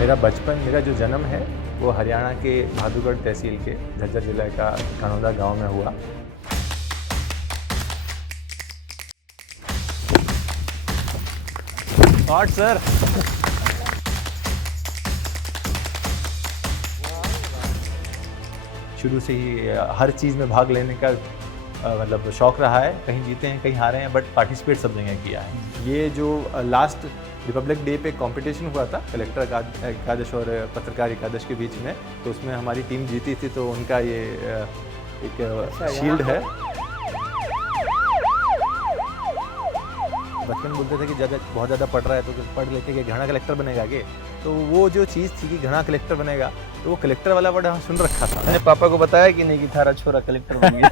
मेरा बचपन, मेरा जो जन्म है वो हरियाणा के भादुगढ़ तहसील के झज्जर जिला का कनौदा गांव में हुआ। Shot sir. शुरू से ही हर चीज़ में भाग लेने का मतलब शौक़ रहा है। कहीं जीते हैं, कहीं हारे हैं, बट पार्टिसिपेट सब जगह किया है। ये जो लास्ट रिपब्लिक डे पे कंपटीशन हुआ था कलेक्टर एकादश और पत्रकार एकादश के बीच में, तो उसमें हमारी टीम जीती थी, तो उनका ये एक शील्ड है। बचपन बोलते थे कि जब बहुत ज़्यादा पढ़ रहा है तो पढ़ लेके कि घना कलेक्टर बनेगा आगे, तो वो जो चीज़ थी कि घना कलेक्टर बनेगा, तो वो कलेक्टर वाला वर्ड सुन रखा था। मैंने पापा को बताया कि नहीं कि थारा छोरा कलेक्टर बन गया।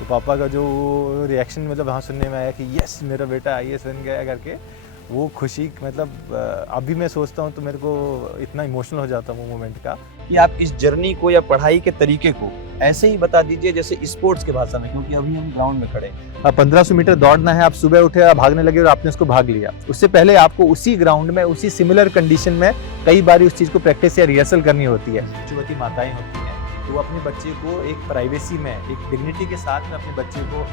तो पापा का जो रिएक्शन मतलब वहाँ सुनने में आया कि यस मेरा बेटा आईएएस बन गया करके, वो खुशी मतलब अभी मैं सोचता हूँ तो मेरे को इतना इमोशनल हो जाता हूँ वो मोमेंट का। कि आप इस जर्नी को या पढ़ाई के तरीके को ऐसे ही बता दीजिए जैसे स्पोर्ट्स के भाषा में, क्योंकि अभी हम ग्राउंड में खड़े हैं। 1500 मीटर दौड़ना है, आप सुबह उठे, आप भागने लगे और आपने उसको भाग लिया। उससे पहले आपको उसी ग्राउंड में, उसी सिमिलर कंडीशन में कई बार उस चीज़ को प्रैक्टिस या रिहर्सल करनी होती है। बच्चोवती माताएं होती हैं, तो वो अपने बच्चे को एक प्राइवेसी में, एक डिग्निटी के साथ में अपने बच्चे को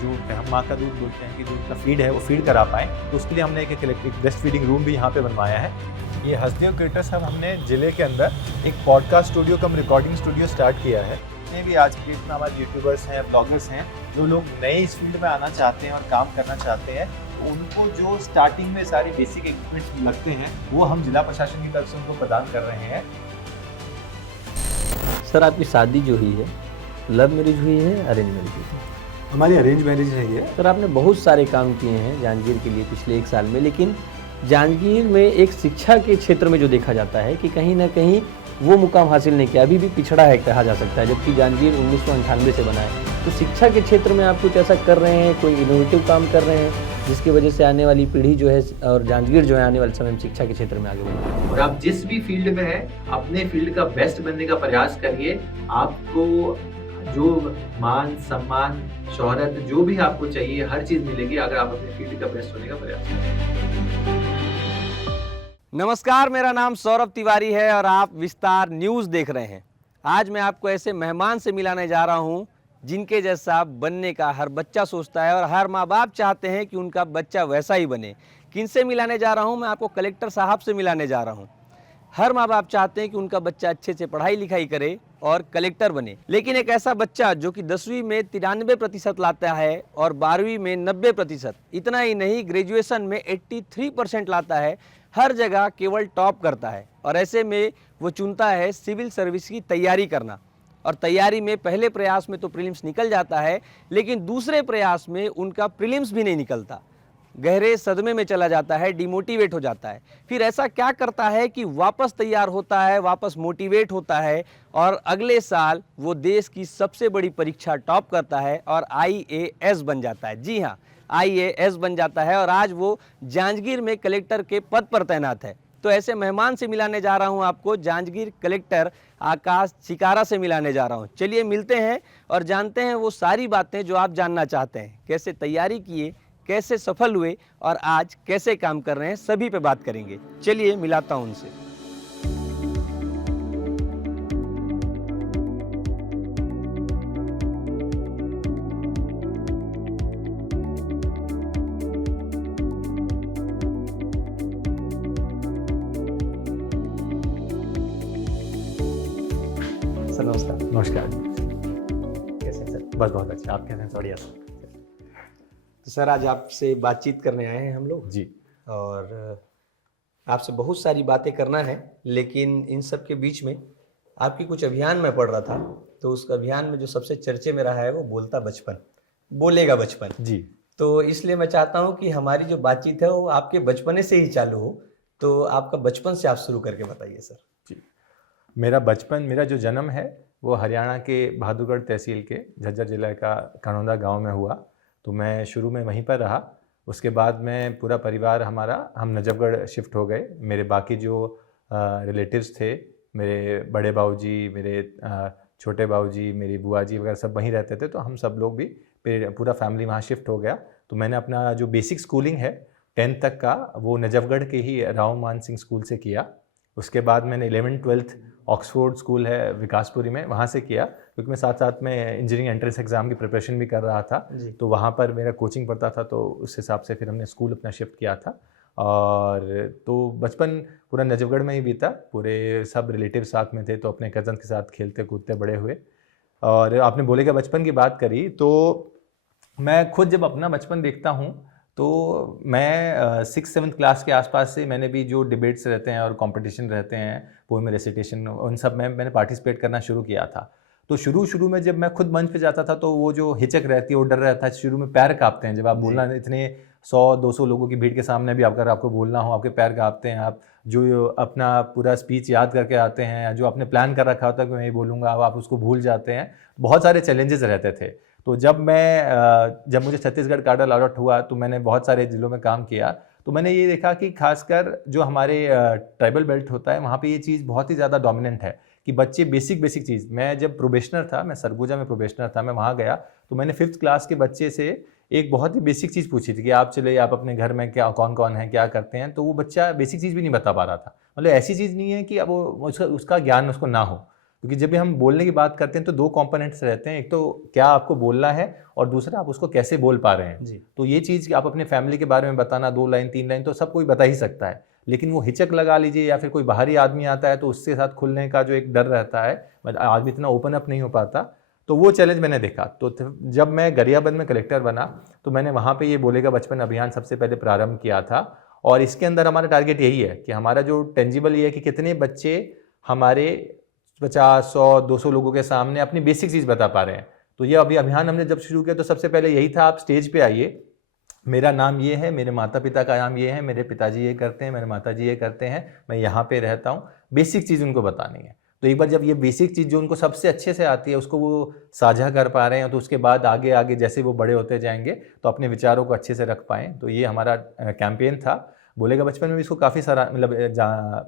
जो हम माँ का दूध बोलते हैं कि दूध का फीड है वो फीड करा पाएँ, तो उसके लिए हमने एक ब्रेस्ट फीडिंग रूम भी यहाँ पे बनवाया है। ये हसदेव क्रिएटर्स हमने जिले के अंदर एक पॉडकास्ट स्टूडियो कम रिकॉर्डिंग स्टूडियो स्टार्ट किया है। जितने भी आज के इतना हमारे यूट्यूबर्स हैं, ब्लॉगर्स हैं, जो लोग नए इस फील्ड में आना चाहते हैं और काम करना चाहते हैं, तो उनको जो स्टार्टिंग में सारे बेसिक इक्विपमेंट्स लगते हैं वो हम जिला प्रशासन की तरफ से उनको प्रदान कर रहे हैं। सर आपकी शादी जो हुई है लव मैरिज हुई है, अरेंज मैरिज हुई है? हमारी अरेंज मैरिज है ये। सर आपने बहुत सारे काम किए हैं जांजगीर के लिए पिछले 1 साल में, लेकिन जांजगीर में एक शिक्षा के क्षेत्र में जो देखा जाता है कि कहीं ना कहीं वो मुकाम हासिल नहीं किया, अभी भी पिछड़ा है कहा जा सकता है, जबकि जांजगीर 1998 से बना है। तो शिक्षा के क्षेत्र में आप कुछ ऐसा कर रहे हैं, कोई इनोवेटिव काम कर रहे हैं जिसकी वजह से आने वाली पीढ़ी जो है और जांजगीर जो है आने वाले समय में शिक्षा के क्षेत्र में आगे बढ़े? और आप जिस भी फील्ड में हैं, अपने फील्ड का बेस्ट बनने का प्रयास करिए। आपको जो मान सम्मान शोहरत जो भी आपको चाहिए हर चीज मिलेगी अगर आप अपने फील्ड का बेस्ट होने का प्रयास करें। नमस्कार, मेरा नाम सौरभ तिवारी है और आप विस्तार न्यूज़ देख रहे हैं। आज मैं आपको ऐसे मेहमान से मिलाने जा रहा हूं जिनके जैसा बनने का हर बच्चा सोचता है और हर माँ बाप चाहते हैं कि उनका बच्चा वैसा ही बने। किनसे मिलाने जा रहा हूं? मैं आपको कलेक्टर साहब से मिलाने जा रहा हूं। हर माँ बाप चाहते हैं कि उनका बच्चा अच्छे से पढ़ाई लिखाई करे और कलेक्टर बने, लेकिन एक ऐसा बच्चा जो कि 10वीं में 93% लाता है और 12वीं में 90%, इतना ही नहीं ग्रेजुएशन में 83% लाता है, हर जगह केवल टॉप करता है, और ऐसे में वो चुनता है सिविल सर्विस की तैयारी करना। और तैयारी में पहले प्रयास में तो प्रीलिम्स निकल जाता है, लेकिन दूसरे प्रयास में उनका प्रीलिम्स भी नहीं निकलता, गहरे सदमे में चला जाता है, डिमोटिवेट हो जाता है। फिर ऐसा क्या करता है कि वापस तैयार होता है, वापस मोटिवेट होता है और अगले साल वो देश की सबसे बड़ी परीक्षा टॉप करता है और IAS बन जाता है। जी हाँ, IAS बन जाता है और आज वो जांजगीर में कलेक्टर के पद पर तैनात है। तो ऐसे मेहमान से मिलाने जा रहा हूं आपको, जांजगीर कलेक्टर आकाश चिकारा से मिलाने जा रहा हूं। चलिए मिलते हैं और जानते हैं वो सारी बातें जो आप जानना चाहते हैं। कैसे तैयारी किए, कैसे सफल हुए और आज कैसे काम कर रहे हैं, सभी पे बात करेंगे। चलिए मिलाता हूं उनसे। सर नमस्कार। नमस्कार। कैसे हैं सर? बस बहुत अच्छा, आप कैसे हैं? बढ़िया सर। तो सर आज आपसे बातचीत करने आए हैं हम लोग जी। और आपसे बहुत सारी बातें करना है, लेकिन इन सब के बीच में आपकी कुछ अभियान में पढ़ रहा था, तो उस अभियान में जो सबसे चर्चे में रहा है वो बोलता बचपन, बोलेगा बचपन जी। तो इसलिए मैं चाहता हूं कि हमारी जो बातचीत है वो आपके बचपने से ही चालू हो। तो आपका बचपन से आप शुरू करके बताइए सर। जी, मेरा बचपन, मेरा जो जन्म है वो हरियाणा के भादुगढ़ तहसील के झज्जर जिला का कनौदा गांव में हुआ। तो मैं शुरू में वहीं पर रहा। उसके बाद में पूरा परिवार हमारा, हम नजफगढ़ शिफ्ट हो गए। मेरे बाकी जो रिलेटिव्स थे, मेरे बड़े बाबूजी, मेरे छोटे बाबूजी, मेरी बुआ जी वगैरह सब वहीं रहते थे, तो हम सब लोग भी पूरा फैमिली वहाँ शिफ्ट हो गया। तो मैंने अपना जो बेसिक स्कूलिंग है 10th तक का वो नजफगढ़ के ही राव मान सिंह स्कूल से किया। उसके बाद मैंने 11th-12th ऑक्सफोर्ड स्कूल है विकासपुरी में, वहाँ से किया, क्योंकि मैं साथ साथ में इंजीनियरिंग एंट्रेंस एग्ज़ाम की प्रिपरेशन भी कर रहा था। तो वहाँ पर मेरा कोचिंग पड़ता था, तो उस हिसाब से फिर हमने स्कूल अपना शिफ्ट किया था। और तो बचपन पूरा नजफगढ़ में ही बीता, पूरे सब रिलेटिव साथ में थे, तो अपने कज़न के साथ खेलते कूदते बड़े हुए। और आपने बोले कि बचपन की बात करी, तो मैं खुद जब अपना बचपन देखता हूँ तो मैं 6th-7th क्लास के आसपास से मैंने भी जो डिबेट्स रहते हैं और कंपटीशन रहते हैं पोएम रेसिटेशन, उन सब में मैंने पार्टिसिपेट करना शुरू किया था। तो शुरू में जब मैं खुद मंच पे जाता था तो वो जो हिचक रहती है, वो डर रहता है, शुरू में पैर कांपते हैं जब आप बोलना, इतने 100-200 लोगों की भीड़ के सामने भी अगर आपको बोलना हो, आपके पैर कांपते हैं। आप जो अपना पूरा स्पीच याद करके आते हैं, जो आपने प्लान कर रखा होता है कि मैं ये बोलूँगा, अब आप उसको भूल जाते हैं। बहुत सारे चैलेंजेस रहते थे। तो जब मुझे छत्तीसगढ़ काडर अलॉट हुआ तो मैंने बहुत सारे ज़िलों में काम किया, तो मैंने ये देखा कि खासकर जो हमारे ट्राइबल बेल्ट होता है वहाँ पे ये चीज़ बहुत ही ज़्यादा डोमिनेंट है कि बच्चे बेसिक चीज़। मैं जब प्रोबेशनर था, मैं सरगुजा में प्रोबेशनर था, मैं वहाँ गया तो मैंने 5th क्लास के बच्चे से एक बहुत ही बेसिक चीज़ पूछी थी कि आप चले, आप अपने घर में क्या कौन कौन है, क्या करते हैं। तो वो बच्चा बेसिक चीज़ भी नहीं बता पा रहा था। मतलब ऐसी चीज़ नहीं है कि अब वो उसका ज्ञान उसको ना हो, क्योंकि जब भी हम बोलने की बात करते हैं तो 2 कंपोनेंट्स रहते हैं, एक तो क्या आपको बोलना है और दूसरा आप उसको कैसे बोल पा रहे हैं। तो ये चीज़ आप अपने फैमिली के बारे में बताना, 2 लाइन 3 लाइन तो सब कोई बता ही सकता है, लेकिन वो हिचक लगा लीजिए या फिर कोई बाहरी आदमी आता है तो उसके साथ खुलने का जो एक डर रहता है, मतलब आदमी इतना ओपन अप नहीं हो पाता। तो वो चैलेंज मैंने देखा। तो जब मैं गरियाबंद में कलेक्टर बना तो मैंने वहाँ पे ये बोलेगा बचपन अभियान सबसे पहले प्रारंभ किया था। और इसके अंदर हमारा टारगेट यही है कि हमारा जो टेंजिबल ये है कि कितने बच्चे हमारे 50, 100, 200 लोगों के सामने अपनी बेसिक चीज़ बता पा रहे हैं। तो ये अभी अभियान हमने जब शुरू किया तो सबसे पहले यही था, आप स्टेज पे आइए, मेरा नाम ये है, मेरे माता पिता का नाम ये है, मेरे पिताजी ये करते हैं, मेरे माताजी ये करते हैं, मैं यहाँ पे रहता हूँ। बेसिक चीज़ उनको बतानी है। तो एक बार जब ये बेसिक चीज़ जो उनको सबसे अच्छे से आती है उसको वो साझा कर पा रहे हैं, तो उसके बाद आगे आगे जैसे वो बड़े होते जाएंगे तो अपने विचारों को अच्छे से रख पाएँ। तो ये हमारा कैंपेन था। बोलेगा बचपन में भी इसको काफ़ी मतलब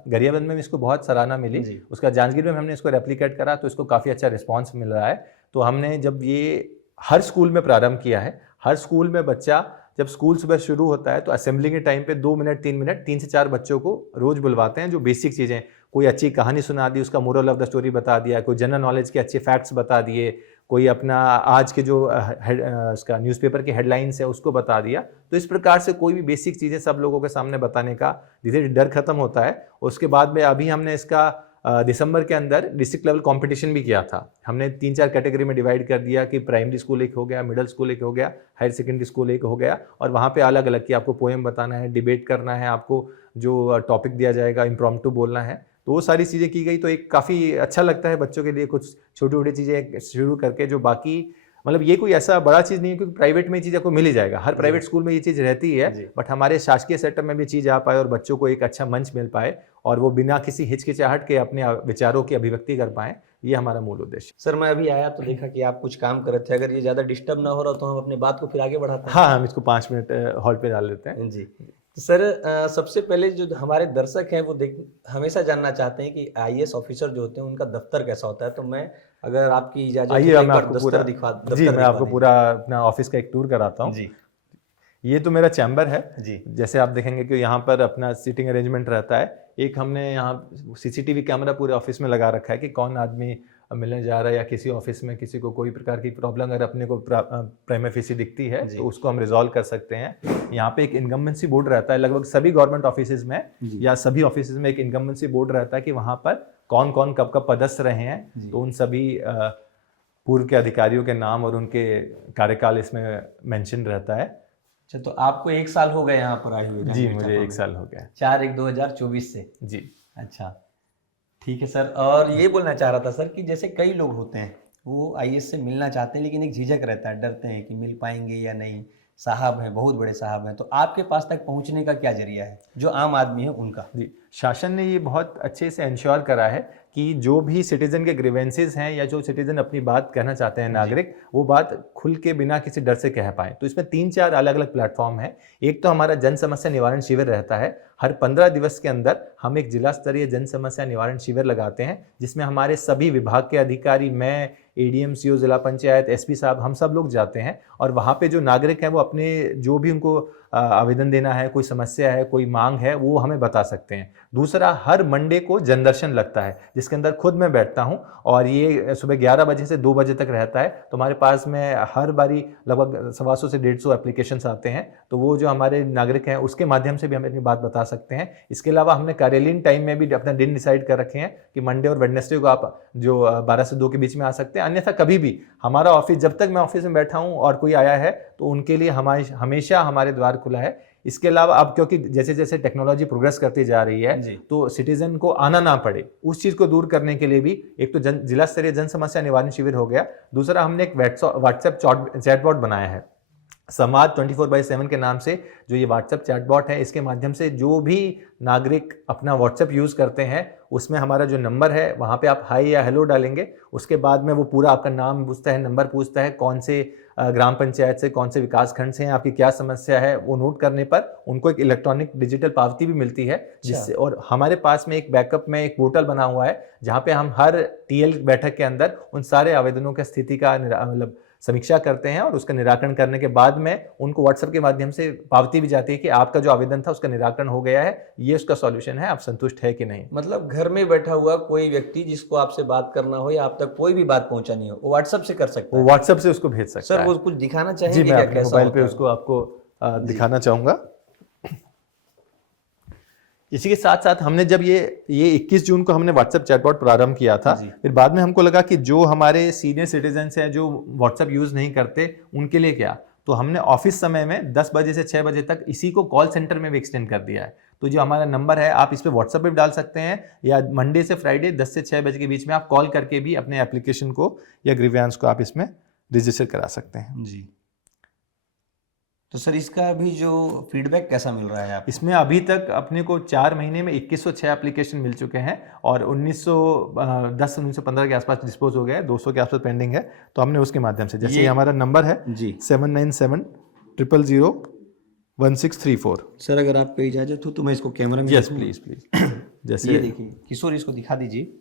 गरियाबंद में भी इसको बहुत सराहना मिली। उसका जांजगीर में हमने इसको रेप्लिकेट करा तो इसको काफ़ी अच्छा रिस्पॉन्स मिल रहा है। तो हमने जब ये हर स्कूल में प्रारंभ किया है, हर स्कूल में बच्चा जब स्कूल सुबह शुरू होता है तो असेंबली के टाइम पे 2 मिनट 3 मिनट 3 से 4 बच्चों को रोज़ बुलवाते हैं, जो बेसिक चीज़ें, कोई अच्छी कहानी सुना दी, उसका मोरल ऑफ द स्टोरी बता दिया, कोई जनरल नॉलेज के अच्छे फैक्ट्स बता दिए, कोई अपना आज के जो उसका न्यूज़पेपर की हेडलाइंस है उसको बता दिया। तो इस प्रकार से कोई भी बेसिक चीज़ें सब लोगों के सामने बताने का धीरे डर खत्म होता है। उसके बाद में अभी हमने इसका दिसंबर के अंदर डिस्ट्रिक्ट लेवल कंपटीशन भी किया था। हमने 3-4 कैटेगरी में डिवाइड कर दिया कि प्राइमरी स्कूल एक हो गया, मिडिल स्कूल एक हो गया, हायर सेकेंडरी स्कूल एक हो गया, और वहाँ पे अलग अलग कि आपको पोएम बताना है, डिबेट करना है, आपको जो टॉपिक दिया जाएगा इम्प्रॉम्प्टू बोलना है। तो वो सारी चीज़ें की गई। तो एक काफ़ी अच्छा लगता है बच्चों के लिए कुछ छोटी छोटी चीज़ें शुरू करके, जो बाकी मतलब ये कोई ऐसा बड़ा चीज़ नहीं है, क्योंकि प्राइवेट में ये चीज़ आपको मिल ही जाएगा, हर प्राइवेट स्कूल में ये चीज़ रहती है, बट हमारे शासकीय सेटअप में भी चीज़ आ पाए और बच्चों को एक अच्छा मंच मिल पाए और वो बिना किसी हिचकिचाहट के अपने विचारों की अभिव्यक्ति कर पाएँ, ये हमारा मूल उद्देश्य। सर मैं अभी आया तो देखा कि आप कुछ काम कर रहे थे, अगर ये ज़्यादा डिस्टर्ब ना हो रहा तो हम अपने बात को फिर आगे बढ़ाते हैं। हाँ, हम इसको 5 मिनट हॉल पे डाल लेते हैं। जी सर, सबसे पहले जो हमारे दर्शक हैं वो हमेशा जानना चाहते हैं कि IAS ऑफिसर जो होते हैं उनका दफ्तर कैसा होता है। तो मैं अगर आपकी इजाजत हो तो एक बार दफ्तर दिखा जी, मैं आपको पूरा अपना ऑफिस का एक टूर कराता हूँ जी। ये तो मेरा चैम्बर है जी। जैसे आप देखेंगे कि यहाँ पर अपना सीटिंग अरेंजमेंट रहता है। एक हमने यहाँ CCTV कैमरा पूरे ऑफिस में लगा रखा है कि कौन आदमी मिलने जा रहा है या किसी ऑफिस में किसी को कोई प्रकार की प्रॉब्लम अगर अपने को प्राइमा फेसी दिखती है तो उसको हम रिजॉल्व कर सकते हैं। यहाँ पे एक इनकम्बेंसी बोर्ड रहता है, लगभग सभी गवर्नमेंट ऑफिसेज में या सभी ऑफिसेज में एक इनकम्बेंसी बोर्ड रहता है कि वहाँ पर कौन कौन कब कब पदस्थ रहे हैं। तो उन सभी पूर्व के अधिकारियों के नाम और उनके कार्यकाल इसमें मेंशन रहता है। अच्छा, तो आपको 1 साल हो गया यहाँ पर आए हुए? जी, मुझे 1 साल हो गया, 4/1/2024 से जी। अच्छा, ठीक है सर। और ये बोलना चाह रहा था सर कि जैसे कई लोग होते हैं वो IAS से मिलना चाहते हैं, लेकिन एक झिझक रहता है, डरते हैं कि मिल पाएंगे या नहीं, साहब हैं, बहुत बड़े साहब हैं। तो आपके पास तक पहुंचने का क्या जरिया है जो आम आदमी है उनका? जी, शासन ने ये बहुत अच्छे से इंश्योर करा है कि जो भी सिटीजन के ग्रीवेंसेस हैं या जो सिटीजन अपनी बात कहना चाहते हैं नागरिक, वो बात खुल के बिना किसी डर से कह पाएँ। तो इसमें 3-4 अलग अलग प्लेटफॉर्म है। एक तो हमारा जन समस्या निवारण शिविर रहता है। हर 15 दिवस के अंदर हम एक जिला स्तरीय जन समस्या निवारण शिविर लगाते हैं, जिसमें हमारे सभी विभाग के अधिकारी, मैं ADM, CO, जिला पंचायत, SP साहब, हम सब लोग जाते हैं और वहाँ पे जो नागरिक हैं वो अपने जो भी उनको आवेदन देना है, कोई समस्या है, कोई मांग है, वो हमें बता सकते हैं। दूसरा, हर मंडे को जनदर्शन लगता है जिसके अंदर खुद मैं बैठता हूँ और ये सुबह 11 बजे से 2 बजे तक रहता है। तो हमारे पास में हर बारी लगभग 125 से 150 एप्लीकेशंस आते हैं, तो वो जो हमारे नागरिक हैं उसके माध्यम से भी हम अपनी बात बता सकते हैं। इसके अलावा हमने कार्यालयीन टाइम में भी अपना दिन डिसाइड कर रखे हैं कि मंडे और वेडनेसडे को आप जो 12 से 2 के बीच में आ सकते हैं, अन्यथा कभी भी हमारा ऑफिस, जब तक मैं ऑफिस में बैठा हूं और कोई आया है तो उनके लिए हमेशा हमारे द्वार खुला है। इसके अलावा अब क्योंकि जैसे जैसे टेक्नोलॉजी प्रोग्रेस करती जा रही है तो सिटीजन को आना ना पड़े, उस चीज को दूर करने के लिए भी एक तो जिला स्तरीय जन समस्या निवारण शिविर हो गया, दूसरा हमने एक व्हाट्सएप चैटबॉट बनाया है संवाद 24/7 के नाम से। जो ये व्हाट्सएप चैटबॉट है, इसके माध्यम से जो भी नागरिक अपना व्हाट्सएप यूज़ करते हैं उसमें हमारा जो नंबर है वहाँ पे आप हाई या हेलो डालेंगे, उसके बाद में वो पूरा आपका नाम पूछता है, नंबर पूछता है, कौन से ग्राम पंचायत से, कौन से विकास खंड से हैं, आपकी क्या समस्या है, वो नोट करने पर उनको एक इलेक्ट्रॉनिक डिजिटल पावती भी मिलती है जिससे। और हमारे पास में एक बैकअप में एक पोर्टल बना हुआ है जहाँ पे हम हर TL बैठक के अंदर उन सारे आवेदनों की स्थिति का मतलब समीक्षा करते हैं और उसका निराकरण करने के बाद में उनको व्हाट्सएप के माध्यम से पावती भी जाती है कि आपका जो आवेदन था उसका निराकरण हो गया है, ये उसका सॉल्यूशन है, आप संतुष्ट है कि नहीं। मतलब घर में बैठा हुआ कोई व्यक्ति जिसको आपसे बात करना हो या आप तक कोई भी बात पहुंचानी हो, वो व्हाट्सएप से कर सकता है, वो व्हाट्सएप से उसको भेज सकता है। सर वो कुछ दिखाना चाहेंगे? जी, मैं अपने मोबाइल पे उसको आपको दिखाना चाहूंगा। इसी के साथ साथ हमने जब ये 21 जून को हमने व्हाट्सएप चैटबॉट प्रारंभ किया था, फिर बाद में हमको लगा कि जो हमारे सीनियर सिटीजन्स हैं जो व्हाट्सएप यूज़ नहीं करते उनके लिए क्या, तो हमने ऑफिस समय में 10 बजे से 6 बजे तक इसी को कॉल सेंटर में भी एक्सटेंड कर दिया है। तो जो हमारा नंबर है आप इस पे व्हाट्सएप पे भी डाल सकते हैं या मंडे से फ्राइडे 10 से 6 बजे के बीच में आप कॉल करके भी अपने एप्लीकेशन को या ग्रीवियंस को आप इसमें रजिस्टर करा सकते हैं। जी, तो सर इसका अभी जो फीडबैक कैसा मिल रहा है आप? इसमें अभी तक अपने को 4 महीने में 2106 एप्लीकेशन मिल चुके हैं और 1910-1915 के आसपास डिस्पोज हो गए, 200 के आसपास पेंडिंग है। तो हमने उसके माध्यम से, जैसे ये हमारा नंबर है जी 7970001634। सर अगर आपको इजाजत हो तो मैं इसको कैमरा में यस प्लीज प्लीज। जैसे ये देखिए किशोर, इसको दिखा दीजिए,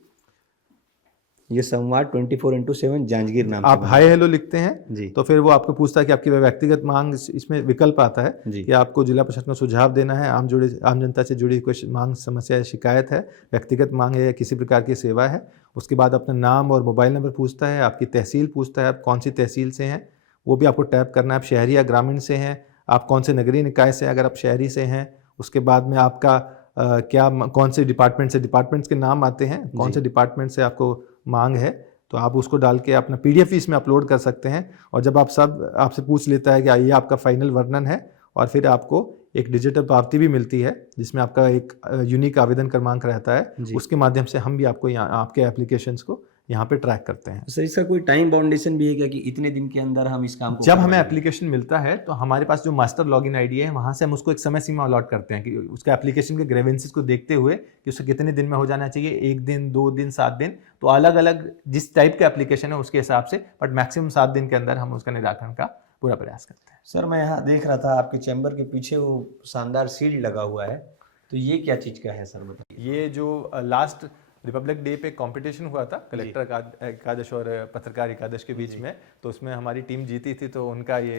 ये संवाद 24/7 जांजगीर नाम आप हाय हेलो लिखते हैं जी, तो फिर वो आपको पूछता है कि आपकी व्यक्तिगत मांग, इसमें विकल्प आता है कि आपको जिला प्रशासन को सुझाव देना है, आम जनता से जुड़ी कोई मांग, समस्या या शिकायत है, व्यक्तिगत मांग है या किसी प्रकार की सेवा है। उसके बाद अपना नाम और मोबाइल नंबर पूछता है, आपकी तहसील पूछता है, आप कौन सी तहसील से हैं वो भी आपको टैप करना है, आप शहरी या ग्रामीण से हैं, आप कौन से नगरीय निकाय से, अगर आप शहरी से हैं। उसके बाद में आपका क्या कौन से डिपार्टमेंट से, डिपार्टमेंट्स के नाम आते हैं, कौन से डिपार्टमेंट से आपको मांग है, तो आप उसको डाल के अपना PDF इसमें अपलोड कर सकते हैं। और जब आप आपसे पूछ लेता है कि ये आपका फाइनल वर्णन है, और फिर आपको एक डिजिटल पावती भी मिलती है जिसमें आपका एक यूनिक आवेदन क्रमांक रहता है, उसके माध्यम से हम भी आपको आपके एप्लीकेशंस को यहाँ पे ट्रैक करते हैं। सर इसका कोई टाइम बाउंडेशन भी है क्या कि इतने दिन के अंदर हम इस काम को? जब हमें एप्लीकेशन मिलता है तो हमारे पास जो मास्टर लॉगिन आईडी है वहाँ से हम उसको एक समय सीमा अलॉट करते हैं कि उसका एप्लीकेशन के ग्रेवेंसेस को देखते हुए कि उसको कितने दिन में हो जाना चाहिए, 1 दिन, 2 दिन, 7 दिन, तो अलग अलग जिस टाइप का एप्लीकेशन है उसके हिसाब से, बट मैक्सिमम 7 दिन के अंदर हम उसका निराकरण का पूरा प्रयास करते हैं। सर मैं यहाँ देख रहा था आपके चैम्बर के पीछे वो शानदार शील्ड लगा हुआ है, तो ये क्या चीज़ का है सर बताइए? ये जो लास्ट रिपब्लिक डे पे कंपटीशन हुआ था कलेक्टर एकादश और पत्रकार एकादश के बीच में, तो उसमें हमारी टीम जीती थी, तो उनका ये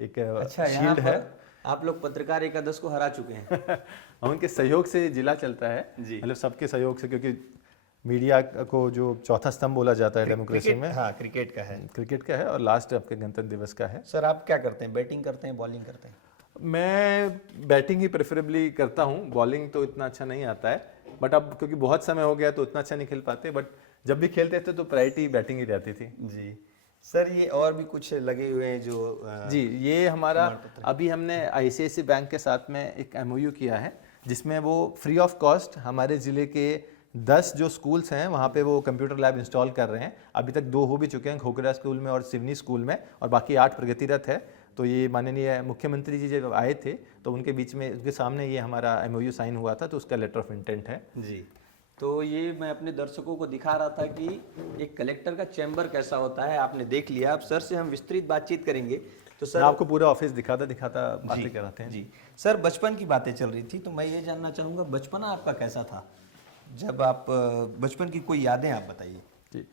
एक शील्ड है। आप लोग पत्रकार एकादश को हरा चुके हैं। उनके सहयोग से जिला चलता है, मतलब सबके सहयोग से, क्योंकि मीडिया को जो चौथा स्तंभ बोला जाता है डेमोक्रेसी में, हाँ क्रिकेट का है, क्रिकेट का है, और लास्ट आपके गणतंत्र दिवस का है। सर आप क्या करते हैं, बैटिंग करते हैं, बॉलिंग करते हैं? मैं बैटिंग ही प्रेफरेबली करता हूँ, बॉलिंग तो इतना अच्छा नहीं आता है, बट अब क्योंकि बहुत समय हो गया तो उतना अच्छा नहीं खेल पाते, बट जब भी खेलते थे तो प्रायोरिटी बैटिंग ही रहती थी। जी सर, ये और भी कुछ लगे हुए हैं जो जी, ये हमारा अभी हमने ICICI बैंक के साथ में एक MOU किया है जिसमें वो फ्री ऑफ कॉस्ट हमारे ज़िले के 10 जो स्कूल्स हैं वहाँ पे वो कंप्यूटर लैब इंस्टॉल कर रहे हैं। अभी तक 2 हो भी चुके हैं, खोखरा स्कूल में और सिवनी स्कूल में, और बाकी 8 प्रगतिरत है। तो ये माननीय मुख्यमंत्री जी जब आए थे तो उनके बीच में, उनके सामने ये हमारा MOU साइन हुआ था, तो उसका लेटर ऑफ इंटेंट है। जी, तो ये मैं अपने दर्शकों को दिखा रहा था कि एक कलेक्टर का चैम्बर कैसा होता है, आपने देख लिया। अब सर से हम विस्तृत बातचीत करेंगे, तो सर आपको पूरा ऑफिस दिखाता बातें कराते हैं। जी सर, बचपन की बातें चल रही थी, तो मैं ये जानना चाहूँगा बचपना आपका कैसा था, जब आप बचपन की कोई यादें आप बताइए। जी,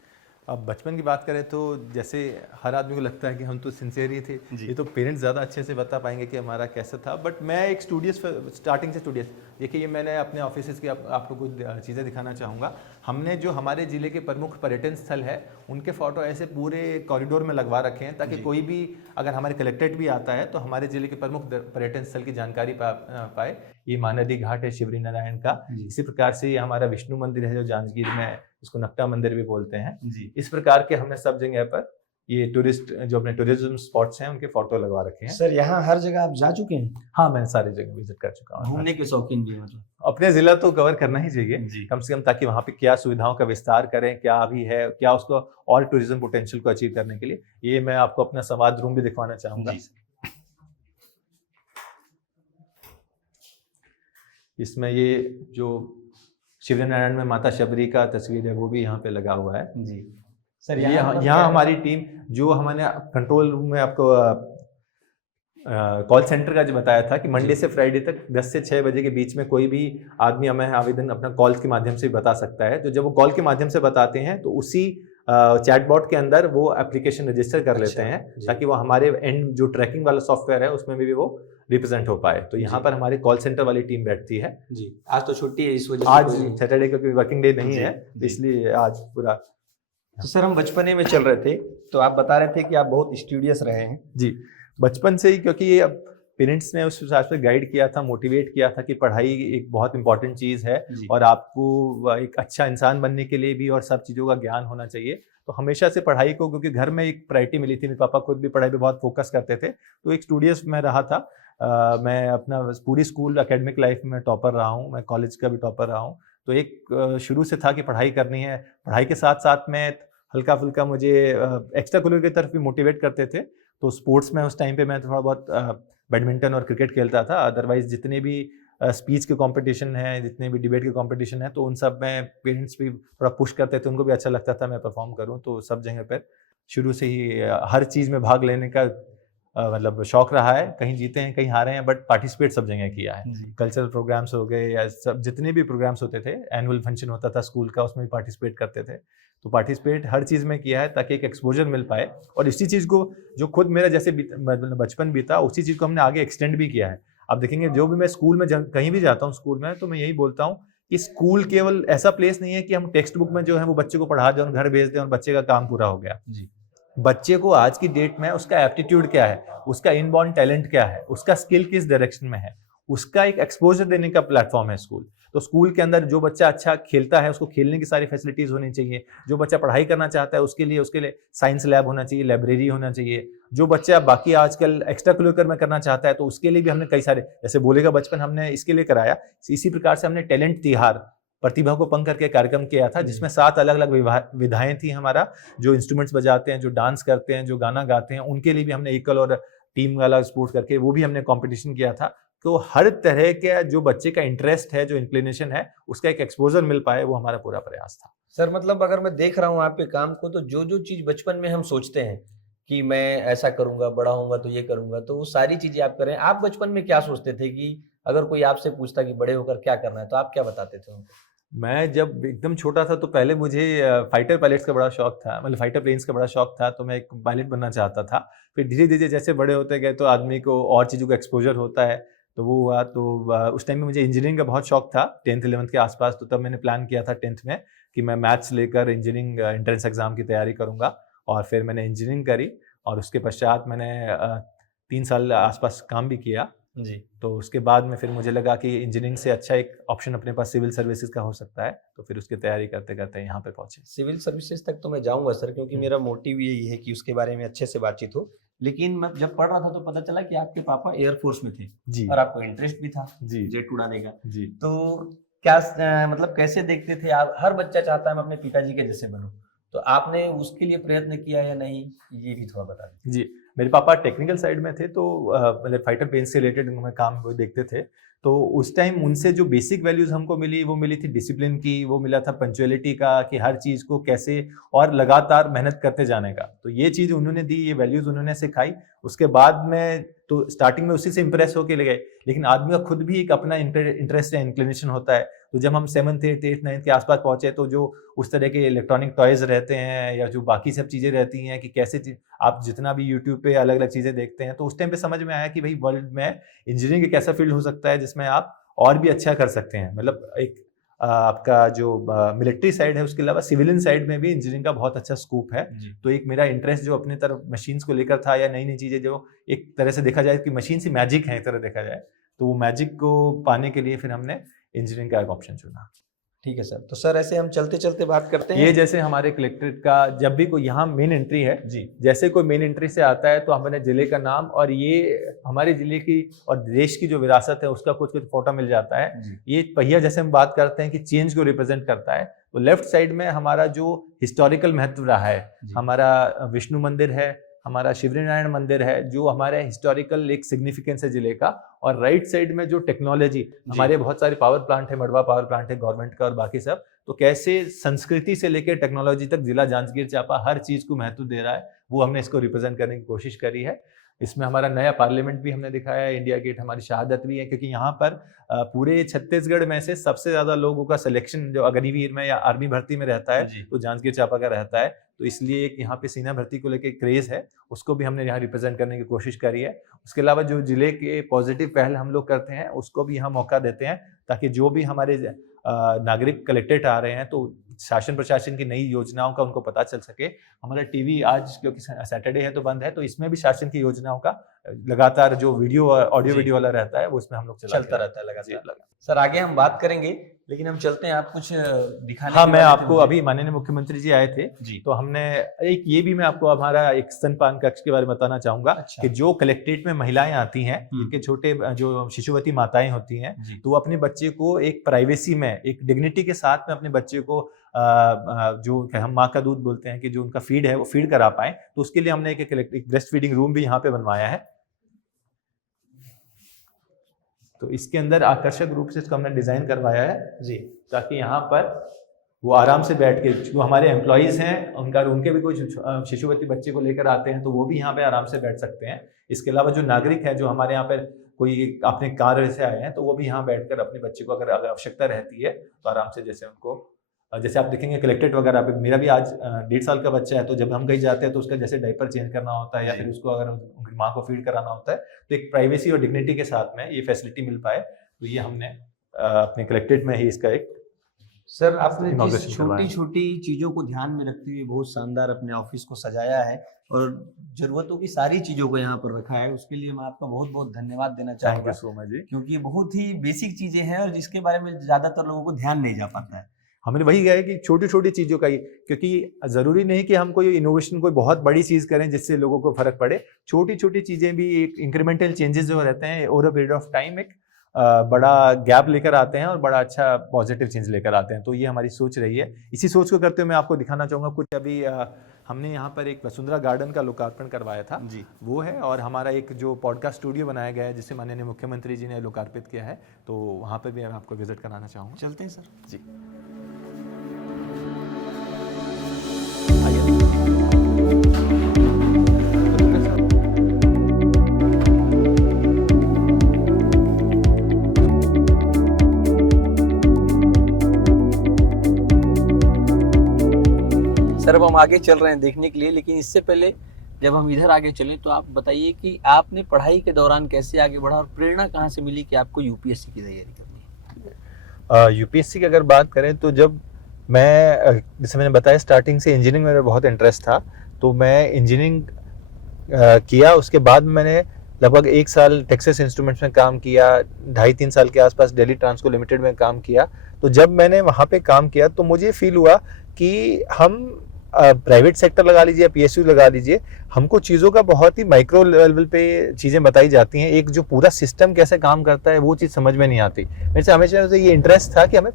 अब बचपन की बात करें तो जैसे हर आदमी को लगता है कि हम तो सिंसियर ही थे, ये तो पेरेंट्स ज़्यादा अच्छे से बता पाएंगे कि हमारा कैसा था, बट मैं एक स्टूडियस, स्टार्टिंग से स्टूडियस। देखिए, ये मैंने अपने ऑफिस की आपको कुछ चीज़ें दिखाना चाहूँगा। हमने जो हमारे ज़िले के प्रमुख पर्यटन स्थल है उनके फ़ोटो ऐसे पूरे कॉरिडोर में लगवा रखे हैं ताकि कोई भी अगर हमारे कलेक्ट्रेट भी आता है तो हमारे ज़िले के प्रमुख पर्यटन स्थल की जानकारी पाए। ये महानदी घाट है शिवरी नारायण का। इसी प्रकार से ये हमारा विष्णु मंदिर है जो जांजगीर में, इसको नक्टा मंदिर भी बोलते हैं। इस प्रकार के हमने सब जगह पर ये टूरिस्ट जो अपने टूरिज्म स्पॉट्स हैं उनके फोटो लगवा रखे हैं। सर, यहाँ हर जगह आप जा चुके हैं? हाँ, मैं सारी जगह विजिट कर चुका हूँ। घूमने के शौकीन भी हैं मतलब? अपने जिला तो कवर करना ही चाहिए कम से कम, ताकि वहाँ पे क्या सुविधाओं का विस्तार करें, क्या अभी है, क्या उसको और टूरिज्म पोटेंशियल को अचीव करने के लिए। ये मैं आपको अपना संवाद रूम भी दिखवाना चाहूँगा। इसमें ये जो शिवरी नारायण में माता शबरी का तस्वीर है वो भी यहाँ पे लगा हुआ है। जी सर, यहाँ हमारी टीम जो हमने कंट्रोल रूम में आपको कॉल सेंटर का जो बताया था कि मंडे से फ्राइडे तक 10 से 6 बजे के बीच में कोई भी आदमी हमें आवेदन अपना कॉल के माध्यम से बता सकता है। तो जब वो कॉल के माध्यम से बताते हैं तो उसी चैटबॉट के अंदर वो एप्लीकेशन रजिस्टर कर लेते हैं ताकि वो हमारे एंड जो ट्रैकिंग वाला सॉफ्टवेयर है उसमें भी वो रिप्रेजेंट हो पाए। तो यहाँ पर हमारे कॉल सेंटर वाली टीम बैठती है। जी, आज तो छुट्टी है इस वजह आज सैटरडे का कोई वर्किंग डे नहीं है, इसलिए आज पूरा। तो सर, हम बचपने में चल रहे थे तो आप बता रहे थे कि आप बहुत स्टूडियस रहे हैं। जी, बचपन से ही, क्योंकि ये अब पेरेंट्स ने उस हिसाब से गाइड किया था, मोटिवेट किया था कि पढ़ाई एक बहुत इंपॉर्टेंट चीज़ है और आपको एक अच्छा इंसान बनने के लिए भी और सब चीज़ों का ज्ञान होना चाहिए। तो हमेशा से पढ़ाई को, क्योंकि घर में एक प्रायोरिटी मिली थी, मेरे पापा खुद भी पढ़ाई पे बहुत फोकस करते थे, तो एक स्टूडियस में रहा था। मैं अपना पूरी स्कूल एकेडमिक लाइफ में टॉपर रहा हूँ, मैं कॉलेज का भी टॉपर रहा हूँ। तो एक शुरू से था कि पढ़ाई करनी है। पढ़ाई के साथ साथ में हल्का फुल्का मुझे एक्स्ट्रा करिकुलर की तरफ भी मोटिवेट करते थे। तो स्पोर्ट्स में उस टाइम पे मैं थोड़ा बहुत बैडमिंटन और क्रिकेट खेलता था। अदरवाइज जितने भी स्पीच के कंपटीशन हैं, जितने भी डिबेट के कंपटीशन हैं, तो उन सब में पेरेंट्स भी थोड़ा पुश करते थे, उनको भी अच्छा लगता था मैं परफॉर्म करूं। तो सब जगह पर शुरू से ही हर चीज़ में भाग लेने का मतलब शौक रहा है। कहीं जीते हैं, कहीं हारे हैं, बट पार्टिसिपेट सब जगह किया है। कल्चरल प्रोग्राम्स हो गए या सब जितने भी प्रोग्राम्स होते थे, एनुअल फंक्शन होता था स्कूल का, उसमें भी पार्टिसिपेट करते थे। तो पार्टिसिपेट हर चीज़ में किया है ताकि एक एक्सपोजर मिल पाए। और इसी चीज़ को जो खुद मेरा जैसे बचपन बीता, उसी चीज़ को हमने आगे एक्सटेंड भी किया है। आप देखेंगे जो भी मैं स्कूल में कहीं भी जाता हूँ स्कूल में, तो मैं यही बोलता हूँ कि स्कूल केवल ऐसा प्लेस नहीं है कि हम टेक्स्ट बुक में जो है वो बच्चे को पढ़ा दें और घर भेज दें और बच्चे का काम पूरा हो गया। बच्चे को आज की डेट में उसका एप्टीट्यूड क्या है, उसका इनबॉर्न टैलेंट क्या है, उसका स्किल किस डायरेक्शन में है, उसका एक एक्सपोजर देने का प्लेटफॉर्म है स्कूल। तो स्कूल के अंदर जो बच्चा अच्छा खेलता है उसको खेलने की सारी फैसिलिटीज़ होनी चाहिए। जो बच्चा पढ़ाई करना चाहता है उसके लिए साइंस लैब होना चाहिए, लाइब्रेरी होना चाहिए। जो बच्चा बाकी आजकल एक्स्ट्रा करिकुलर में करना चाहता है तो उसके लिए भी हमने कई सारे, जैसे बोलेगा बचपन, हमने इसके लिए कराया। इसी प्रकार से हमने टैलेंट तिहार, प्रतिभा को पंख करके कार्यक्रम किया था, जिसमें 7 अलग अलग विधाएं थी हमारा। जो इंस्ट्रूमेंट्स बजाते हैं, जो डांस करते हैं, जो गाना गाते हैं, उनके लिए भी हमने एकल और टीम वाला स्पोर्ट्स करके वो भी हमने कंपटीशन किया था। तो हर तरह के जो बच्चे का इंटरेस्ट है, जो इंक्लिनेशन है, उसका एक एक्सपोजर मिल पाए, वो हमारा पूरा प्रयास था। सर, मतलब अगर मैं देख रहा हूँ आपके काम को, तो जो जो चीज़ बचपन में हम सोचते हैं कि मैं ऐसा करूंगा, बड़ा होऊंगा तो ये करूंगा, तो वो सारी चीजें आप करें। आप बचपन में क्या सोचते थे कि अगर कोई आपसे पूछता कि बड़े होकर क्या करना है, तो आप क्या बताते थे उनको? मैं जब एकदम छोटा था तो पहले मुझे फाइटर पायलट्स का बड़ा शौक था, मतलब फाइटर प्लेन्स का बड़ा शौक था। तो मैं एक पायलट बनना चाहता था। फिर धीरे धीरे जैसे बड़े होते गए तो आदमी को और चीज़ों का एक्सपोजर होता है, तो वो हुआ। तो उस टाइम में मुझे इंजीनियरिंग का बहुत शौक था, 10th 11th के आसपास। तो तब मैंने प्लान किया था 10th में कि मैं मैथ्स लेकर इंजीनियरिंग एंट्रेंस एग्ज़ाम की तैयारी करूँगा। और फिर मैंने इंजीनियरिंग करी और उसके पश्चात मैंने 3 साल आसपास काम भी किया जी। तो उसके बाद में फिर मुझे लगा कि इंजीनियरिंग से अच्छा एक ऑप्शन अपने पास सिविल सर्विसेज का हो सकता है। तो फिर उसकी तैयारी करते करते यहाँ पे पहुंचे। सिविल सर्विसेज तक तो मैं जाऊंगा सर, क्योंकि मेरा मोटिव यही है कि उसके बारे में अच्छे से बातचीत हो। लेकिन मैं जब पढ़ रहा था तो पता चला कि आपके पापा एयरफोर्स में थे जी, और आपको इंटरेस्ट भी था जी, जेट उड़ाने का जी। तो क्या मतलब कैसे देखते थे आप? हर बच्चा चाहता है मैं अपने पिताजी के जैसे बनूं, तो आपने उसके लिए प्रयत्न किया या नहीं, ये भी थोड़ा बता दीजिए। जी, मेरे पापा टेक्निकल साइड में थे, तो मतलब फाइटर प्लेन्स से रिलेटेड उन्होंने काम वो देखते थे। तो उस टाइम उनसे जो बेसिक वैल्यूज हमको मिली, वो मिली थी डिसिप्लिन की, वो मिला था पंचुअलिटी का, कि हर चीज को कैसे और लगातार मेहनत करते जाने का। तो ये चीज उन्होंने दी, ये वैल्यूज उन्होंने सिखाई। उसके बाद में तो स्टार्टिंग में उसी से इंप्रेस होके ले गए, लेकिन आदमी का खुद भी एक अपना इंटरेस्ट या इंक्लिनेशन होता है। तो जब हम 7th 8th 9th के आसपास पहुंचे, तो जो उस तरह के इलेक्ट्रॉनिक टॉयज रहते हैं या जो बाकी सब चीज़ें रहती हैं, कि कैसे आप जितना भी यूट्यूब पे अलग अलग चीज़ें देखते हैं, तो उस टाइम पे समझ में आया कि भाई वर्ल्ड में इंजीनियरिंग एक ऐसा फील्ड हो सकता है जिसमें आप और भी अच्छा कर सकते हैं। मतलब एक आपका जो मिलिट्री साइड है, उसके अलावा सिविलियन साइड में भी इंजीनियरिंग का बहुत अच्छा स्कोप है। तो एक मेरा इंटरेस्ट जो अपने तरफ मशीन्स को लेकर था, या नई नई चीज़ें जो एक तरह से देखा जाए कि मशीन से मैजिक है एक तरह देखा जाए, तो वो मैजिक को पाने के लिए फिर हमने इंजीनियरिंग का एक ऑप्शन चुना। ठीक है सर। तो सर ऐसे हम चलते चलते बात करते हैं। ये जैसे हमारे कलेक्ट्रेट का जब भी कोई यहाँ मेन एंट्री है जी, जैसे कोई मेन एंट्री से आता है, तो हमारे जिले का नाम और ये हमारे जिले की और देश की जो विरासत है उसका कुछ कुछ फोटो मिल जाता है। ये पहिया जैसे हम बात करते हैं कि चेंज को रिप्रेजेंट करता है, तो लेफ्ट साइड में हमारा जो हिस्टोरिकल महत्व रहा है, हमारा विष्णु मंदिर है, हमारा शिवरी नारायण मंदिर है, जो हमारे हिस्टोरिकल एक सिग्निफिकेंस है जिले का। और राइट साइड में जो टेक्नोलॉजी, हमारे बहुत सारे पावर प्लांट है, मड़वा पावर प्लांट है गवर्नमेंट का और बाकी सब, तो कैसे संस्कृति से लेकर टेक्नोलॉजी तक जिला जांजगीर चांपा हर चीज को महत्व दे रहा है, वो हमने इसको रिप्रेजेंट करने की कोशिश करी है। इसमें हमारा नया पार्लियामेंट भी हमने दिखाया है, इंडिया गेट, हमारी शहादत भी है, क्योंकि यहाँ पर पूरे छत्तीसगढ़ में से सबसे ज्यादा लोगों का सिलेक्शन जो अग्निवीर में या आर्मी भर्ती में रहता है, तो जांजगीर चांपा का रहता है। तो इसलिए एक यहाँ पे सेना भर्ती को लेकर क्रेज है, उसको भी हमने यहाँ रिप्रेजेंट करने की कोशिश करी है। उसके अलावा जो जिले के पॉजिटिव पहल हम लोग करते हैं, उसको भी यहाँ मौका देते हैं, ताकि जो भी हमारे नागरिक कलेक्टेड आ रहे हैं, तो शासन प्रशासन की नई योजनाओं का उनको पता चल सके। हमारा टीवी आज क्योंकि सैटरडे है तो बंद है, तो इसमें भी शासन की योजनाओं का लगातार जो वीडियो ऑडियो वीडियो वाला रहता है, वो इसमें हम लोग चलता रहता है लगातार। सर आगे हम बात करेंगे, लेकिन हम चलते हैं, आप कुछ दिखाने। हाँ, मैं आपको अभी माननीय मुख्यमंत्री जी आए थे जी, तो हमने एक ये भी मैं आपको हमारा एक स्तनपान कक्ष के बारे में बताना चाहूंगा। अच्छा। कि जो कलेक्ट्रेट में महिलाएं आती हैं, जिनके छोटे जो शिशुवती माताएं होती हैं, तो वो अपने बच्चे को एक प्राइवेसी में, एक डिग्निटी के साथ में अपने बच्चे को जो हम माँ का दूध बोलते हैं, कि जो उनका फीड है वो फीड करा पाए, तो उसके लिए हमने एक ब्रेस्ट फीडिंग रूम भी यहाँ पे बनवाया है। तो इसके अंदर आकर्षक रूप से इसको हमने डिजाइन करवाया है जी, ताकि यहाँ पर वो आराम से बैठ के, जो हमारे एम्प्लॉयज हैं उनके भी कोई शिशुवती बच्चे को लेकर आते हैं, तो वो भी यहाँ पे आराम से बैठ सकते हैं। इसके अलावा जो नागरिक है, जो हमारे यहाँ पर कोई अपने कार्य से आए हैं, तो वो भी यहाँ बैठकर अपने बच्चे को अगर आवश्यकता रहती है, तो आराम से, जैसे उनको, जैसे आप देखेंगे कलेक्ट्रेट वगैरह पे, मेरा भी आज 1.5 साल का बच्चा है, तो जब हम कहीं जाते हैं तो उसका जैसे डायपर चेंज करना होता है, या फिर उसको अगर उनकी माँ को फीड कराना होता है, तो एक प्राइवेसी और डिग्निटी के साथ में ये फैसिलिटी मिल पाए, तो ये हमने अपने कलेक्ट्रेट में ही इसका एक सर आपने जिस छोटी छोटी चीजों को ध्यान में रखते हुए बहुत शानदार अपने ऑफिस को सजाया है और जरूरतों की सारी चीजों को यहाँ पर रखा है, उसके लिए मैं आपका बहुत बहुत धन्यवाद देना चाहूंगा। सो मच जी, क्योंकि ये बहुत ही बेसिक चीजें हैं और जिसके बारे में ज्यादातर लोगों को ध्यान नहीं जा पाता है। हमने वही कहा है कि छोटी छोटी चीजों का ही, क्योंकि जरूरी नहीं कि हम कोई इनोवेशन कोई बहुत बड़ी चीज करें जिससे लोगों को फर्क पड़े। छोटी छोटी चीजें भी एक इंक्रीमेंटल चेंजेस जो रहते हैं, over a period of time एक बड़ा गैप लेकर आते हैं और बड़ा अच्छा पॉजिटिव चेंज लेकर आते हैं। तो ये हमारी सोच रही है। इसी सोच को करते हुए मैं आपको दिखाना चाहूँगा कुछ। अभी हमने यहाँ पर एक वसुंधरा गार्डन का लोकार्पण करवाया था जी, वो है, और हमारा एक जो पॉडकास्ट स्टूडियो बनाया गया है जिसे माननीय मुख्यमंत्री जी ने लोकार्पित किया है, तो वहाँ पर भी मैं आपको विजिट कराना चाहूँगा। चलते हैं सर जी। सर अब हम आगे चल रहे हैं देखने के लिए, लेकिन इससे पहले जब हम इधर आगे चलें तो आप बताइए कि आपने पढ़ाई के दौरान कैसे आगे बढ़ा और प्रेरणा कहाँ से मिली कि आपको यूपीएससी की तैयारी करनी है? यूपीएससी की अगर बात करें तो जब मैं, जैसे मैंने बताया, स्टार्टिंग से इंजीनियरिंग में बहुत इंटरेस्ट था, तो मैं इंजीनियरिंग किया। उसके बाद मैंने लगभग 1 साल टेक्सास इंस्ट्रूमेंट्स में काम किया, 2.5-3 साल के आसपास दिल्ली ट्रांसको लिमिटेड में काम किया। तो जब मैंने वहाँ पे काम किया तो मुझे फील हुआ कि हम प्राइवेट सेक्टर लगा लीजिए या पीएसयू लगा लीजिए, हमको चीज़ों का बहुत ही माइक्रो लेवल पे चीज़ें बताई जाती हैं। एक जो पूरा सिस्टम कैसे काम करता है वो चीज़ समझ में नहीं आती। मेरे से हमेशा से ये इंटरेस्ट था कि हमें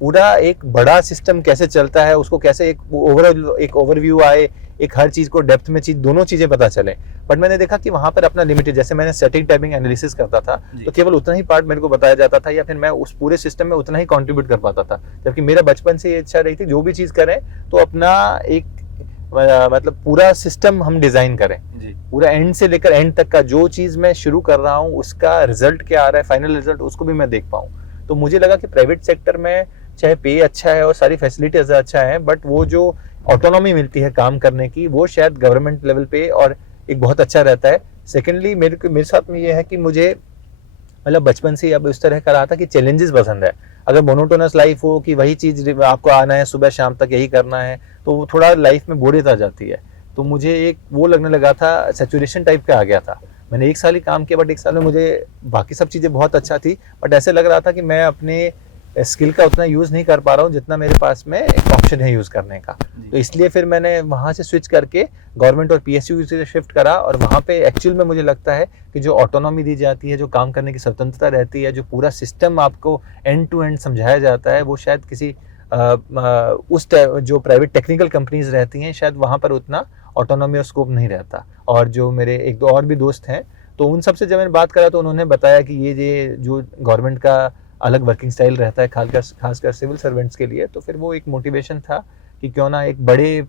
पूरा एक बड़ा सिस्टम कैसे चलता है, उसको कैसे एक ओवरव्यू आए, एक हर चीज़ को डेप्थ में दोनों चीज़ें पता चले। बट मैंने देखा कि वहाँ पर अपना लिमिटेड, जैसे मैंने स्टैटिक टाइमिंग एनालिसिस करता था तो केवल उतना ही पार्ट मेरे को बताया जाता था, या फिर मैं उस पूरे सिस्टम में उतना ही कंट्रीब्यूट कर पाता था। जबकि मेरा बचपन से ये इच्छा रही थी जो भी चीज़ करें तो अपना एक मतलब पूरा सिस्टम हम डिजाइन करें, पूरा एंड से लेकर एंड तक का जो चीज मैं शुरू कर रहा हूँ उसका रिजल्ट क्या आ रहा है, फाइनल रिजल्ट उसको भी मैं देख पाऊँ। तो मुझे लगा कि प्राइवेट सेक्टर में चाहे पे अच्छा है और सारी फैसिलिटीज अच्छा है, बट वो जो ऑटोनॉमी मिलती है काम करने की वो शायद गवर्नमेंट लेवल पे और एक बहुत अच्छा रहता है। सेकेंडली मेरे साथ में ये है कि मुझे मतलब बचपन से अब इस तरह का रहा था कि चैलेंजेस पसंद है। अगर मोनोटोनस लाइफ हो कि वही चीज आपको आना है सुबह शाम तक यही करना है तो वो थोड़ा लाइफ में बोरियत आ जाती है। तो मुझे एक वो लगने लगा था, सैचुरेशन टाइप का आ गया था। मैंने 1 साल ही काम किया, बट 1 साल में मुझे बाकी सब चीज़ें बहुत अच्छा थी, बट ऐसे लग रहा था कि मैं अपने स्किल का उतना यूज़ नहीं कर पा रहा हूँ जितना मेरे पास में एक ऑप्शन है यूज़ करने का। तो इसलिए फिर मैंने वहाँ से स्विच करके गवर्नमेंट और पीएसयू से शिफ्ट करा, और वहाँ पे एक्चुअल में मुझे लगता है कि जो ऑटोनॉमी दी जाती है, जो काम करने की स्वतंत्रता रहती है, जो पूरा सिस्टम आपको एंड टू एंड समझाया जाता है, वो शायद किसी जो प्राइवेट टेक्निकल कंपनीज रहती हैं शायद वहाँ पर उतना ऑटोनॉमी और स्कोप नहीं रहता। और जो मेरे 1-2 और भी दोस्त हैं तो उन सब से जब मैंने बात करा तो उन्होंने बताया कि ये जो गवर्नमेंट का अलग वर्किंग स्टाइल रहता है खासकर सिविल सर्वेंट्स के लिए, तो फिर वो एक मोटिवेशन था कि क्यों ना एक बड़े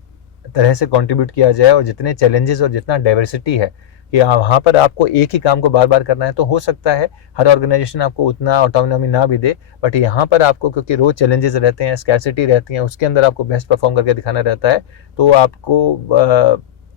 तरह से कंट्रीब्यूट किया जाए, और जितने चैलेंजेस और जितना डाइवर्सिटी है कि वहाँ पर आपको एक ही काम को बार बार करना है, तो हो सकता है हर ऑर्गेनाइजेशन आपको उतना ऑटोनॉमी ना भी दे, बट यहाँ पर आपको क्योंकि रोज चैलेंजेस रहते हैं, स्कैर्सिटी रहती है, उसके अंदर आपको बेस्ट परफॉर्म करके दिखाना रहता है, तो आपको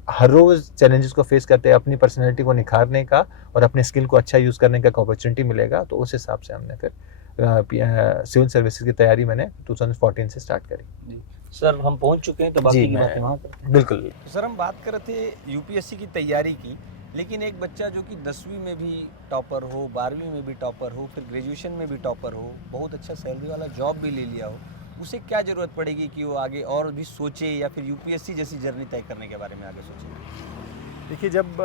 हर रोज चैलेंजेस को फेस करते हैं अपनी पर्सनैलिटी को निखारने का और अपने स्किल को अच्छा यूज़ करने का अपॉर्चुनिटी मिलेगा। तो उस हिसाब से हमने फिर सिविल सर्विसेज की तैयारी मैंने 2014 से स्टार्ट करी। जी सर, हम पहुंच चुके हैं तो बाकी की बातें वहाँ करते हैं। बिल्कुल। सर, हम बात कर रहे थे यूपीएससी की तैयारी की, लेकिन एक बच्चा जो कि 10वीं में भी टॉपर हो, 12वीं में भी टॉपर हो, फिर ग्रेजुएशन में भी टॉपर हो, बहुत अच्छा सैलरी वाला जॉब भी ले लिया हो, उसे क्या ज़रूरत पड़ेगी कि वो आगे और भी सोचे या फिर यूपीएससी जैसी जर्नी तय करने के बारे में आगे सोचे? देखिए, जब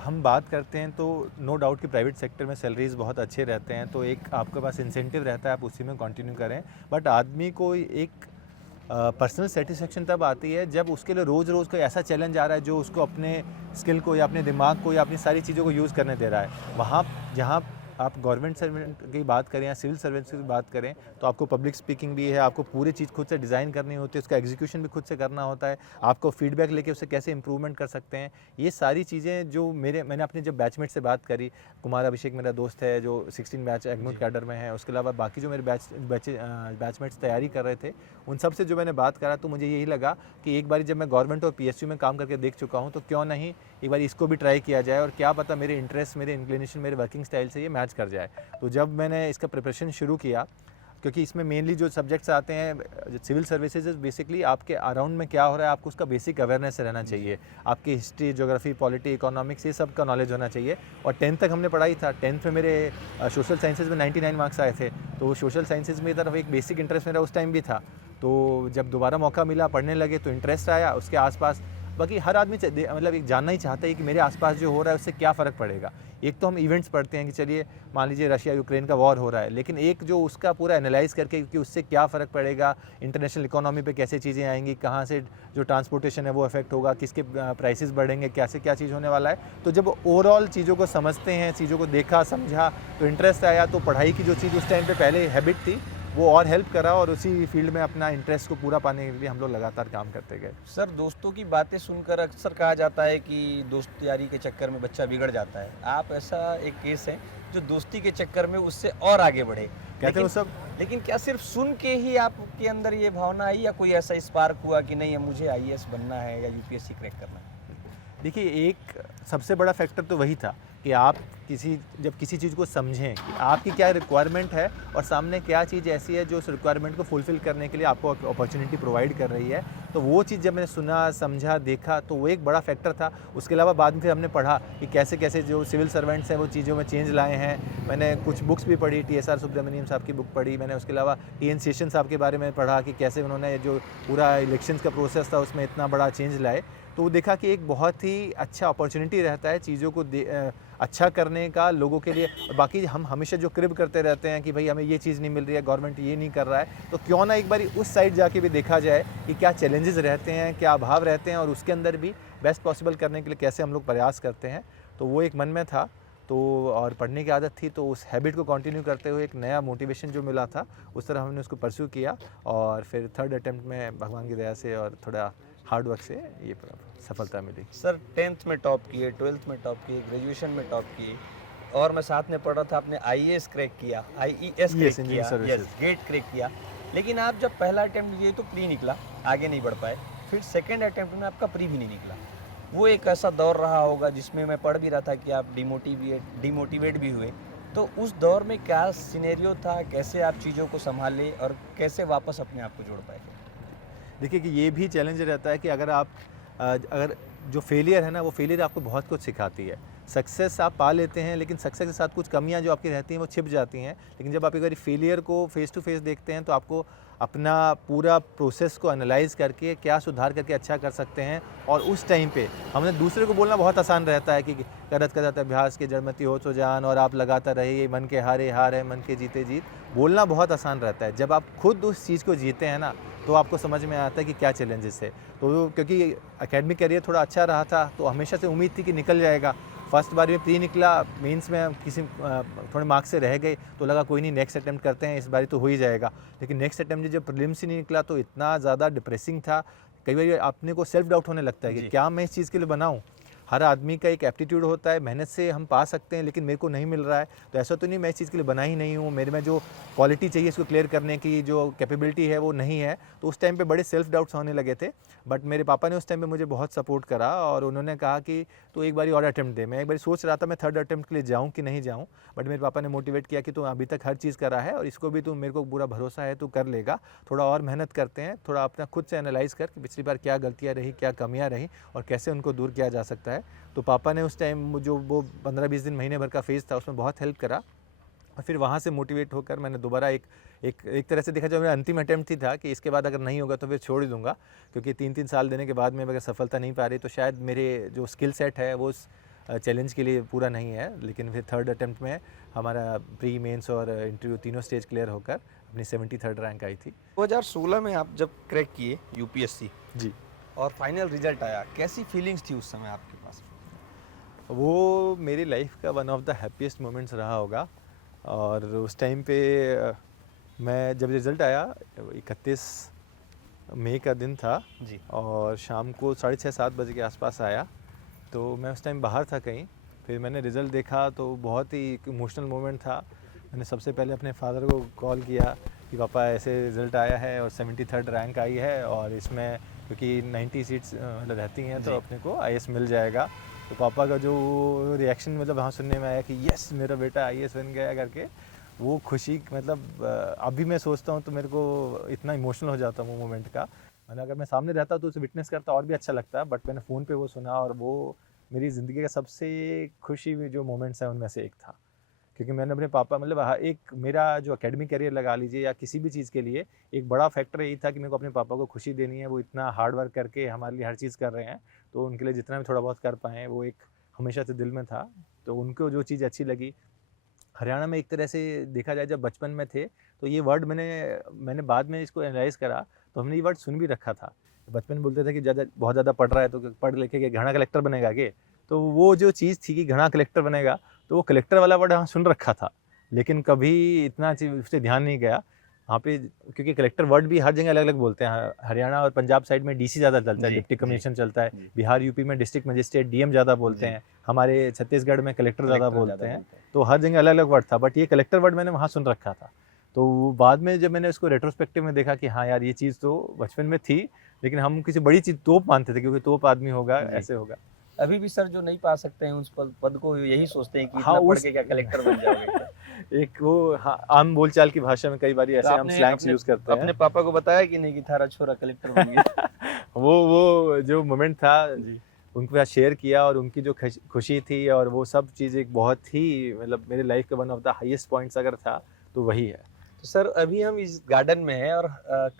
हम बात करते हैं तो नो डाउट कि प्राइवेट सेक्टर में सैलरीज बहुत अच्छे रहते हैं, तो एक आपके पास इंसेंटिव रहता है आप उसी में कंटिन्यू करें। बट आदमी को एक पर्सनल सेटिस्फेक्शन तब आती है जब उसके लिए रोज़ रोज़ कोई ऐसा चैलेंज आ रहा है जो उसको अपने स्किल को या अपने दिमाग को या अपनी सारी चीज़ों को यूज़ करने दे रहा है। वहाँ जहाँ आप गवर्नमेंट सर्वेंट की बात करें या सिविल सर्वेंट्स की बात करें तो आपको पब्लिक स्पीकिंग भी है, आपको पूरी चीज़ खुद से डिज़ाइन करनी होती है, उसका एग्जीक्यूशन भी खुद से करना होता है, आपको फीडबैक लेके उससे कैसे इंप्रूवमेंट कर सकते हैं। ये सारी चीज़ें जो मैंने अपने जब बैचमेट से बात करी, कुमार अभिषेक मेरा दोस्त है जो 16 बैच एग्मोट कैडर में है, उसके अलावा बाकी जो मेरे बैचमेट्स तैयारी कर रहे थे उन सब से जो मैंने बात करा, तो मुझे यही लगा कि एक बार जब मैं गवर्नमेंट और पीएसयू में काम करके देख चुका हूँ तो क्यों नहीं एक बार इसको भी ट्राई किया जाए, और क्या पता मेरे इंटरेस्ट, मेरे इंक्लिनेशन, मेरे वर्किंग स्टाइल से ये मैच कर जाए। तो जब मैंने इसका प्रिपरेशन शुरू किया, क्योंकि इसमें मेनली जो सब्जेक्ट्स आते हैं सिविल सर्विसेज, बेसिकली आपके अराउंड में क्या हो रहा है आपको उसका बेसिक अवेयरनेस रहना चाहिए, आपकी हिस्ट्री, ज्योग्राफी, पॉलिटी, इकोनॉमिक्स, ये सब का नॉलेज होना चाहिए। और 10th तक हमने पढ़ाई था। 10th में मेरे सोशल साइंसेज में 99 मार्क्स आए थे, तो सोशल साइंसेज में तरफ एक बेसिक इंटरेस्ट मेरा उस टाइम भी था। तो जब दोबारा मौका मिला, पढ़ने लगे तो इंटरेस्ट आया उसके आसपास। बाकी हर आदमी मतलब एक जानना ही चाहता है कि मेरे आसपास जो हो रहा है उससे क्या फ़र्क पड़ेगा। एक तो हम इवेंट्स पढ़ते हैं कि चलिए मान लीजिए रशिया यूक्रेन का वॉर हो रहा है, लेकिन एक जो उसका पूरा एनालाइज करके कि उससे क्या फ़र्क पड़ेगा, इंटरनेशनल इकोनॉमी पे कैसे चीज़ें आएंगी, कहाँ से जो ट्रांसपोर्टेशन है वो इफेक्ट होगा, किसके प्राइसेस बढ़ेंगे, कैसे क्या चीज़ होने वाला है। तो जब ओवरऑल चीज़ों को समझते हैं, चीज़ों को देखा समझा तो इंटरेस्ट आया। तो पढ़ाई की जो चीज़ उस टाइम पर पहले हैबिट थी वो और हेल्प करा, और उसी फील्ड में अपना इंटरेस्ट को पूरा पाने के लिए हम लोग लगातार काम करते गए। सर, दोस्तों की बातें सुनकर अक्सर कहा जाता है कि दोस्त यारी के चक्कर में बच्चा बिगड़ जाता है। आप ऐसा एक केस है जो दोस्ती के चक्कर में उससे और आगे बढ़े, कहते हैं वो सब। लेकिन क्या सिर्फ सुन के ही आपके अंदर ये भावना आई, या कोई ऐसा स्पार्क हुआ कि नहीं मुझे आईएएस बनना है या यूपीएससी क्रैक करना है? देखिए, एक सबसे बड़ा फैक्टर तो वही था कि आप जब किसी चीज़ को समझें कि आपकी क्या रिक्वायरमेंट है और सामने क्या चीज़ ऐसी है जो उस रिक्वायरमेंट को फुलफ़िल करने के लिए आपको अपॉर्चुनिटी प्रोवाइड कर रही है, तो वो चीज़ जब मैंने सुना, समझा, देखा तो वो एक बड़ा फैक्टर था। उसके अलावा बाद में फिर हमने पढ़ा कि कैसे कैसे जो सिविल सर्वेंट्स हैं वो चीज़ों में चेंज लाए हैं। मैंने कुछ बुक्स भी पढ़ी, TSR सुब्रमण्यम साहब की बुक पढ़ी मैंने, उसके अलावा TN शेषन साहब के बारे में पढ़ा कि कैसे उन्होंने जो पूरा इलेक्शंस का प्रोसेस था उसमें इतना बड़ा चेंज लाए। तो देखा कि एक बहुत ही अच्छा अपॉर्चुनिटी रहता है चीज़ों को अच्छा करने करने का लोगों के लिए। और बाकी हम हमेशा जो क्रिब करते रहते हैं कि भाई हमें ये चीज़ नहीं मिल रही है, गवर्नमेंट ये नहीं कर रहा है, तो क्यों ना एक बारी उस साइड जाके भी देखा जाए कि क्या चैलेंजेस रहते हैं, क्या अभाव रहते हैं, और उसके अंदर भी बेस्ट पॉसिबल करने के लिए कैसे हम लोग प्रयास करते हैं। तो वो एक मन में था, तो और पढ़ने की आदत थी, तो उस हैबिट को कंटिन्यू करते हुए एक नया मोटिवेशन जो मिला था उस तरह हमने उसको परस्यू किया। और फिर थर्ड अटेम्प्ट में भगवान की दया से और थोड़ा हार्ड वर्क से ये सफलता मिली। सर 10th में टॉप किए, 12th में टॉप किए, ग्रेजुएशन में टॉप किए, और मैं साथ में पढ़ रहा था आपने आईएएस क्रैक किया, आईईएस क्रैक किया, यस गेट क्रैक किया। लेकिन आप जब पहला अटेम्प्ट लिए तो प्री निकला, आगे नहीं बढ़ पाए। फिर सेकंड अटेम्प्ट में आपका प्री भी नहीं निकला। वो एक ऐसा दौर रहा होगा जिसमें मैं पढ़ भी रहा था कि आप डिमोटिवेट भी हुए। तो उस दौर में क्या सिनेरियो था, कैसे आप चीज़ों को संभाले और कैसे वापस अपने आप को जोड़ पाए? देखिए कि ये भी चैलेंज रहता है कि अगर जो फेलियर है ना, वो फेलियर आपको बहुत कुछ सिखाती है। सक्सेस आप पा लेते हैं, लेकिन सक्सेस के साथ कुछ कमियां जो आपकी रहती हैं वो छिप जाती हैं। लेकिन जब आप एक बार फेलियर को फेस टू फेस देखते हैं तो आपको अपना पूरा प्रोसेस को एनालाइज करके क्या सुधार करके अच्छा कर सकते हैं। और उस टाइम पे हमने दूसरे को बोलना बहुत आसान रहता है कि करत करत अभ्यास के जड़मती हो तो जान, और आप लगाता रहिए, मन के हारे हार है, मन के जीते जीत, बोलना बहुत आसान रहता है। जब आप खुद उस चीज़ को जीते हैं ना, तो आपको समझ में आता है कि क्या चैलेंजेस है। तो क्योंकि एकेडमिक करियर थोड़ा अच्छा रहा था, तो हमेशा से उम्मीद थी कि निकल जाएगा। फर्स्ट बार में प्री निकला, मेंस में हम किसी थोड़े मार्क्स से रह गए, तो लगा कोई नहीं, नेक्स्ट अटेम्प्ट करते हैं, इस बार तो हो ही जाएगा। लेकिन नेक्स्ट अटेम्प्ट जब प्रीलिम्स ही नहीं निकला तो इतना ज़्यादा डिप्रेसिंग था। कई बार अपने को सेल्फ डाउट होने लगता है कि क्या मैं इस चीज़ के लिए बनाऊँ। हर आदमी का एक एप्टीट्यूड होता है, मेहनत से हम पा सकते हैं, लेकिन मेरे को नहीं मिल रहा है। तो ऐसा तो नहीं मैं इस चीज़ के लिए बना ही नहीं हूँ, मेरे में जो क्वालिटी चाहिए इसको क्लियर करने की जो कैपेबिलिटी है वो नहीं है। तो उस टाइम पे बड़े सेल्फ डाउट्स होने लगे थे। बट मेरे पापा ने उस टाइम पे मुझे बहुत सपोर्ट करा और उन्होंने कहा कि तो एक बारी और अटेम्प्ट दे। मैं एक बारी सोच रहा था मैं थर्ड अटेम्प्ट के लिए जाऊँ कि नहीं जाऊँ, बट मेरे पापा ने मोटिवेट किया कि तू अभी तक हर चीज़ करा है और इसको भी तू, मेरे को पूरा भरोसा है तू कर लेगा। थोड़ा और मेहनत करते हैं, थोड़ा अपना खुद से एनालाइज़ कर कि पिछली बार क्या गलतियाँ रही, क्या कमियाँ रही और कैसे उनको दूर किया जा सकता है। तो पापा ने उस टाइम जो वो 15-20 दिन, महीने भर का फेज़ था, उसमें बहुत हेल्प करा। और फिर वहाँ से मोटिवेट होकर मैंने दोबारा एक तरह से देखा जाए मेरा अंतिम अटेम्प्ट ही था कि इसके बाद अगर नहीं होगा तो फिर छोड़ ही दूंगा, क्योंकि 3-3 साल देने के बाद में अगर सफलता नहीं पा रही तो शायद मेरे जो स्किल सेट है वो उस चैलेंज के लिए पूरा नहीं है। लेकिन फिर थर्ड अटेम्प्ट में हमारा प्री, मेंस और इंटरव्यू तीनों स्टेज क्लियर होकर अपनी 73rd रैंक आई थी। 2016 में आप जब क्रैक किए यूपीएससी जी, और फाइनल रिजल्ट आया, कैसी फीलिंग्स थी उस समय आपके पास? वो मेरी लाइफ का one of the happiest moments रहा होगा। और उस टाइम पे मैं जब रिज़ल्ट आया 31 मई का दिन था जी। और शाम को 6:30-7 बजे के आसपास आया। तो मैं उस टाइम बाहर था कहीं, फिर मैंने रिज़ल्ट देखा तो बहुत ही इमोशनल मोमेंट था। मैंने सबसे पहले अपने फादर को कॉल किया कि पापा ऐसे रिज़ल्ट आया है और 73rd रैंक आई है और इसमें क्योंकि 90 सीट्स रहती हैं तो अपने को आईएएस मिल जाएगा। तो पापा का जो रिएक्शन मतलब वहाँ सुनने में आया कि यस मेरा बेटा आईएएस बन गया करके, वो खुशी मतलब अभी मैं सोचता हूँ तो मेरे को इतना इमोशनल हो जाता हूँ वो मोमेंट का। मतलब अगर मैं सामने रहता तो उसे विटनेस करता और भी अच्छा लगता है, बट मैंने फ़ोन पे वो सुना और वो मेरी ज़िंदगी का सबसे खुशी में जो मोमेंट्स हैं उनमें से एक था। क्योंकि मैंने अपने पापा मतलब एक मेरा जो एकेडमिक करियर लगा लीजिए या किसी भी चीज़ के लिए एक बड़ा फैक्टर यही था कि मेरे को अपने पापा को खुशी देनी है। वो इतना हार्ड वर्क करके हमारे लिए हर चीज़ कर रहे हैं, तो उनके लिए जितना भी थोड़ा बहुत कर पाएँ वो एक हमेशा से दिल में था। तो उनको जो चीज़ अच्छी लगी, हरियाणा में एक तरह से देखा जाए जब बचपन में थे तो ये वर्ड मैंने बाद में इसको एनालाइज़ करा तो हमने ये वर्ड सुन भी रखा था। बचपन में बोलते थे कि बहुत ज़्यादा पढ़ रहा है तो पढ़ लिख के घना कलेक्टर बनेगा के, तो वो जो चीज़ थी कि घना कलेक्टर बनेगा, तो वो कलेक्टर वाला वर्ड हाँ सुन रखा था, लेकिन कभी इतना चीज़ उस पर ध्यान नहीं गया वहाँ पे। क्योंकि कलेक्टर वर्ड भी हर जगह अलग अलग बोलते हैं। हरियाणा और पंजाब साइड में डीसी ज़्यादा चलता है, डिप्टी कमिश्नर चलता है। बिहार यूपी में डिस्ट्रिक्ट मजिस्ट्रेट डीएम ज़्यादा बोलते हैं। हमारे छत्तीसगढ़ में कलेक्टर ज़्यादा बोलते हैं। तो हर जगह अलग अलग वर्ड था, बट ये कलेक्टर वर्ड मैंने वहाँ सुन रखा था। तो बाद में जब मैंने उसको रेट्रोस्पेक्टिव में देखा कि हाँ यार ये चीज़ तो बचपन में थी, लेकिन हम किसी बड़ी चीज़ तोप मानते थे क्योंकि तोप आदमी होगा, ऐसे होगा। अभी भी सर जो नहीं पा सकते हैं उस पद को यही सोचते हैं कि हाँ, इतना पढ़ के क्या कलेक्टर बन जाओगे? एक वो हाँ, आम बोलचाल की भाषा में कई बार ऐसे हम स्लैंग्स यूज करते हैं। अपने पापा को बताया कि नहीं कि थारा छोरा कलेक्टर बन गया? वो जो मोमेंट था उनके साथ शेयर किया और उनकी जो खुशी थी और वो सब चीज़ एक बहुत ही मतलब मेरे लाइफ का one of the highest points अगर था तो वही है। तो सर अभी हम इस गार्डन में हैं और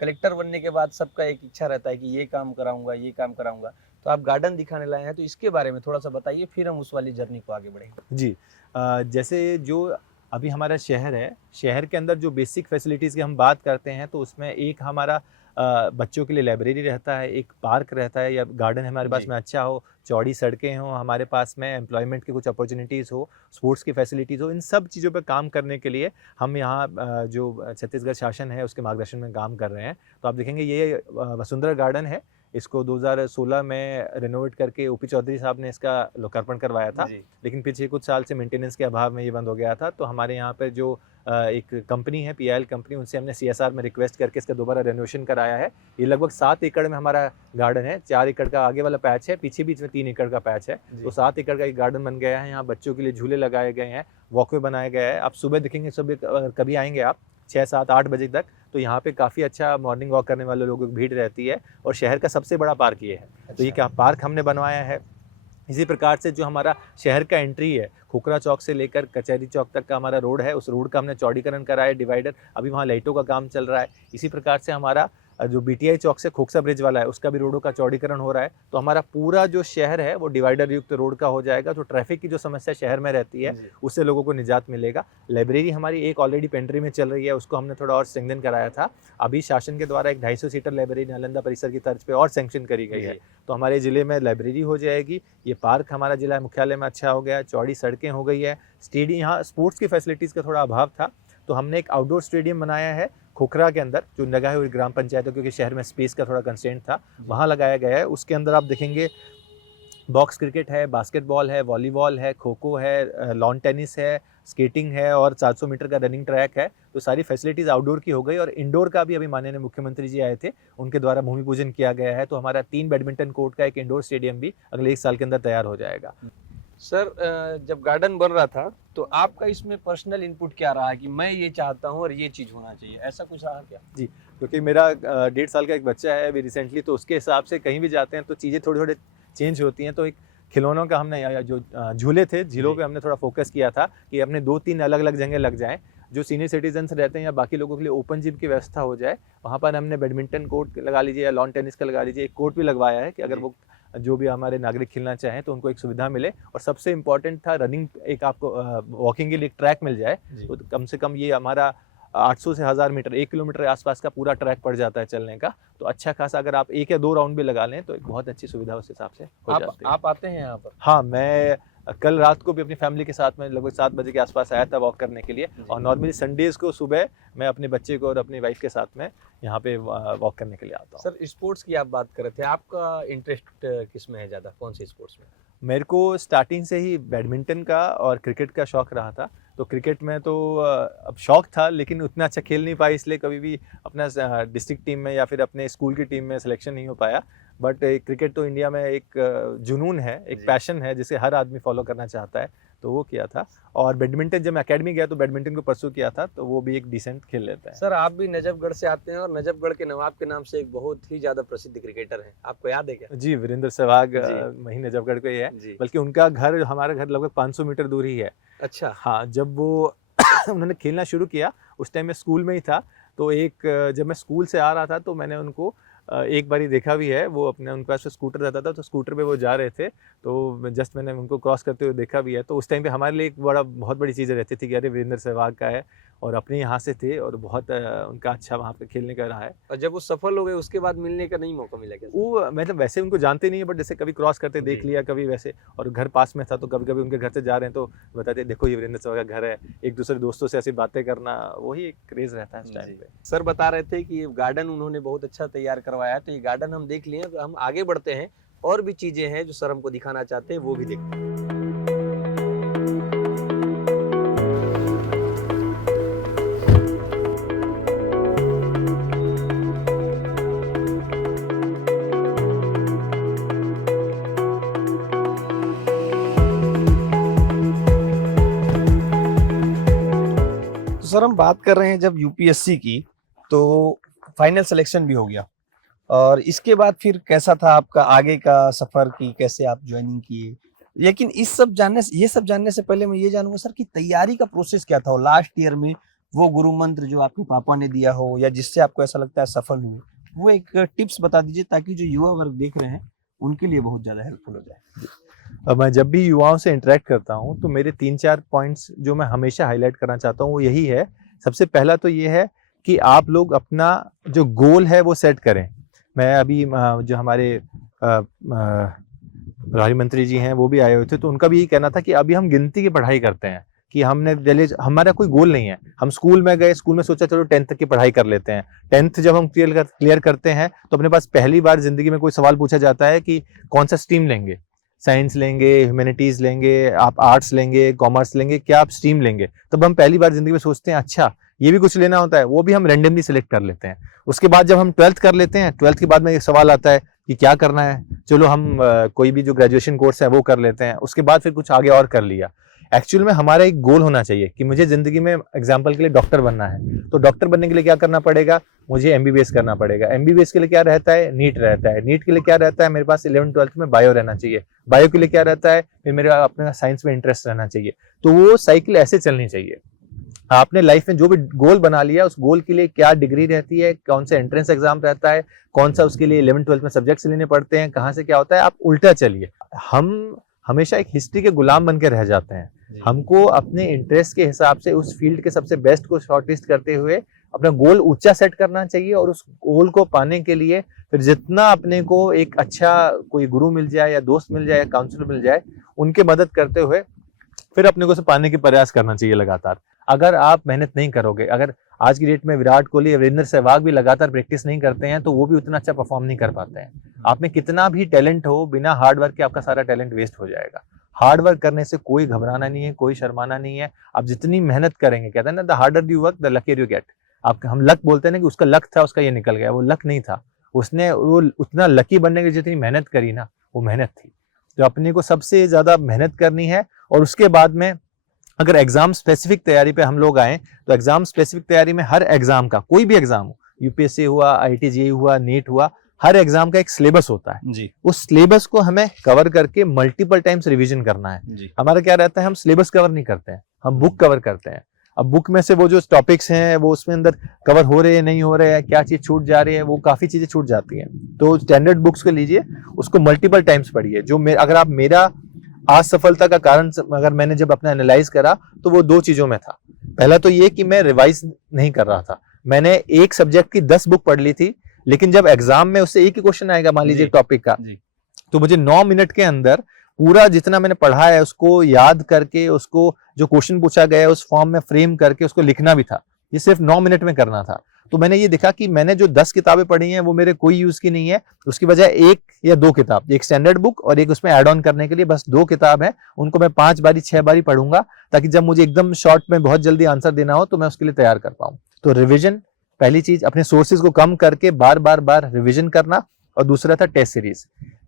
कलेक्टर बनने के बाद सबका एक इच्छा रहता है कि ये काम कराऊंगा, ये काम कराऊंगा। तो आप गार्डन दिखाने लाए हैं, तो इसके बारे में थोड़ा सा बताइए, फिर हम उस वाली जर्नी को आगे बढ़ेंगे। जी, जैसे जो अभी हमारा शहर है, शहर के अंदर जो बेसिक फैसिलिटीज़ की हम बात करते हैं तो उसमें एक हमारा बच्चों के लिए लाइब्रेरी रहता है, एक पार्क रहता है या गार्डन हमारे पास जी। में अच्छा हो, चौड़ी सड़कें हों हमारे पास में, एम्प्लॉयमेंट की कुछ अपॉर्चुनिटीज़ हो, स्पोर्ट्स की फैसिलिटीज़ हो, इन सब चीज़ों पे काम करने के लिए हम यहाँ जो छत्तीसगढ़ शासन है उसके मार्गदर्शन में काम कर रहे हैं। तो आप देखेंगे ये वसुंधरा गार्डन है, इसको 2016 में रेनोवेट करके ओपी चौधरी साहब ने इसका लोकार्पण करवाया था। जी। लेकिन पिछले कुछ साल से मेंटेनेंस के अभाव में ये बंद हो गया था। तो हमारे यहाँ पे जो एक कंपनी है पीआईएल कंपनी, उनसे हमने सीएसआर में रिक्वेस्ट करके इसका दोबारा रेनोवेशन कराया है। ये लगभग 7 एकड़ में हमारा गार्डन है, 4 एकड़ का आगे वाला पैच है, पीछे बीच में 3 एकड़ का पैच है। जी। तो 7 एकड़ का एक गार्डन बन गया है। यहाँ बच्चों के लिए झूले लगाए गए हैं, वॉकवे बनाया गया है। आप सुबह देखेंगे, सुबह कभी आएंगे आप 6, 7, 8 बजे तक, तो यहाँ पे काफ़ी अच्छा मॉर्निंग वॉक करने वाले लोगों की भीड़ रहती है। और शहर का सबसे बड़ा पार्क ये है। तो ये क्या पार्क हमने बनवाया है। इसी प्रकार से जो हमारा शहर का एंट्री है, खुखरा चौक से लेकर कचहरी चौक तक का हमारा रोड है, उस रोड का हमने चौड़ीकरण कराया है, डिवाइडर, अभी वहाँ लाइटों का काम चल रहा है। इसी प्रकार से हमारा जो बीटीआई चौक से खोखसा ब्रिज वाला है, उसका भी रोडों का चौड़ीकरण हो रहा है। तो हमारा पूरा जो शहर है वो डिवाइडर युक्त रोड का हो जाएगा। तो ट्रैफिक की जो समस्या शहर में रहती है, उससे लोगों को निजात मिलेगा। लाइब्रेरी हमारी एक ऑलरेडी पेंट्री में चल रही है, उसको हमने थोड़ा और स्ट्रेंथन कराया था। अभी शासन के द्वारा एक 250 सीटर लाइब्रेरी नालंदा परिसर की तर्ज पे और सैंक्शन करी गई है। तो हमारे ज़िले में लाइब्रेरी हो जाएगी। ये पार्क हमारा जिला मुख्यालय में अच्छा हो गया है, चौड़ी सड़कें हो गई है, स्टेडियम, यहाँ स्पोर्ट्स की फैसिलिटीज़ का थोड़ा अभाव था, तो हमने एक आउटडोर स्टेडियम बनाया है खोखरा के अंदर, जो लगाए हुए ग्राम पंचायतों, क्योंकि शहर में स्पेस का थोड़ा कंस्ट्रेंट था, वहाँ लगाया गया है। उसके अंदर आप देखेंगे बॉक्स क्रिकेट है, बास्केटबॉल है, वॉलीबॉल है, खो खो है, लॉन टेनिस है, स्केटिंग है और 400 मीटर का रनिंग ट्रैक है। तो सारी फैसिलिटीज़ आउटडोर की हो गई। और इंडोर का भी अभी माननीय मुख्यमंत्री जी आए थे, उनके द्वारा भूमि पूजन किया गया है। तो हमारा 3 बैडमिंटन कोर्ट का एक इंडोर स्टेडियम भी अगले 1 साल के अंदर तैयार हो जाएगा। सर, जब गार्डन बन रहा था तो आपका इसमें पर्सनल इनपुट क्या रहा कि मैं ये चाहता हूँ और ये चीज़ होना चाहिए, ऐसा कुछ रहा क्या? जी, क्योंकि मेरा 1.5 साल का एक बच्चा है अभी रिसेंटली, तो उसके हिसाब से कहीं भी जाते हैं तो चीज़ें थोड़ी-थोड़ी चेंज होती हैं। तो एक खिलौनों का हमने या जो झूले थे, झीलों पे हमने थोड़ा फोकस किया था कि अपने 2-3 अलग-अलग जगह लग जाएँ। जो सीनियर सिटीजन्स रहते हैं या बाकी लोगों के लिए ओपन जिम की व्यवस्था हो जाए। वहाँ पर हमने बैडमिंटन कोर्ट लगा लीजिए या लॉन टेनिस का लगा लीजिए, एक कोर्ट भी लगवाया है कि अगर वो जो भी हमारे नागरिक खेलना चाहें तो उनको एक सुविधा मिले। और सबसे इम्पोर्टेंट था रनिंग, एक आपको वॉकिंग के लिए एक ट्रैक मिल जाए। तो कम से कम ये हमारा 800 से 1000 मीटर, 1 किलोमीटर के आसपास का पूरा ट्रैक पड़ जाता है चलने का। तो अच्छा खासा अगर आप 1 या 2 राउंड भी लगा लें तो एक बहुत अच्छी सुविधा उस हिसाब से हो जाती है। आप आते हैं यहाँ पर? हाँ, मैं कल रात को भी अपनी फैमिली के साथ में लगभग 7 बजे के आसपास आया था वॉक करने के लिए। और नॉर्मली संडेज़ को सुबह मैं अपने बच्चे को और अपनी वाइफ के साथ में यहाँ पे वॉक करने के लिए आता हूँ। सर, स्पोर्ट्स की आप बात कर रहे थे, आपका इंटरेस्ट किस में है ज़्यादा, कौन से स्पोर्ट्स में? मेरे को स्टार्टिंग से ही बैडमिंटन का और क्रिकेट का शौक़ रहा था। तो क्रिकेट में तो अब शौक़ था, लेकिन उतना अच्छा खेल नहीं पाया, इसलिए कभी भी अपना डिस्ट्रिक्ट टीम में या फिर अपने स्कूल की टीम में सिलेक्शन नहीं हो पाया। बट क्रिकेट तो इंडिया में एक जुनून है, एक पैशन है जिसे हर आदमी फॉलो करना चाहता है, तो वो किया था। और बैडमिंटन जब मैं अकेडमी गया तो बैडमिंटन को परस्यू किया था, तो वो भी एक डिसेंट खेल लेता है। सर, आप भी नजफगढ़ से आते हैं और नजफगढ़ के नवाब के नाम से एक बहुत ही ज़्यादा प्रसिद्ध क्रिकेटर हैं, आपको याद है क्या? जी, वीरेंद्र सहवाग वहीं नजफगढ़ के ही है, बल्कि उनका घर हमारे घर लगभग 500 मीटर दूर ही है। अच्छा। हाँ, जब वो उन्होंने खेलना शुरू किया उस टाइम मैं स्कूल में ही था। तो जब मैं स्कूल से आ रहा था तो मैंने उनको एक बारी देखा भी है। वो अपने उनके पास स्कूटर रहता था, तो स्कूटर पे वो जा रहे थे, तो जस्ट मैंने उनको क्रॉस करते हुए देखा भी है। तो उस टाइम पे हमारे लिए एक बहुत बड़ी चीज़ रहती थी कि अरे वीरेंद्र सहवाग का है, और अपने यहाँ से थे और बहुत उनका अच्छा वहाँ पे खेलने का रहा है। और जब वो सफल हो गए उसके बाद मिलने का नहीं मौका मिला क्या? वो मतलब वैसे उनको जानते नहीं है, बट जैसे कभी क्रॉस करते देख लिया, कभी वैसे, और घर पास में था तो कभी कभी उनके घर से जा रहे हैं तो बताते देखो ये वीरेंद्र सहवाग का घर है। एक दूसरे दोस्तों से ऐसी बातें करना, वही एक क्रेज़ रहता है उस टाइम पे। सर बता रहे थे कि ये गार्डन उन्होंने बहुत अच्छा तैयार करवाया है, तो ये गार्डन हम देख लिए, हम आगे बढ़ते हैं, और भी चीज़ें हैं जो सर हमको दिखाना चाहते हैं, वो भी देखते हैं। सर, हम बात कर रहे हैं जब यूपीएससी की, तो फाइनल सिलेक्शन भी हो गया, और इसके बाद फिर कैसा था आपका आगे का सफर, की कैसे आप ज्वाइनिंग किए? लेकिन ये सब जानने से पहले मैं ये जानूंगा सर कि तैयारी का प्रोसेस क्या था, लास्ट ईयर में वो गुरु मंत्र जो आपके पापा ने दिया हो या जिससे आपको ऐसा लगता है सफल हुए, वो एक टिप्स बता दीजिए ताकि जो युवा वर्ग देख रहे हैं उनके लिए बहुत ज्यादा हेल्पफुल हो जाए। मैं जब भी युवाओं से इंटरेक्ट करता हूँ तो मेरे 3-4 पॉइंट्स जो मैं हमेशा हाईलाइट करना चाहता हूँ वो यही है। सबसे पहला तो ये है कि आप लोग अपना जो गोल है वो सेट करें। मैं अभी जो हमारे प्रधानमंत्री जी हैं वो भी आए हुए थे, तो उनका भी यही कहना था कि अभी हम गिनती की पढ़ाई करते हैं कि हमने हमारा कोई गोल नहीं है। हम स्कूल में गए, स्कूल में सोचा चलो 10th तक की पढ़ाई कर लेते हैं। 10th जब हम क्लियर करते हैं तो अपने पास पहली बार जिंदगी में कोई सवाल पूछा जाता है कि कौन सा स्ट्रीम लेंगे, साइंस लेंगे, ह्यूमैनिटीज लेंगे, आप आर्ट्स लेंगे, कॉमर्स लेंगे, क्या आप स्ट्रीम लेंगे। तब हम पहली बार जिंदगी में सोचते हैं अच्छा ये भी कुछ लेना होता है, वो भी हम रैंडमली सिलेक्ट कर लेते हैं। उसके बाद जब हम 12th कर लेते हैं, 12th के बाद में एक सवाल आता है कि क्या करना है, चलो हम कोई भी जो ग्रेजुएशन कोर्स है वो कर लेते हैं। उसके बाद फिर कुछ आगे और कर लिया। एक्चुअल में हमारा एक गोल होना चाहिए कि मुझे जिंदगी में एग्जाम्पल के लिए डॉक्टर बनना है, तो डॉक्टर बनने के लिए क्या करना पड़ेगा, मुझे एमबीबीएस करना पड़ेगा। एमबीबीएस के लिए क्या रहता है, नीट रहता है। नीट के लिए क्या रहता है, मेरे पास 11th-12th में बायो रहना चाहिए। बायो के लिए क्या रहता है, फिर मेरा अपना साइंस में इंटरेस्ट रहना चाहिए। तो वो साइकिल ऐसे चलनी चाहिए। आपने लाइफ में जो भी गोल बना लिया, उस गोल के लिए क्या डिग्री रहती है, कौन सा एंट्रेंस एग्जाम रहता है, कौन सा उसके लिए 11th-12th में सब्जेक्ट्स लेने पड़ते हैं, कहाँ से क्या होता है, आप उल्टा चलिए। हम हमेशा एक हिस्ट्री के गुलाम बन के रह जाते हैं। हमको अपने इंटरेस्ट के हिसाब से उस फील्ड के सबसे बेस्ट को शॉर्टलिस्ट करते हुए अपना गोल ऊंचा सेट करना चाहिए, और उस गोल को पाने के लिए फिर जितना अपने को एक अच्छा कोई गुरु मिल जाए या दोस्त मिल जाए या काउंसलर मिल जाए, उनके मदद करते हुए फिर अपने को उसे पाने के प्रयास करना चाहिए लगातार। अगर आप मेहनत नहीं करोगे, अगर आज की डेट में विराट कोहली, वीरेंद्र सहवाग भी लगातार प्रैक्टिस नहीं करते हैं तो वो भी उतना अच्छा परफॉर्म नहीं कर पाते हैं। आप में कितना भी टैलेंट हो, बिना हार्ड वर्क के आपका सारा टैलेंट वेस्ट हो जाएगा। हार्ड वर्क करने से कोई घबराना नहीं है, कोई शर्माना नहीं है। आप जितनी मेहनत करेंगे, कहते हैं ना, the harder you work the luckier you get. आप हम लक बोलते हैं ना कि उसका लक था, उसका ये निकल गया। वो लक नहीं था, उसने वो उतना लकी बनने की जितनी मेहनत करी ना, वो मेहनत थी। तो अपने को सबसे ज्यादा मेहनत करनी है। और उसके बाद में अगर एग्जाम स्पेसिफिक तैयारी पे हम लोग आए तो एग्जाम स्पेसिफिक तैयारी में हर एग्जाम का, कोई भी एग्जाम हो, यूपीएससी हुआ, आईआईटी हुआ, नीट हुआ, हर एग्जाम का एक सिलेबस होता है जी। उस सिलेबस को हमें कवर करके मल्टीपल टाइम्स रिवीजन करना है जी। हमारा क्या रहता है, हम सिलेबस कवर नहीं करते हैं, हम बुक कवर करते हैं। अब बुक में से वो जो टॉपिक्स हैं वो उसमें अंदर कवर हो रहे हैं, नहीं हो रहे हैं, क्या चीज छूट जा रही है, वो काफी चीजें छूट जाती हैं। तो स्टैंडर्ड बुक्स को लीजिए, उसको मल्टीपल टाइम्स पढ़िए। जो अगर आप मेरा असफलता का कारण अगर मैंने जब अपना एनालाइज करा तो वो 2 चीजों में था। पहला तो ये कि मैं रिवाइज नहीं कर रहा था। मैंने एक सब्जेक्ट की 10 बुक पढ़ ली थी, लेकिन जब एग्जाम में उससे एक ही क्वेश्चन आएगा मान लीजिए टॉपिक का, तो मुझे 9 मिनट के अंदर पूरा जितना मैंने पढ़ा है उसको याद करके, उसको जो क्वेश्चन पूछा गया है उस फॉर्म में फ्रेम करके उसको लिखना भी था। ये सिर्फ 9 मिनट में करना था। तो मैंने ये देखा कि मैंने जो 10 किताबें पढ़ी हैं वो मेरे कोई यूज की नहीं है। उसकी बजाय 1 या 2 किताब, एक स्टैंडर्ड बुक और एक उसमें ऐड ऑन करने के लिए बस 2 किताब है, उनको मैं 5 बारी 6 बारी पढ़ूंगा, ताकि जब मुझे एकदम शॉर्ट में बहुत जल्दी आंसर देना हो तो मैं उसके लिए तैयार कर पाऊं। तो रिविजन पहली चीज, अपने सोर्सेज को कम करके बार बार रिविजन करना। और दूसरा था टेस्ट सीरीज,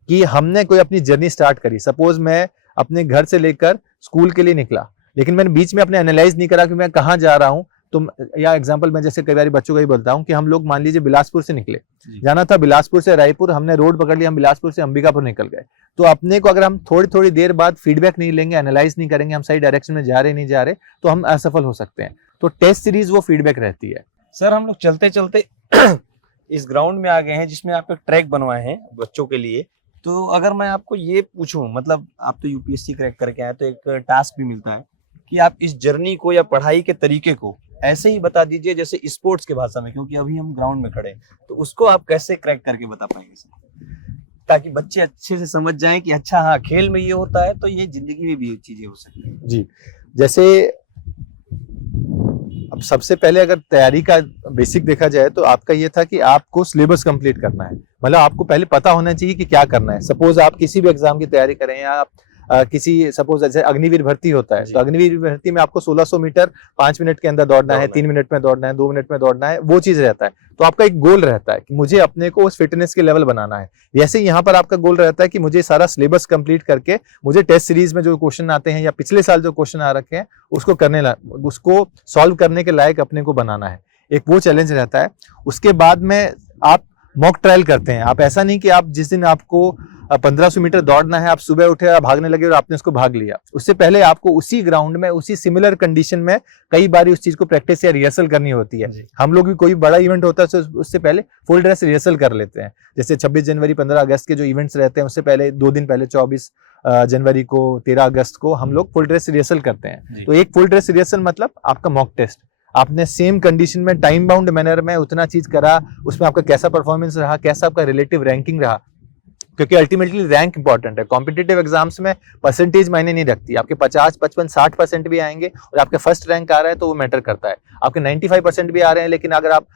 कि हमने कोई अपनी जर्नी स्टार्ट करी। सपोज मैं अपने घर से लेकर स्कूल के लिए निकला, लेकिन मैंने बीच में अपने एनालाइज नहीं करा कि मैं कहाँ जा रहा हूँ। तो या एग्जांपल मैं जैसे कई बार बच्चों का ही बोलता हूँ कि हम लोग मान लीजिए बिलासपुर से निकले, जाना था बिलासपुर से रायपुर, हमने रोड पकड़ लिया, हम बिलासपुर से अंबिकापुर निकल गए। तो अपने को अगर हम थोड़ी देर बाद फीडबैक नहीं लेंगे, एनालाइज नहीं करेंगे हम सही डायरेक्शन में जा रहे नहीं जा रहे, तो हम असफल हो सकते हैं। तो टेस्ट सीरीज वो फीडबैक रहती है। सर हम लोग चलते चलते इस ग्राउंड में आ गए हैं जिसमें आप एक ट्रैक बनवाए हैं बच्चों के लिए। तो अगर मैं आपको ये पूछूं, मतलब आप तो यूपीएससी क्रैक करके आए, तो एक टास्क भी मिलता है कि आप इस जर्नी को या पढ़ाई के तरीके को ऐसे ही बता दीजिए जैसे स्पोर्ट्स के भाषा में, क्योंकि अभी हम ग्राउंड में खड़े हैं, तो उसको आप कैसे क्रैक करके बता पाएंगे सर, ताकि बच्चे अच्छे से समझ जाएं कि अच्छा हाँ खेल में ये होता है तो ये जिंदगी में भी चीजें हो सकती है। जी, जैसे अब सबसे पहले अगर तैयारी का बेसिक देखा जाए तो आपका ये था कि आपको सिलेबस कंप्लीट करना है। मतलब आपको पहले पता होना चाहिए कि क्या करना है। सपोज आप किसी भी एग्जाम की तैयारी करें, या आप किसी सपोज जैसे अग्निवीर भर्ती होता है, तो अग्निवीर भर्ती में आपको 1600 मीटर 5 मिनट के अंदर दौड़ना है, 3 मिनट में दौड़ना है, 2 मिनट में दौड़ना है, वो चीज रहता है। तो आपका एक गोल रहता है कि मुझे अपने को उस फिटनेस के लेवल बनाना है। वैसे यहाँ पर आपका गोल रहता है कि मुझे सारा सिलेबस कंप्लीट करके मुझे टेस्ट सीरीज में जो क्वेश्चन आते हैं या पिछले साल जो क्वेश्चन आ रखे हैं उसको सॉल्व करने के लायक अपने को बनाना है। एक वो चैलेंज रहता है। उसके बाद में आप मॉक ट्रायल करते हैं। आप ऐसा नहीं कि आप जिस दिन आपको 1500 मीटर दौड़ना है, आप सुबह उठे, भागने लगे और आपने उसको भाग लिया। उससे पहले आपको उसी ग्राउंड में, उसी सिमिलर कंडीशन में कई बार उस चीज को प्रैक्टिस या रिहर्सल करनी होती है। हम लोग भी कोई बड़ा इवेंट होता है तो उससे पहले फुल ड्रेस रिहर्सल कर लेते हैं। जैसे 26 जनवरी 15 अगस्त के जो इवेंट्स रहते हैं उससे पहले 2 दिन पहले 24 जनवरी को, 13 अगस्त को हम लोग फुल ड्रेस रिहर्सल करते हैं। तो एक फुल ड्रेस रिहर्सल मतलब आपका मॉक टेस्ट, आपने सेम कंडीशन में टाइम बाउंड मैनर में उतना चीज करा, उसमें आपका कैसा परफॉर्मेंस रहा, कैसा आपका रिलेटिव रैंकिंग रहा, क्योंकि अल्टीमेटली रैंक इंपॉर्टेंट है। कॉम्पिटिटिव एग्जाम्स में परसेंटेज मायने नहीं रखती, आपके 50, 55, 60% भी आएंगे और आपके फर्स्ट रैंक आ रहा है तो वो मैटर करता है। आपके 95% भी आ रहे हैं लेकिन अगर आप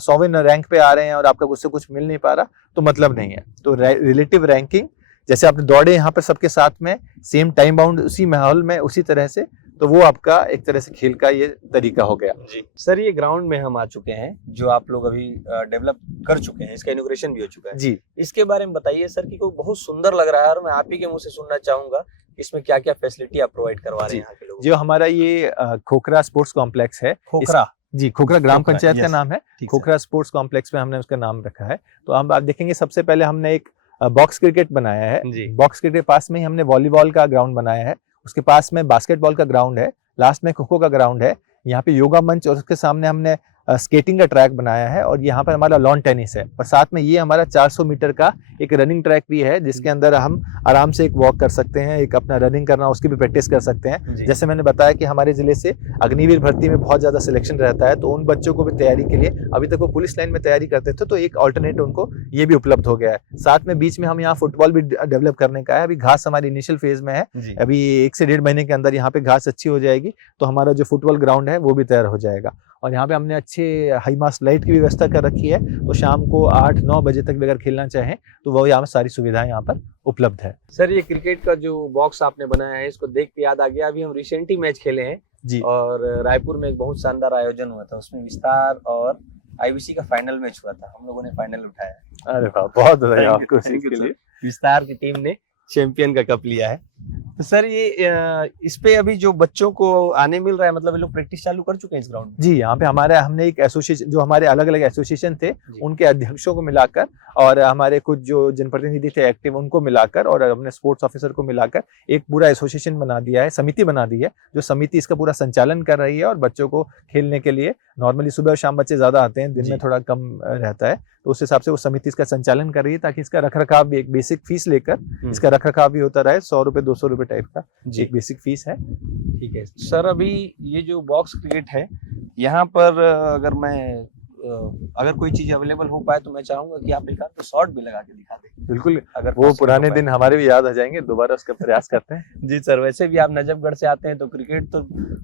100वें रैंक पे आ रहे हैं और आपका उससे कुछ मिल नहीं पा रहा तो मतलब नहीं है। तो रिलेटिव रैंकिंग, जैसे आपने दौड़े यहाँ पर सबके साथ में सेम टाइम बाउंड उसी माहौल में उसी तरह से, तो वो आपका एक तरह से खेल का ये तरीका हो गया। जी सर, ये ग्राउंड में हम आ चुके हैं जो आप लोग अभी डेवलप कर चुके हैं, इसका इनॉग्रेशन भी हो चुका है जी। इसके बारे में बताइए सर कि बहुत सुंदर लग रहा है और मैं आप ही के मुंह से सुनना चाहूंगा इसमें क्या क्या फैसिलिटी आप प्रोवाइड करवा रहे हैं यहाँ के लोगों जो हमारा ये खोखरा स्पोर्ट्स कॉम्प्लेक्स है, खोखरा, जी खोखरा ग्राम खोखरा, पंचायत का यस, नाम है, ठीक खोखरा स्पोर्ट्स कॉम्प्लेक्स में हमने उसका नाम रखा है। तो हम आप देखेंगे सबसे पहले हमने एक बॉक्स क्रिकेट बनाया है, जी। बॉक्स क्रिकेट के पास में ही हमने वॉलीबॉल का ग्राउंड बनाया है, उसके पास में बास्केटबॉल का ग्राउंड है, लास्ट में खो खो का ग्राउंड है, यहाँ पे योगा मंच और उसके सामने हमने स्केटिंग का ट्रैक बनाया है और यहाँ पर हमारा लॉन टेनिस है और साथ में ये हमारा 400 मीटर का एक रनिंग ट्रैक भी है जिसके अंदर हम आराम से एक वॉक कर सकते हैं, एक अपना रनिंग करना उसकी भी प्रैक्टिस कर सकते हैं। जैसे मैंने बताया कि हमारे जिले से अग्निवीर भर्ती में बहुत ज्यादा सिलेक्शन रहता है, तो उन बच्चों को भी तैयारी के लिए, अभी तक वो पुलिस लाइन में तैयारी करते थे तो एक ऑल्टरनेट उनको ये भी उपलब्ध हो गया है। साथ में बीच में हम यहाँ फुटबॉल भी डेवलप करने का है, अभी घास हमारी इनिशियल फेज में है, अभी 1 से 1.5 महीने के अंदर यहाँ पे घास अच्छी हो जाएगी तो हमारा जो फुटबॉल ग्राउंड है वो भी तैयार हो जाएगा। और यहाँ पे हमने अच्छे हाई मास्ट लाइट की व्यवस्था कर रखी है, तो शाम को 8-9 बजे तक भी अगर खेलना चाहें तो वो यहाँ सारी सुविधाएं यहाँ पर उपलब्ध है। सर ये क्रिकेट का जो बॉक्स आपने बनाया है इसको देख के याद आ गया, अभी हम रिसेंटली मैच खेले हैं जी, और रायपुर में एक बहुत शानदार आयोजन हुआ था, उसमें विस्तार और आईबीसी का फाइनल मैच हुआ था, हम लोगों ने फाइनल उठाया। अरे वाह, बहुत बधाई आपको इसके लिए। विस्तार की टीम ने चैंपियन का कप लिया है। तो सर ये इस पे अभी जो बच्चों को आने मिल रहा है, मतलब ये लोग प्रैक्टिस चालू कर चुके हैं इस ग्राउंड में? जी, यहाँ पे हमने एक एसोसिएशन, जो हमारे अलग अलग एसोसिएशन थे उनके अध्यक्षों को मिलाकर और हमारे कुछ जो जनप्रतिनिधि थे एक्टिव उनको मिलाकर और हमने स्पोर्ट्स ऑफिसर को मिलाकर एक पूरा एसोसिएशन बना दिया है, समिति बना दी है, जो समिति इसका पूरा संचालन कर रही है और बच्चों को खेलने के लिए, नॉर्मली सुबह और शाम बच्चे ज्यादा आते हैं, दिन में थोड़ा कम रहता है, तो उस हिसाब से वो समिति इसका संचालन कर रही है ताकि इसका रखरखाव भी, एक बेसिक फीस लेकर इसका रखरखाव भी होता रहे, 100 रुपए 200 रुपए टाइप का एक बेसिक फीस है। ठीक है सर, अभी ये जो बॉक्स क्रिकेट है यहाँ पर अगर कोई चीज अवेलेबल हो पाए तो मैं चाहूंगा कि आप एक आध शॉट भी लगा के दिखा दें। बिल्कुल, अगर वो पुराने दिन हमारे भी याद आ जाएंगे, दोबारा उसका प्रयास करते हैं। जी सर, वैसे भी आप नजफगढ़ से आते हैं तो क्रिकेट तो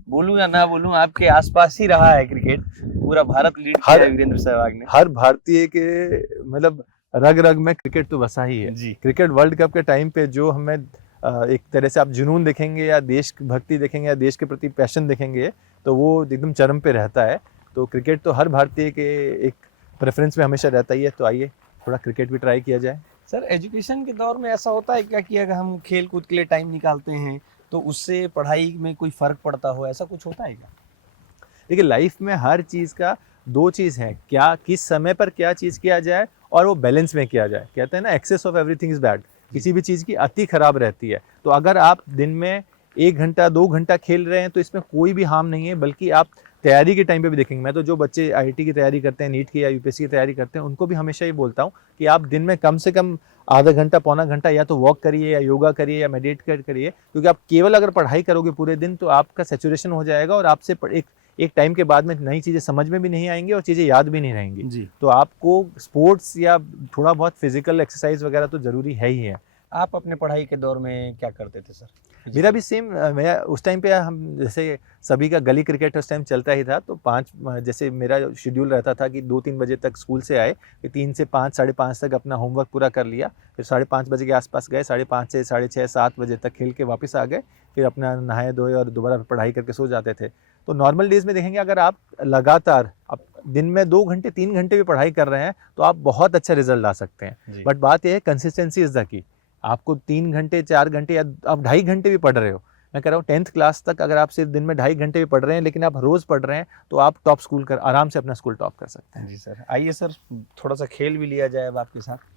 बोलूं या ना बोलूं आपके आसपास ही रहा है क्रिकेट, पूरा भारत लीड किया है वीरेंद्र सहवाग ने। हर भारतीय के मतलब रग रग में क्रिकेट तो बसा ही है जी। क्रिकेट वर्ल्ड कप के टाइम पे जो हमें एक तरह से आप जुनून देखेंगे या देश भक्ति देखेंगे या देश के प्रति पैशन देखेंगे तो वो एकदम चरम पे रहता है। तो क्रिकेट तो हर भारतीय के एक प्रेफरेंस में हमेशा रहता ही है, तो आइए थोड़ा क्रिकेट भी ट्राई किया जाए। सर एजुकेशन के दौर में ऐसा होता है क्या कि अगर हम खेल कूद के लिए टाइम निकालते हैं तो उससे पढ़ाई में कोई फर्क पड़ता हो, ऐसा कुछ होता है क्या? देखिए, लाइफ में हर चीज़ का 2 चीज़ है, क्या किस समय पर क्या चीज़ किया जाए और वो बैलेंस में किया जाए। कहते हैं ना, excess of everything is bad, किसी भी चीज़ की अति खराब रहती है। तो अगर आप दिन में 1 घंटा 2 घंटा खेल रहे हैं तो इसमें कोई भी हार्म नहीं है, बल्कि आप तैयारी के टाइम पे भी देखेंगे। मैं तो जो बच्चे आईआईटी की तैयारी करते हैं, नीट की या यूपीएससी की तैयारी करते हैं, उनको भी हमेशा ये बोलता हूँ कि आप दिन में कम से कम आधा घंटा पौना घंटा या तो वॉक करिए या योगा करिए या मेडिटेट करिए, क्योंकि आप केवल अगर पढ़ाई करोगे पूरे दिन तो आपका सैचुरेशन हो जाएगा और आपसे एक टाइम के बाद में नई चीज़ें समझ में भी नहीं आएंगी और चीज़ें याद भी नहीं रहेंगी जी। तो आपको स्पोर्ट्स या थोड़ा बहुत फिजिकल एक्सरसाइज वगैरह तो जरूरी है ही है। आप अपने पढ़ाई के दौर में क्या करते थे सर? मेरा भी सेम, मैं उस टाइम पे हम जैसे सभी का गली क्रिकेट उस टाइम चलता ही था, तो 5 जैसे मेरा शेड्यूल रहता था कि 2-3 बजे तक स्कूल से आए, फिर 3 से 5 साढ़े 5 तक अपना होमवर्क पूरा कर लिया, फिर 5:30 बजे के आसपास गए, 5:30 से 6:30 7 बजे तक खेल के वापस आ गए, फिर अपना नहाए धोए और दोबारा पढ़ाई करके सो जाते थे। तो नॉर्मल डेज में देखेंगे अगर आप लगातार दिन में 2 घंटे 3 घंटे भी पढ़ाई कर रहे हैं तो आप बहुत अच्छा रिजल्ट ला सकते हैं। बट बात यह है, कंसिस्टेंसी इज द की। आपको 3 घंटे 4 घंटे या आप 2.5 घंटे भी पढ़ रहे हो, मैं कह रहा हूँ 10th क्लास तक अगर आप सिर्फ दिन में 2.5 घंटे भी पढ़ रहे हैं लेकिन आप रोज पढ़ रहे हैं तो आप टॉप स्कूल कर आराम से अपना स्कूल टॉप कर सकते हैं। जी सर, आइए सर थोड़ा सा खेल भी लिया जाए अब आपके साथ।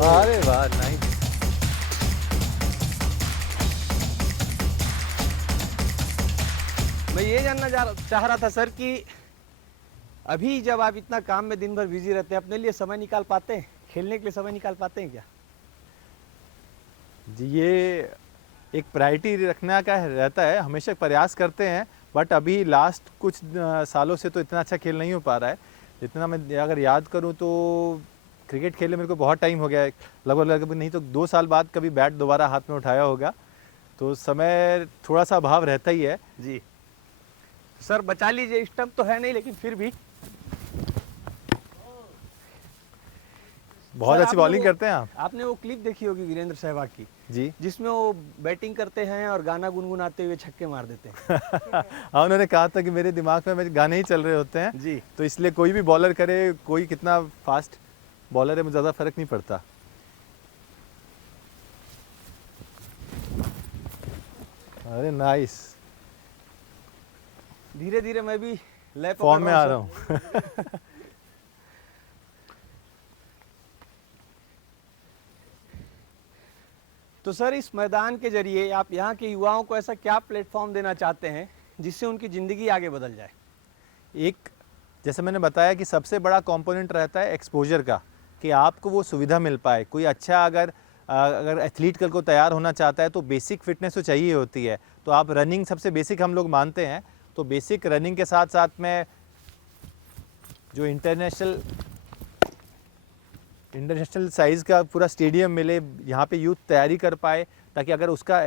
अरे वाह, नाइस। मैं ये जानना चाह रहा था सर कि अभी जब आप इतना काम में दिन भर बिजी रहते हैं, अपने लिए समय निकाल पाते हैं, खेलने के लिए समय निकाल पाते हैं क्या? जी, ये एक प्रायोरिटी रखना का रहता है, हमेशा प्रयास करते हैं, बट अभी लास्ट कुछ सालों से तो इतना अच्छा खेल नहीं हो पा रहा है। जितना मैं अगर याद करूं तो क्रिकेट खेले मेरे को बहुत टाइम हो गया है, लगभग नहीं तो 2 साल बाद कभी बैट दोबारा हाथ में उठाया होगा, तो समय थोड़ा सा अभाव रहता ही है। जी सर, बचा लीजिए, स्टंप तो है नहीं लेकिन फिर भी बहुत सर, अच्छी बॉलिंग करते हैं आप। आपने वो क्लिप देखी होगी वीरेंद्र सहवाग की, जी जिसमें वो बैटिंग करते हैं और गाना गुनगुनाते हुए छक्के मार देते हैं। हाँ, उन्होंने कहा था कि मेरे दिमाग में मेरे गाने ही चल रहे होते हैं जी, तो इसलिए कोई भी बॉलर करे, कोई कितना फास्ट बॉलर है, मुझे ज़्यादा फर्क नहीं पड़ता। अरे नाइस, धीरे धीरे मैं भी लय फॉर्म में आ सर। रहा हूँ। तो सर, इस मैदान के जरिए आप यहाँ के युवाओं को ऐसा क्या प्लेटफॉर्म देना चाहते हैं जिससे उनकी ज़िंदगी आगे बदल जाए? एक, जैसे मैंने बताया कि सबसे बड़ा कंपोनेंट रहता है एक्सपोजर का, कि आपको वो सुविधा मिल पाए। कोई अच्छा अगर एथलीट कल को तैयार होना चाहता है तो बेसिक फिटनेस तो चाहिए होती है। तो आप रनिंग सबसे बेसिक हम लोग मानते हैं, तो बेसिक रनिंग के साथ साथ में जो इंटरनेशनल साइज़ का पूरा स्टेडियम मिले, यहाँ पे यूथ तैयारी कर पाए, ताकि अगर उसका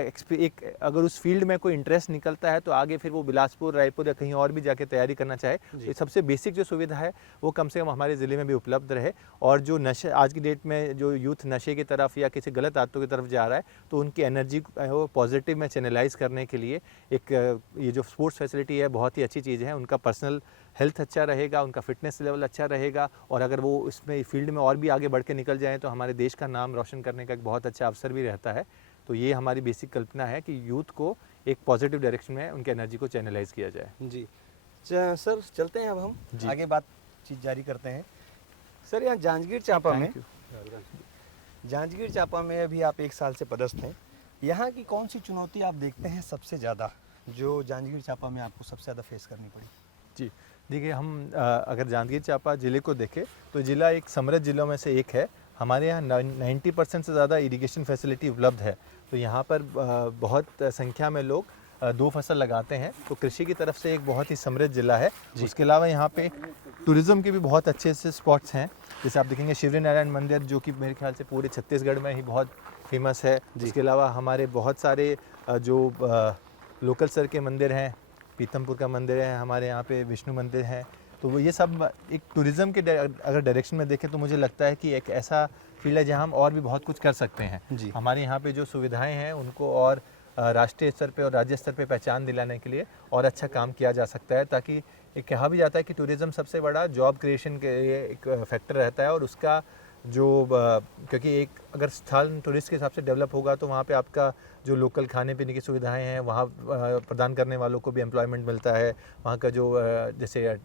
अगर उस फील्ड में कोई इंटरेस्ट निकलता है तो आगे फिर वो बिलासपुर, रायपुर या कहीं और भी जाके तैयारी करना चाहे, तो ये सबसे बेसिक जो सुविधा है वो कम से कम हमारे ज़िले में भी उपलब्ध रहे। और जो नशे आज की डेट में जो यूथ नशे की तरफ या किसी गलत आदतों की तरफ जा रहा है, तो उनकी एनर्जी को पॉजिटिव में चैनलाइज करने के लिए एक ये जो स्पोर्ट्स फैसिलिटी है बहुत ही अच्छी चीज़ है। उनका पर्सनल हेल्थ अच्छा रहेगा, उनका फिटनेस लेवल अच्छा रहेगा, और अगर वो इसमें फील्ड में और भी आगे बढ़ के निकल जाएँ तो हमारे देश का नाम रोशन करने का एक बहुत अच्छा अवसर भी रहता है। तो ये हमारी बेसिक कल्पना है कि यूथ को एक पॉजिटिव डायरेक्शन में उनकी एनर्जी को चैनलाइज किया जाए। जी सर, चलते हैं अब हम आगे बातचीत जारी करते हैं। सर, यहाँ जांजगीर चांपा में अभी आप 1 साल से पदस्थ हैं। यहाँ की कौन सी चुनौती आप देखते हैं सबसे ज़्यादा, जो जांजगीर चांपा में आपको सबसे ज़्यादा फेस करनी पड़ी? जी देखिए, हम अगर जांजगीर चांपा ज़िले को देखें तो ज़िला एक समृद्ध जिलों में से एक है। हमारे यहाँ 90% से ज़्यादा इरिगेशन फैसिलिटी उपलब्ध है। तो यहाँ पर बहुत संख्या में लोग 2 फसल लगाते हैं, तो कृषि की तरफ से एक बहुत ही समृद्ध ज़िला है। उसके अलावा यहाँ पे टूरिज़्म के भी बहुत अच्छे से स्पॉट्स हैं। जैसे आप देखेंगे शिवरी नारायण मंदिर, जो कि मेरे ख्याल से पूरे छत्तीसगढ़ में ही बहुत फेमस है। इसके अलावा हमारे बहुत सारे जो लोकल स्तर के मंदिर हैं, पीतमपुर का मंदिर है, हमारे यहाँ पे विष्णु मंदिर है। तो वो ये सब एक टूरिज़्म के अगर डायरेक्शन में देखें तो मुझे लगता है कि एक ऐसा फील्ड है जहाँ हम और भी बहुत कुछ कर सकते हैं। हमारे यहाँ पे जो सुविधाएं हैं उनको और राष्ट्रीय स्तर पे और राज्य स्तर पे पहचान दिलाने के लिए और अच्छा काम किया जा सकता है, ताकि एक कहा भी जाता है कि टूरिज़्म सबसे बड़ा जॉब क्रिएशन के लिए एक फैक्टर रहता है। और उसका जो क्योंकि एक अगर स्थान टूरिस्ट के हिसाब से डेवलप होगा तो वहाँ पे आपका जो लोकल खाने पीने की सुविधाएं हैं वहाँ प्रदान करने वालों को भी एम्प्लॉयमेंट मिलता है। वहाँ का जो जैसे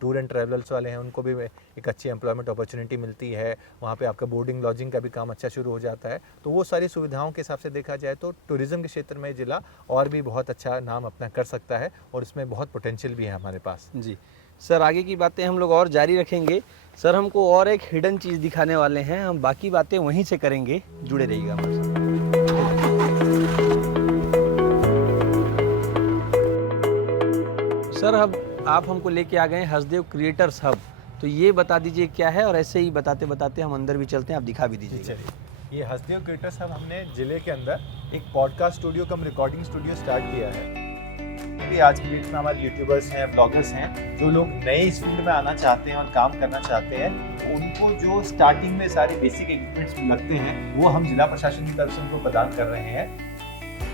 टूर एंड ट्रैवल्स वाले हैं उनको भी एक अच्छी एम्प्लॉयमेंट अपॉर्चुनिटी मिलती है। वहाँ पे आपका बोर्डिंग लॉजिंग का भी काम अच्छा शुरू हो जाता है। तो वो सारी सुविधाओं के हिसाब से देखा जाए तो टूरिज़्म के क्षेत्र में ज़िला और भी बहुत अच्छा नाम अपना कर सकता है, और इसमें बहुत पोटेंशियल भी है हमारे पास। जी सर, आगे की बातें हम लोग और जारी रखेंगे। सर, हमको और एक हिडन चीज़ दिखाने वाले हैं, हम बाकी बातें वहीं से करेंगे, जुड़े रहिएगा हमारे साथ। सर, अब आप हमको लेके आ गए हसदेव क्रिएटर्स हब, तो ये बता दीजिए क्या है, और ऐसे ही बताते बताते हम अंदर भी चलते हैं, आप दिखा भी दीजिए। चलिए, ये हसदेव क्रिएटर्स हब हमने ज़िले के अंदर एक पॉडकास्ट स्टूडियो कम रिकॉर्डिंग स्टूडियो स्टार्ट किया है। आज की डेट में हमारे यूट्यूबर्स हैं, ब्लॉगर्स हैं, जो लोग नए इस फील्ड में आना चाहते हैं और काम करना चाहते हैं, उनको जो स्टार्टिंग में सारे बेसिक इक्विपमेंट्स लगते हैं वो हम जिला प्रशासन की तरफ से उनको प्रदान कर रहे हैं।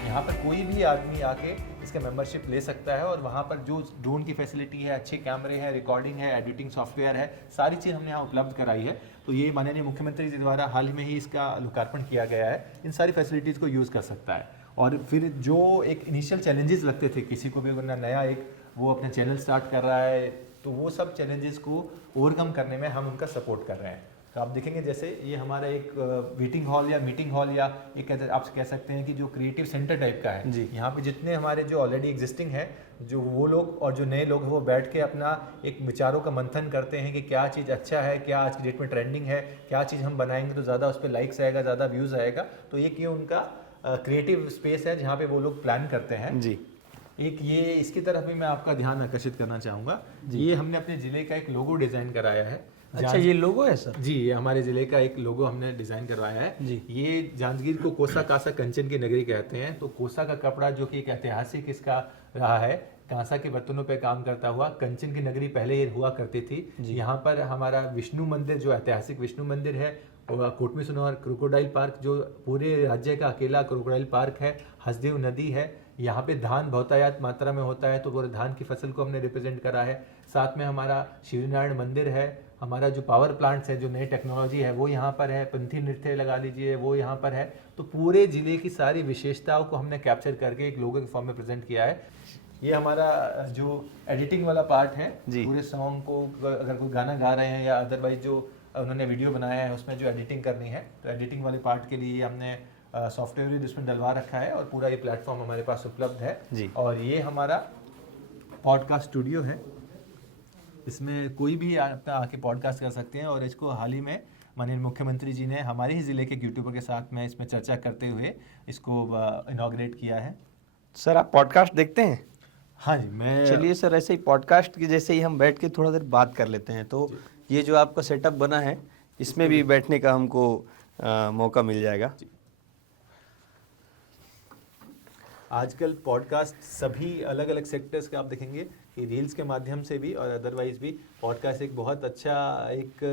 यहाँ पर कोई भी आदमी आके इसका मेंबरशिप ले सकता है, और वहाँ पर जो ड्रोन की फैसिलिटी है, अच्छे कैमरे हैं, रिकॉर्डिंग है, एडिटिंग सॉफ्टवेयर है, सारी चीज़ हमने यहाँ उपलब्ध कराई है। तो ये माननीय मुख्यमंत्री जी द्वारा हाल ही में ही इसका लोकार्पण किया गया है। इन सारी फैसिलिटीज़ को यूज़ कर सकता है। और फिर जो एक इनिशियल चैलेंजेस लगते थे किसी को भी, वरना नया एक वो अपना चैनल स्टार्ट कर रहा है, तो वो सब चैलेंजेस को ओवरकम करने में हम उनका सपोर्ट कर रहे हैं। तो आप देखेंगे जैसे ये हमारा एक वेटिंग हॉल या मीटिंग हॉल या एक आप कह सकते हैं कि जो क्रिएटिव सेंटर टाइप का है जी। यहाँ पे जितने हमारे जो ऑलरेडी एग्जिस्टिंग है जो वो लोग और जो नए लोग हैं वो बैठ के अपना एक विचारों का मंथन करते हैं कि क्या चीज़ अच्छा है, क्या आज की डेट में ट्रेंडिंग है, क्या चीज़ हम बनाएंगे तो ज़्यादा उस पर लाइक्स आएगा, ज़्यादा व्यूज़ आएगा। तो एक ये उनका क्रिएटिव स्पेस है जहाँ पे वो लोग प्लान करते हैं जी। एक ये इसकी तरफ भी मैं आपका ध्यान आकर्षित करना चाहूँगा। ये हमने अपने ज़िले का एक लोगो डिज़ाइन कराया है। अच्छा, ये लोगो है सर? जी, ये हमारे ज़िले का एक लोगो हमने डिज़ाइन करवाया है जी। ये जांजगीर को कोसा कासा कंचन की नगरी कहते हैं। तो कोसा का कपड़ा जो कि एक ऐतिहासिक इसका रहा है, कांसा के बर्तनों पे काम करता हुआ, कंचन की नगरी पहले ये हुआ करती थी। यहाँ पर हमारा विष्णु मंदिर जो ऐतिहासिक विष्णु मंदिर है, और कोट में सुना क्रोकोडाइल पार्क जो पूरे राज्य का अकेला क्रोकोडाइल पार्क है, हसदेव नदी है, यहाँ पे धान बहुतायत मात्रा में होता है तो पूरे धान की फसल को हमने रिप्रेजेंट करा है। साथ में हमारा शिवनारायण मंदिर है, हमारा जो पावर प्लांट्स है, जो नई टेक्नोलॉजी है वो यहाँ पर है, पंथी नृत्य लगा लीजिए वो यहाँ पर है। तो पूरे ज़िले की सारी विशेषताओं को हमने कैप्चर करके एक लोगो के फॉर्म में प्रेजेंट किया है। ये हमारा जो एडिटिंग वाला पार्ट है, पूरे सॉन्ग को अगर कोई गाना गा रहे हैं या अदरवाइज जो उन्होंने वीडियो बनाया है उसमें जो एडिटिंग करनी है तो एडिटिंग वाले पार्ट के लिए हमने सॉफ्टवेयर जिसमें डलवा रखा है और पूरा ये प्लेटफॉर्म हमारे पास उपलब्ध है जी। और ये हमारा पॉडकास्ट स्टूडियो है, इसमें कोई भी अपना आके पॉडकास्ट कर सकते हैं। और इसको हाल ही में माननीय मुख्यमंत्री जी ने हमारे ही ज़िले के यूट्यूबर के साथ में इसमें चर्चा करते हुए इसको इनॉग्रेट किया है। सर आप पॉडकास्ट देखते हैं? हाँ जी, मैं चलिए सर, ऐसे ही पॉडकास्ट की जैसे ही हम बैठ के थोड़ा देर बात कर लेते हैं। तो ये जो आपका सेटअप बना है इसमें भी बैठने का हमको मौका मिल जाएगा। आजकल पॉडकास्ट सभी अलग अलग सेक्टर्स के आप देखेंगे कि रील्स के माध्यम से भी और अदरवाइज भी पॉडकास्ट एक बहुत अच्छा एक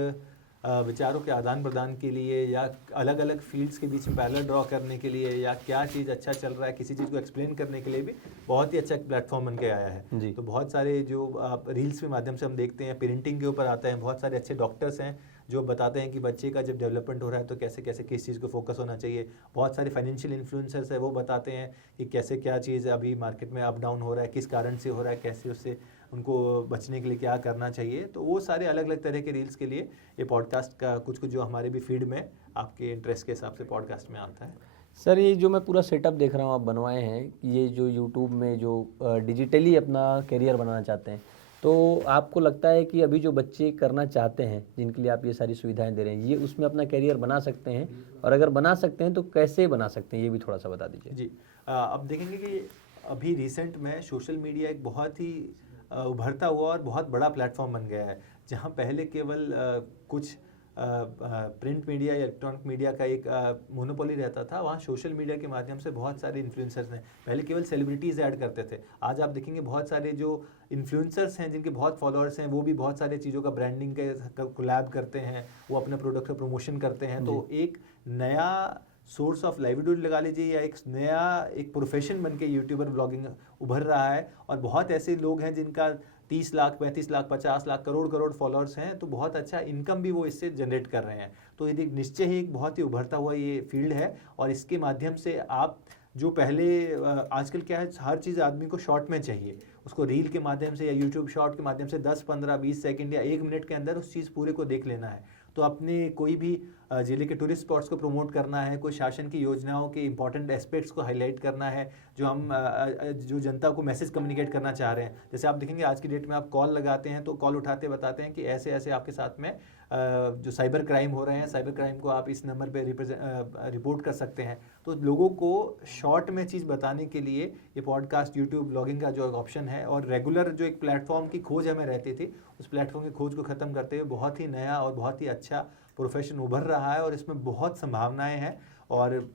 विचारों के आदान प्रदान के लिए या अलग अलग फील्ड्स के बीच में पैरेलल ड्रॉ करने के लिए या क्या चीज़ अच्छा चल रहा है किसी चीज़ को एक्सप्लेन करने के लिए भी बहुत ही अच्छा प्लेटफॉर्म बन के आया है। तो बहुत सारे जो आप रील्स के माध्यम से हम देखते हैं, पेरेंटिंग के ऊपर आते हैं, बहुत सारे अच्छे डॉक्टर्स हैं जो बताते हैं कि बच्चे का जब डेवलपमेंट हो रहा है तो कैसे कैसे किस चीज़ को फोकस होना चाहिए। बहुत सारे फाइनेंशियल इन्फ्लुएंसर्स है वो बताते हैं कि कैसे क्या चीज़ अभी मार्केट में अप डाउन हो रहा है, किस कारण से हो रहा है, कैसे उससे उनको बचने के लिए क्या करना चाहिए। तो वो सारे अलग अलग तरह के रील्स के लिए ये पॉडकास्ट का कुछ कुछ जो हमारे भी फीड में आपके इंटरेस्ट के हिसाब से पॉडकास्ट में आता है। सर ये जो मैं पूरा सेटअप देख रहा हूँ आप बनवाए हैं, ये जो यूट्यूब में जो डिजिटली अपना करियर बनाना चाहते हैं, तो आपको लगता है कि अभी जो बच्चे करना चाहते हैं जिनके लिए आप ये सारी सुविधाएं दे रहे हैं, ये उसमें अपना करियर बना सकते हैं? और अगर बना सकते हैं तो कैसे बना सकते हैं, ये भी थोड़ा सा बता दीजिए। जी, अब देखेंगे कि अभी रिसेंट में सोशल मीडिया एक बहुत ही उभरता हुआ और बहुत बड़ा प्लेटफॉर्म बन गया है। जहां पहले केवल कुछ प्रिंट मीडिया या इलेक्ट्रॉनिक मीडिया का एक मोनोपोली रहता था, वहाँ सोशल मीडिया के माध्यम से बहुत सारे इन्फ्लुएंसर्स ने पहले केवल सेलिब्रिटीज़ ऐड करते थे। आज आप देखेंगे बहुत सारे जो इन्फ्लुएंसर्स हैं जिनके बहुत फॉलोअर्स हैं वो भी बहुत सारे चीज़ों का ब्रांडिंग के कोलैब करते हैं, वो अपने प्रोडक्ट का प्रमोशन करते हैं। तो एक नया सोर्स ऑफ लाइवलीहुड लगा लीजिए या एक नया एक प्रोफेशन बन के यूट्यूबर ब्लॉगिंग उभर रहा है। और बहुत ऐसे लोग हैं जिनका 30 लाख 35 लाख 50 लाख करोड़ फॉलोअर्स हैं, तो बहुत अच्छा इनकम भी वो इससे जनरेट कर रहे हैं। तो ये निश्चय ही एक बहुत ही उभरता हुआ ये फील्ड है। और इसके माध्यम से आप जो पहले आजकल क्या है, हर चीज़ आदमी को शॉर्ट में चाहिए, उसको रील के माध्यम से या यूट्यूब शॉर्ट के माध्यम से 10 15 20 सेकंड या 1 मिनट के अंदर उस चीज़ पूरे को देख लेना है। तो अपने कोई भी ज़िले के टूरिस्ट स्पॉट्स को प्रमोट करना है, कोई शासन की योजनाओं के इंपॉर्टेंट एस्पेक्ट्स को हाईलाइट करना है, जो हम जो जनता को मैसेज कम्युनिकेट करना चाह रहे हैं। जैसे आप देखेंगे आज की डेट में आप कॉल लगाते हैं तो कॉल उठाते बताते हैं कि ऐसे ऐसे आपके साथ में जो साइबर क्राइम हो रहे हैं, साइबर क्राइम को आप इस नंबर पे रिपोर्ट कर सकते हैं। तो लोगों को शॉर्ट में चीज़ बताने के लिए ये पॉडकास्ट यूट्यूब ब्लॉगिंग का जो ऑप्शन है और रेगुलर जो एक प्लेटफॉर्म की खोज हमें रहती थी, उस प्लेटफॉर्म की खोज को ख़त्म करते हुए बहुत ही नया और बहुत ही अच्छा प्रोफेशन उभर रहा है और इसमें बहुत संभावनाएं हैं। और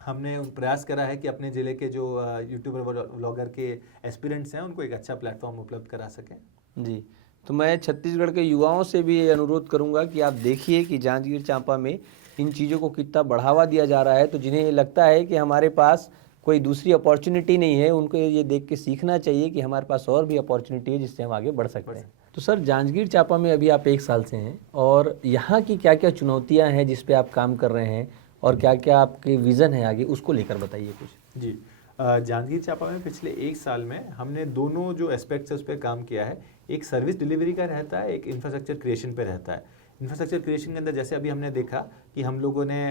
हमने प्रयास करा है कि अपने ज़िले के जो यूट्यूबर व्लॉगर के एस्पिरेंट्स हैं उनको एक अच्छा प्लेटफॉर्म उपलब्ध करा सकें। जी, तो मैं छत्तीसगढ़ के युवाओं से भी ये अनुरोध करूंगा कि आप देखिए कि जांजगीर चांपा में इन चीज़ों को कितना बढ़ावा दिया जा रहा है। तो जिन्हें लगता है कि हमारे पास कोई दूसरी अपॉर्चुनिटी नहीं है, उनको ये देख के सीखना चाहिए कि हमारे पास और भी अपॉर्चुनिटी है जिससे हम आगे बढ़ सकते हैं। तो सर जांजगीर चांपा में अभी आप 1 साल से हैं और यहाँ की क्या क्या चुनौतियाँ हैं जिस पे आप काम कर रहे हैं और क्या क्या आपके विज़न है आगे, उसको लेकर बताइए कुछ। जी, जांजगीर चांपा में पिछले 1 साल में हमने दोनों जो एस्पेक्ट्स है उस पर काम किया है। एक सर्विस डिलीवरी का रहता है, एक इंफ्रास्ट्रक्चर क्रिएशन पे रहता है। इंफ्रास्ट्रक्चर क्रिएशन के अंदर जैसे अभी हमने देखा कि हम लोगों ने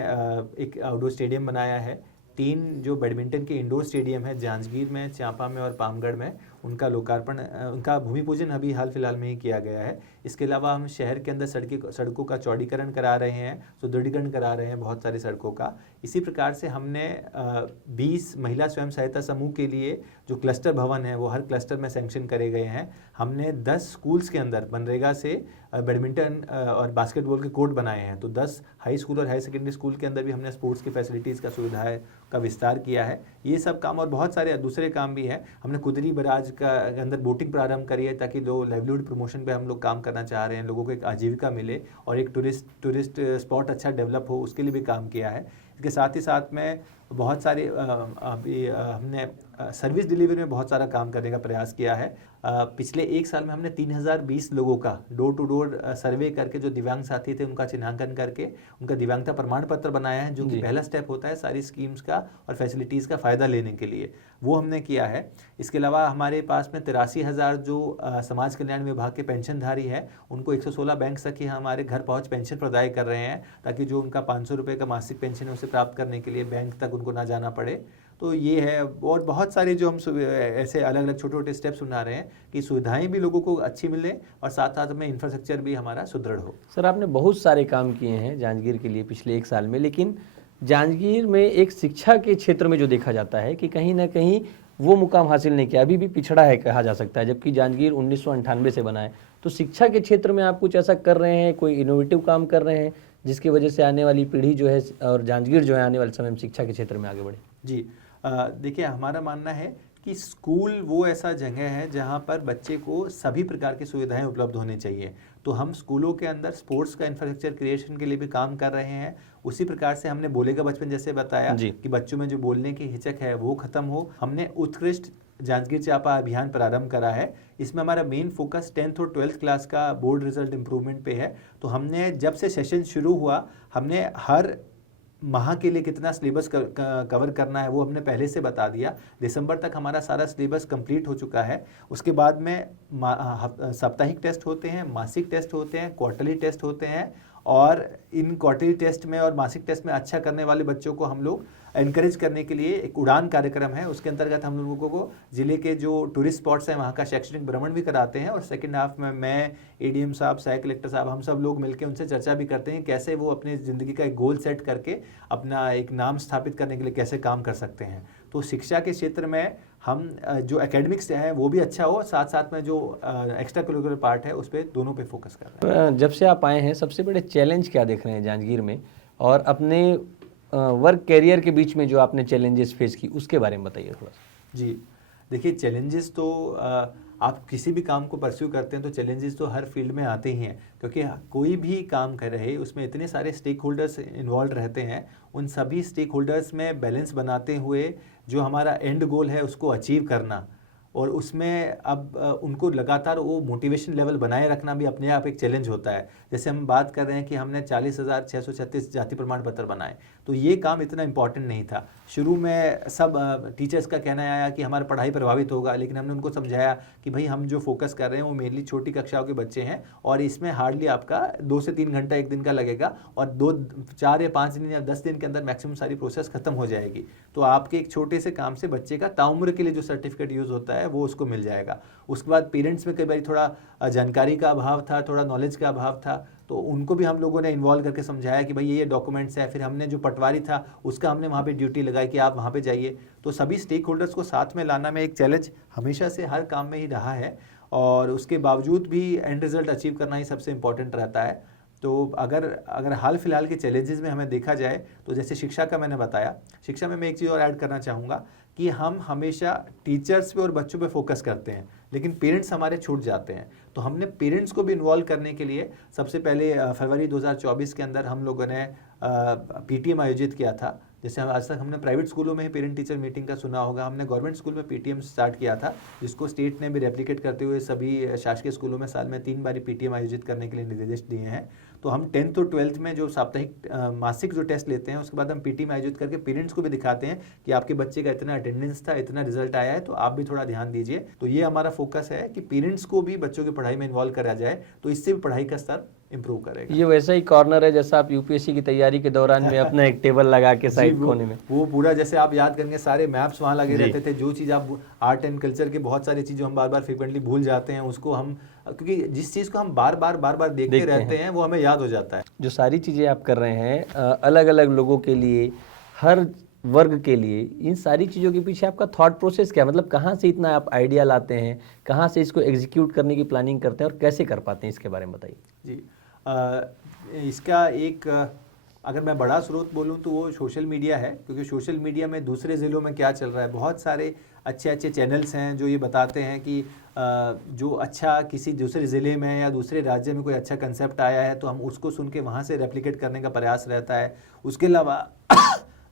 एक आउटडोर स्टेडियम बनाया है, 3 जो बैडमिंटन के इंडोर स्टेडियम है जांजगीर में, चांपा में और पामगढ़ में, उनका लोकार्पण, उनका भूमि पूजन अभी हाल फिलहाल में ही किया गया है। इसके अलावा हम शहर के अंदर सड़कों का चौड़ीकरण करा रहे हैं, सुदृढ़ीकरण करा रहे हैं बहुत सारी सड़कों का। इसी प्रकार से हमने 20 महिला स्वयं सहायता समूह के लिए जो क्लस्टर भवन है वो हर क्लस्टर में सैंक्शन करे गए हैं। हमने 10 स्कूल्स के अंदर मनरेगा से बैडमिंटन और बास्केटबॉल के कोर्ट बनाए हैं। तो 10 हाई स्कूल और हाई सेकेंडरी स्कूल के अंदर भी हमने स्पोर्ट्स की फैसिलिटीज़ का सुविधाएं का विस्तार किया है। ये सब काम और बहुत सारे दूसरे काम भी हैं। हमने कुदरी बराज का अंदर बोटिंग प्रारंभ करी है ताकि लोग लाइवलीहुड प्रमोशन पे हम लोग काम करना चाह रहे हैं, लोगों को एक आजीविका मिले और एक टूरिस्ट स्पॉट अच्छा डेवलप हो, उसके लिए भी काम किया है। इसके साथ ही साथ में बहुत सारे अभी हमने सर्विस डिलीवरी में बहुत सारा काम करने का प्रयास किया है। पिछले 1 साल में हमने 3020 लोगों का डोर टू डोर सर्वे करके जो दिव्यांग साथी थे उनका चिन्हांकन करके उनका दिव्यांगता प्रमाण पत्र बनाया है, जो कि पहला स्टेप होता है सारी स्कीम्स का और फैसिलिटीज़ का फ़ायदा लेने के लिए, वो हमने किया है। इसके अलावा हमारे पास में 83,000 जो समाज कल्याण विभाग के पेंशनधारी है उनको 116 बैंक तक ही हमारे घर पहुँच पेंशन प्रदान कर रहे हैं, ताकि जो उनका 500 रुपये का मासिक पेंशन है उसे प्राप्त करने के लिए बैंक तक उनको ना जाना पड़े। तो ये है, और बहुत सारे जो हम ऐसे अलग अलग छोटे छोटे स्टेप्स उठा रहे हैं कि सुविधाएं भी लोगों को अच्छी मिले और साथ साथ में इंफ्रास्ट्रक्चर भी हमारा सुदृढ़ हो। सर, आपने बहुत सारे काम किए हैं जांजगीर के लिए पिछले 1 साल में, लेकिन जांजगीर में एक शिक्षा के क्षेत्र में जो देखा जाता है कि कहीं ना कहीं वो मुकाम हासिल नहीं किया, अभी भी पिछड़ा है कहा जा सकता है, जबकि जांजगीर 1998 से बना है। तो शिक्षा के क्षेत्र में आप कुछ ऐसा कर रहे हैं, कोई इनोवेटिव काम कर रहे हैं जिसकी वजह से आने वाली पीढ़ी जो है और जांजगीर जो है आने वाले समय में शिक्षा के क्षेत्र में आगे बढ़े? जी, देखिए, हमारा मानना है कि स्कूल वो ऐसा जगह है जहाँ पर बच्चे को सभी प्रकार की सुविधाएं उपलब्ध होनी चाहिए। तो हम स्कूलों के अंदर स्पोर्ट्स का इंफ्रास्ट्रक्चर क्रिएशन के लिए भी काम कर रहे हैं। उसी प्रकार से हमने बोलेगा बचपन जैसे बताया कि बच्चों में जो बोलने की हिचक है वो खत्म हो। हमने उत्कृष्ट जांजगीर चांपा अभियान प्रारंभ करा है। इसमें हमारा मेन फोकस 10th और 12th क्लास का बोर्ड रिजल्ट इम्प्रूवमेंट पे है। तो हमने जब से सेशन शुरू हुआ, हमने हर माह के लिए कितना सिलेबस कवर करना है वो हमने पहले से बता दिया। दिसंबर तक हमारा सारा सिलेबस कंप्लीट हो चुका है। उसके बाद में साप्ताहिक टेस्ट होते हैं, मासिक टेस्ट होते हैं, क्वार्टरली टेस्ट होते हैं, और इन क्वार्टरली टेस्ट में और मासिक टेस्ट में अच्छा करने वाले बच्चों को हम लोग एनकरेज करने के लिए एक उड़ान कार्यक्रम है। उसके अंतर्गत हम लोगों को जिले के जो टूरिस्ट स्पॉट्स हैं वहाँ का शैक्षणिक भ्रमण भी कराते हैं, और सेकंड हाफ में मैं, एडीएम साहब, सहायक कलेक्टर साहब, हम सब लोग मिलकर उनसे चर्चा भी करते हैं कैसे वो अपनी ज़िंदगी का एक गोल सेट करके अपना एक नाम स्थापित करने के लिए कैसे काम कर सकते हैं। तो शिक्षा के क्षेत्र में हम जो एकेडमिक्स है वो भी अच्छा हो, साथ साथ में जो एक्स्ट्रा करिकुलर पार्ट है उस पर दोनों पे फोकस कर रहे हैं। जब से आप आए हैं सबसे बड़े चैलेंज क्या देख रहे हैं जांजगीर में, और अपने वर्क कैरियर के बीच में जो आपने चैलेंजेस फेस की उसके बारे में बताइए थोड़ा सा। जी, देखिए, चैलेंजेस तो आप किसी भी काम को परस्यू करते हैं तो चैलेंजेस तो हर फील्ड में आते ही हैं, क्योंकि कोई भी काम कर रहे उसमें इतने सारे स्टेक होल्डर्स इन्वॉल्व रहते हैं। उन सभी स्टेक होल्डर्स में बैलेंस बनाते हुए जो हमारा एंड गोल है उसको अचीव करना, और उसमें अब उनको लगातार वो मोटिवेशन लेवल बनाए रखना भी अपने आप एक चैलेंज होता है। जैसे हम बात कर रहे हैं कि हमने 40,636 जाति प्रमाण पत्र बनाए, तो ये काम इतना इम्पॉर्टेंट नहीं था। शुरू में सब टीचर्स का कहना आया कि हमारी पढ़ाई प्रभावित होगा, लेकिन हमने उनको समझाया कि भाई हम जो फोकस कर रहे हैं वो मेनली छोटी कक्षाओं के बच्चे हैं, और इसमें हार्डली आपका 2 से 3 घंटा एक दिन का लगेगा, और 4 या 5 दिन या 10 दिन के अंदर मैक्सिमम सारी प्रोसेस खत्म हो जाएगी। तो आपके एक छोटे से काम से बच्चे का ताउम्र के लिए जो सर्टिफिकेट यूज़ होता है वो उसको मिल जाएगा। उसके बाद पेरेंट्स में कई बार थोड़ा जानकारी का अभाव था, थोड़ा नॉलेज का अभाव था, तो उनको भी हम लोगों ने इन्वॉल्व करके समझाया कि भाई ये डॉक्यूमेंट्स है। फिर हमने जो पटवारी था उसका हमने वहाँ पे ड्यूटी लगाई कि आप वहाँ पे जाइए। तो सभी स्टेक होल्डर्स को साथ में लाना में एक चैलेंज हमेशा से हर काम में ही रहा है, और उसके बावजूद भी एंड रिजल्ट अचीव करना ही सबसे इम्पॉर्टेंट रहता है। तो अगर हाल फिलहाल के चैलेंजेस में हमें देखा जाए तो जैसे शिक्षा का मैंने बताया, शिक्षा में मैं एक चीज़ और ऐड करना चाहूँगा कि हम हमेशा टीचर्स पे और बच्चों पे फोकस करते हैं, लेकिन पेरेंट्स हमारे छूट जाते हैं। तो हमने पेरेंट्स को भी इन्वॉल्व करने के लिए सबसे पहले फरवरी 2024 के अंदर हम लोगों ने पीटीएम आयोजित किया था। जैसे आज तक हमने प्राइवेट स्कूलों में ही पेरेंट टीचर मीटिंग का सुना होगा, हमने गवर्नमेंट स्कूल में पीटीएम स्टार्ट किया था, जिसको स्टेट ने भी रेप्लिकेट करते हुए सभी शासकीय स्कूलों में साल में 3 बार पीटीएम आयोजित करने के लिए निर्देश दिए हैं। तो हम 10th और 12th में जो साप्ताहिक मासिक जो टेस्ट लेते हैं उसके बाद हम पीटीएम आयोजित करके पेरेंट्स को भी दिखाते हैं कि आपके बच्चे का इतना अटेंडेंस था, इतना रिजल्ट आया है, तो आप भी थोड़ा ध्यान दीजिए। तो ये हमारा फोकस है कि पेरेंट्स को भी बच्चों की पढ़ाई में इन्वॉल्व करा जाए, तो इससे भी पढ़ाई का स्तर इम्प्रूव करेगा। ये वैसा ही कॉर्नर है जैसा आप यूपीएससी की तैयारी के दौरान में अपना एक टेबल लगा के साइड कोने में, वो पूरा जैसे आप याद करेंगे सारे मैप्स वहाँ लगे जी। रहते थे। जो चीज़ आप आर्ट एंड कल्चर की बहुत सारी चीज़ें हम बार बार फ्रिक्वेंटली भूल जाते हैं, उसको हम, क्योंकि जिस चीज़ को हम बार बार देखते रहते हैं वो हमें याद हो जाता है। जो सारी चीज़ें आप कर रहे हैं अलग अलग लोगों के लिए, हर वर्ग के लिए, इन सारी चीज़ों के पीछे आपका थॉट प्रोसेस क्या है? मतलब कहाँ से इतना आप आइडिया लाते हैं, कहाँ से इसको एग्जीक्यूट करने की प्लानिंग करते हैं और कैसे कर पाते हैं, इसके बारे में बताइए। जी, इसका एक अगर मैं बड़ा स्रोत बोलूं तो वो सोशल मीडिया है, क्योंकि सोशल मीडिया में दूसरे ज़िलों में क्या चल रहा है, बहुत सारे अच्छे चैनल्स हैं जो ये बताते हैं कि जो अच्छा किसी दूसरे ज़िले में या दूसरे राज्य में कोई अच्छा कंसेप्ट आया है तो हम उसको सुन के वहाँ से रेप्लिकेट करने का प्रयास रहता है। उसके अलावा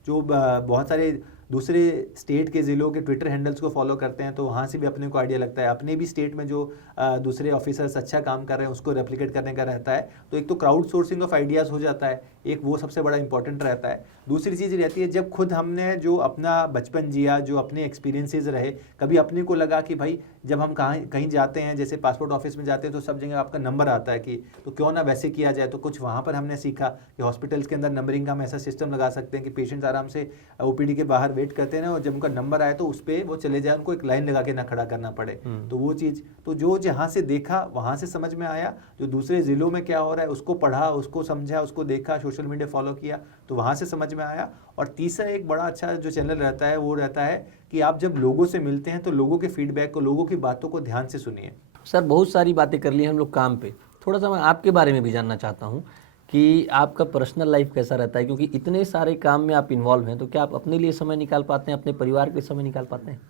जो बहुत सारे दूसरे स्टेट के ज़िलों के ट्विटर हैंडल्स को फॉलो करते हैं तो वहाँ से भी अपने को आइडिया लगता है। अपने भी स्टेट में जो दूसरे ऑफिसर्स अच्छा काम कर रहे हैं उसको रेप्लिकेट करने का रहता है। तो एक तो क्राउड सोर्सिंग ऑफ आइडियाज़ हो जाता है, एक वो सबसे बड़ा इंपॉर्टेंट रहता है। दूसरी चीज़ रहती है जब खुद हमने जो अपना बचपन जिया, जो अपने एक्सपीरियंसेस रहे, कभी अपने को लगा कि भाई जब हम कहीं जाते हैं, जैसे पासपोर्ट ऑफिस में जाते हैं तो सब जगह आपका नंबर आता है कि तो क्यों ना वैसे किया जाए। तो कुछ वहाँ पर हमने सीखा कि हॉस्पिटल्स के अंदर नंबरिंग का हम ऐसा सिस्टम लगा सकते हैं कि पेशेंट्स आराम से ओपीडी के बाहर वेट करते हैं और जब उनका नंबर आए तो उस पर वो चले जाए, उनको एक लाइन लगा के ना खड़ा करना पड़े। तो वो चीज़ तो जो जहाँ से देखा वहाँ से समझ में आया, जो दूसरे ज़िलों में क्या हो रहा है उसको पढ़ा, उसको समझा, उसको देखा, सोशल मीडिया फॉलो किया तो वहाँ से समझ में आया। और तीसरा एक बड़ा अच्छा जो चैनल रहता है वो रहता है कि आप जब लोगों से मिलते हैं तो लोगों के फीडबैक को, लोगों की बातों को ध्यान से सुनिए। सर बहुत सारी बातें कर ली हम लोग काम पे, थोड़ा सा मैं आपके बारे में भी जानना चाहता हूँ कि आपका पर्सनल लाइफ कैसा रहता है, क्योंकि इतने सारे काम में आप इन्वॉल्व हैं, तो क्या आप अपने लिए समय निकाल पाते हैं, अपने परिवार के लिए समय निकाल पाते हैं?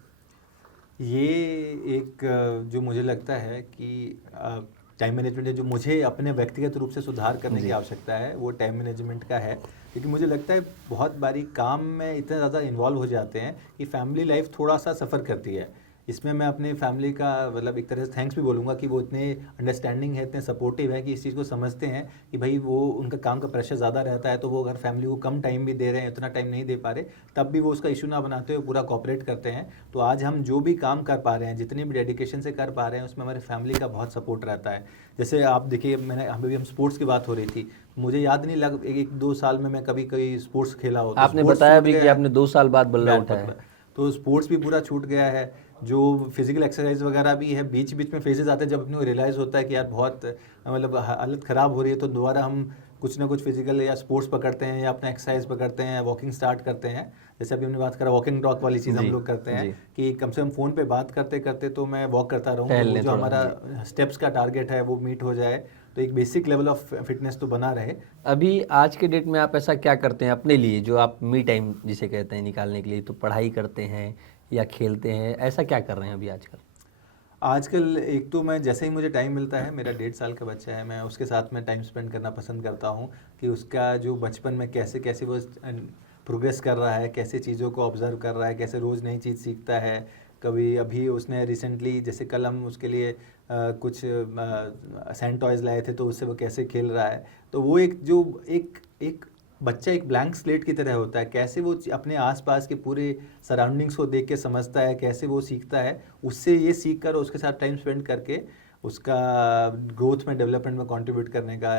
ये एक जो मुझे लगता है कि टाइम मैनेजमेंट है, जो मुझे अपने व्यक्तिगत रूप से सुधार करने की आवश्यकता है वो टाइम मैनेजमेंट का है। क्योंकि मुझे लगता है बहुत बारी काम में इतना ज़्यादा इन्वॉल्व हो जाते हैं कि फैमिली लाइफ थोड़ा सा सफ़र करती है। इसमें मैं अपनी फैमिली का मतलब एक तरह से थैंक्स भी बोलूँगा कि वो इतने अंडरस्टैंडिंग है, इतने सपोर्टिव है कि इस चीज़ को समझते हैं कि भाई वो उनका काम का प्रेशर ज़्यादा रहता है तो वो अगर फैमिली को कम टाइम भी दे रहे हैं, इतना टाइम नहीं दे पा रहे, तब भी वो उसका इशू ना बनाते हुए पूरा कोऑपरेट करते हैं। तो आज हम जो भी काम कर पा रहे हैं, जितनी भी डेडिकेशन से कर पा रहे हैं, उसमें हमारे फैमिली का बहुत सपोर्ट रहता है। जैसे आप देखिए, हम स्पोर्ट्स की बात हो रही थी, मुझे याद नहीं लग 1-2 साल में मैं कभी कोई स्पोर्ट्स खेला हो। आपने बताया भी कि आपने 2 साल बाद बल्ला उठाया है, तो स्पोर्ट्स भी पूरा छूट गया है। जो फिजिकल एक्सरसाइज वगैरह भी है, बीच में फेजेस आते हैं जब अपने को रियलाइज़ होता है कि यार बहुत मतलब हालत ख़राब हो रही है, तो दोबारा हम कुछ ना कुछ फिजिकल या स्पोर्ट्स पकड़ते हैं या अपना एक्सरसाइज पकड़ते हैं, वॉकिंग स्टार्ट करते हैं। जैसे अभी हमने बात करा वॉकिंग टॉक वाली चीज़ हम लोग करते हैं कि कम से कम फ़ोन पे बात करते करते तो मैं वॉक करता रहूँ, जो हमारा स्टेप्स का टारगेट है वो मीट हो जाए, तो एक बेसिक लेवल ऑफ फिटनेस तो बना रहे। अभी आज के डेट में आप ऐसा क्या करते हैं अपने लिए, जो आप मी टाइम जिसे कहते हैं निकालने के लिए? तो पढ़ाई करते हैं या खेलते हैं, ऐसा क्या कर रहे हैं अभी आजकल? आजकल एक तो मैं जैसे ही मुझे टाइम मिलता है, मेरा 1.5 साल का बच्चा है, मैं उसके साथ में टाइम स्पेंड करना पसंद करता हूँ कि उसका जो बचपन में कैसे कैसे वो प्रोग्रेस कर रहा है, कैसे चीज़ों को ऑब्जर्व कर रहा है, कैसे रोज़ नई चीज़ सीखता है। कभी अभी उसने रिसेंटली, जैसे कल हम उसके लिए कुछ सैंड टॉयज़ लाए थे तो उससे वो कैसे खेल रहा है। तो वो एक बच्चा एक ब्लैंक स्लेट की तरह होता है, कैसे वो अपने आसपास के पूरे सराउंडिंग्स को देख के समझता है, कैसे वो सीखता है, उससे ये सीख कर उसके साथ टाइम स्पेंड करके उसका ग्रोथ में, डेवलपमेंट में कंट्रीब्यूट करने का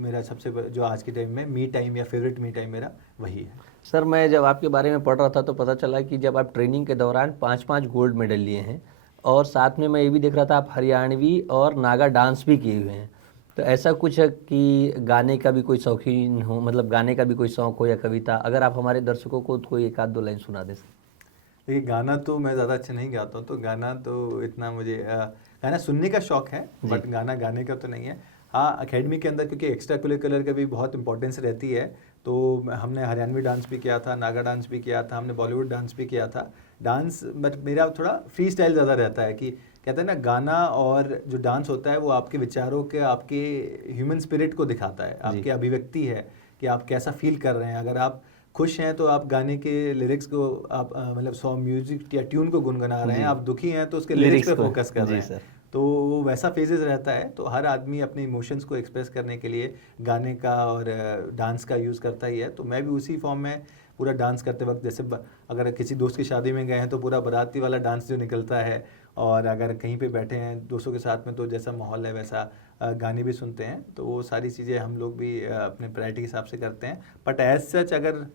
मेरा सबसे जो आज के टाइम में मी टाइम या फेवरेट मी टाइम मेरा वही है। सर मैं जब आपके बारे में पढ़ रहा था तो पता चला कि जब आप ट्रेनिंग के दौरान 5-5 गोल्ड मेडल लिए हैं और साथ में मैं ये भी देख रहा था आप हरियाणवी और नागा डांस भी किए हुए हैं। तो ऐसा कुछ है कि गाने का भी कोई शौकीन हो, मतलब गाने का भी कोई शौक़ हो या कविता, अगर आप हमारे दर्शकों को कोई 1-2 लाइन सुना दें। देखिए गाना तो मैं ज़्यादा अच्छा नहीं गाता हूँ, तो गाना तो इतना मुझे गाना सुनने का शौक़ है, बट गाना गाने का तो नहीं है। हाँ, एकेडमी के अंदर क्योंकि एक्स्ट्रा करिकुलर का भी बहुत इंपॉर्टेंस रहती है, तो हमने हरियाणवी डांस भी किया था, नागा डांस भी किया था, हमने बॉलीवुड डांस भी किया था। डांस बट मेरा थोड़ा फ्री स्टाइल ज़्यादा रहता है कि कहते हैं ना, गाना और जो डांस होता है वो आपके विचारों के, आपके ह्यूमन स्पिरिट को दिखाता है, आपकी अभिव्यक्ति है कि आप कैसा फील कर रहे हैं। अगर आप खुश हैं तो आप गाने के लिरिक्स को आप मतलब सॉन्ग म्यूजिक या ट्यून को गुनगुना रहे हैं, आप दुखी हैं तो उसके लिरिक्स पे फोकस कर रहे हैं। तो वो वैसा फेजेस रहता है। तो हर आदमी अपने इमोशंस को एक्सप्रेस करने के लिए गाने का और डांस का यूज़ करता ही है। तो मैं भी उसी फॉर्म में पूरा डांस करते वक्त, जैसे अगर किसी दोस्त की शादी में गए हैं तो पूरा बाराती वाला डांस जो निकलता है और अगर कहीं पे बैठे हैं दोस्तों के साथ में तो जैसा माहौल है वैसा गाने भी सुनते हैं, तो वो सारी चीज़ें हम लोग भी अपने प्रायोरिटी के हिसाब से करते हैं। बट एज सच अगर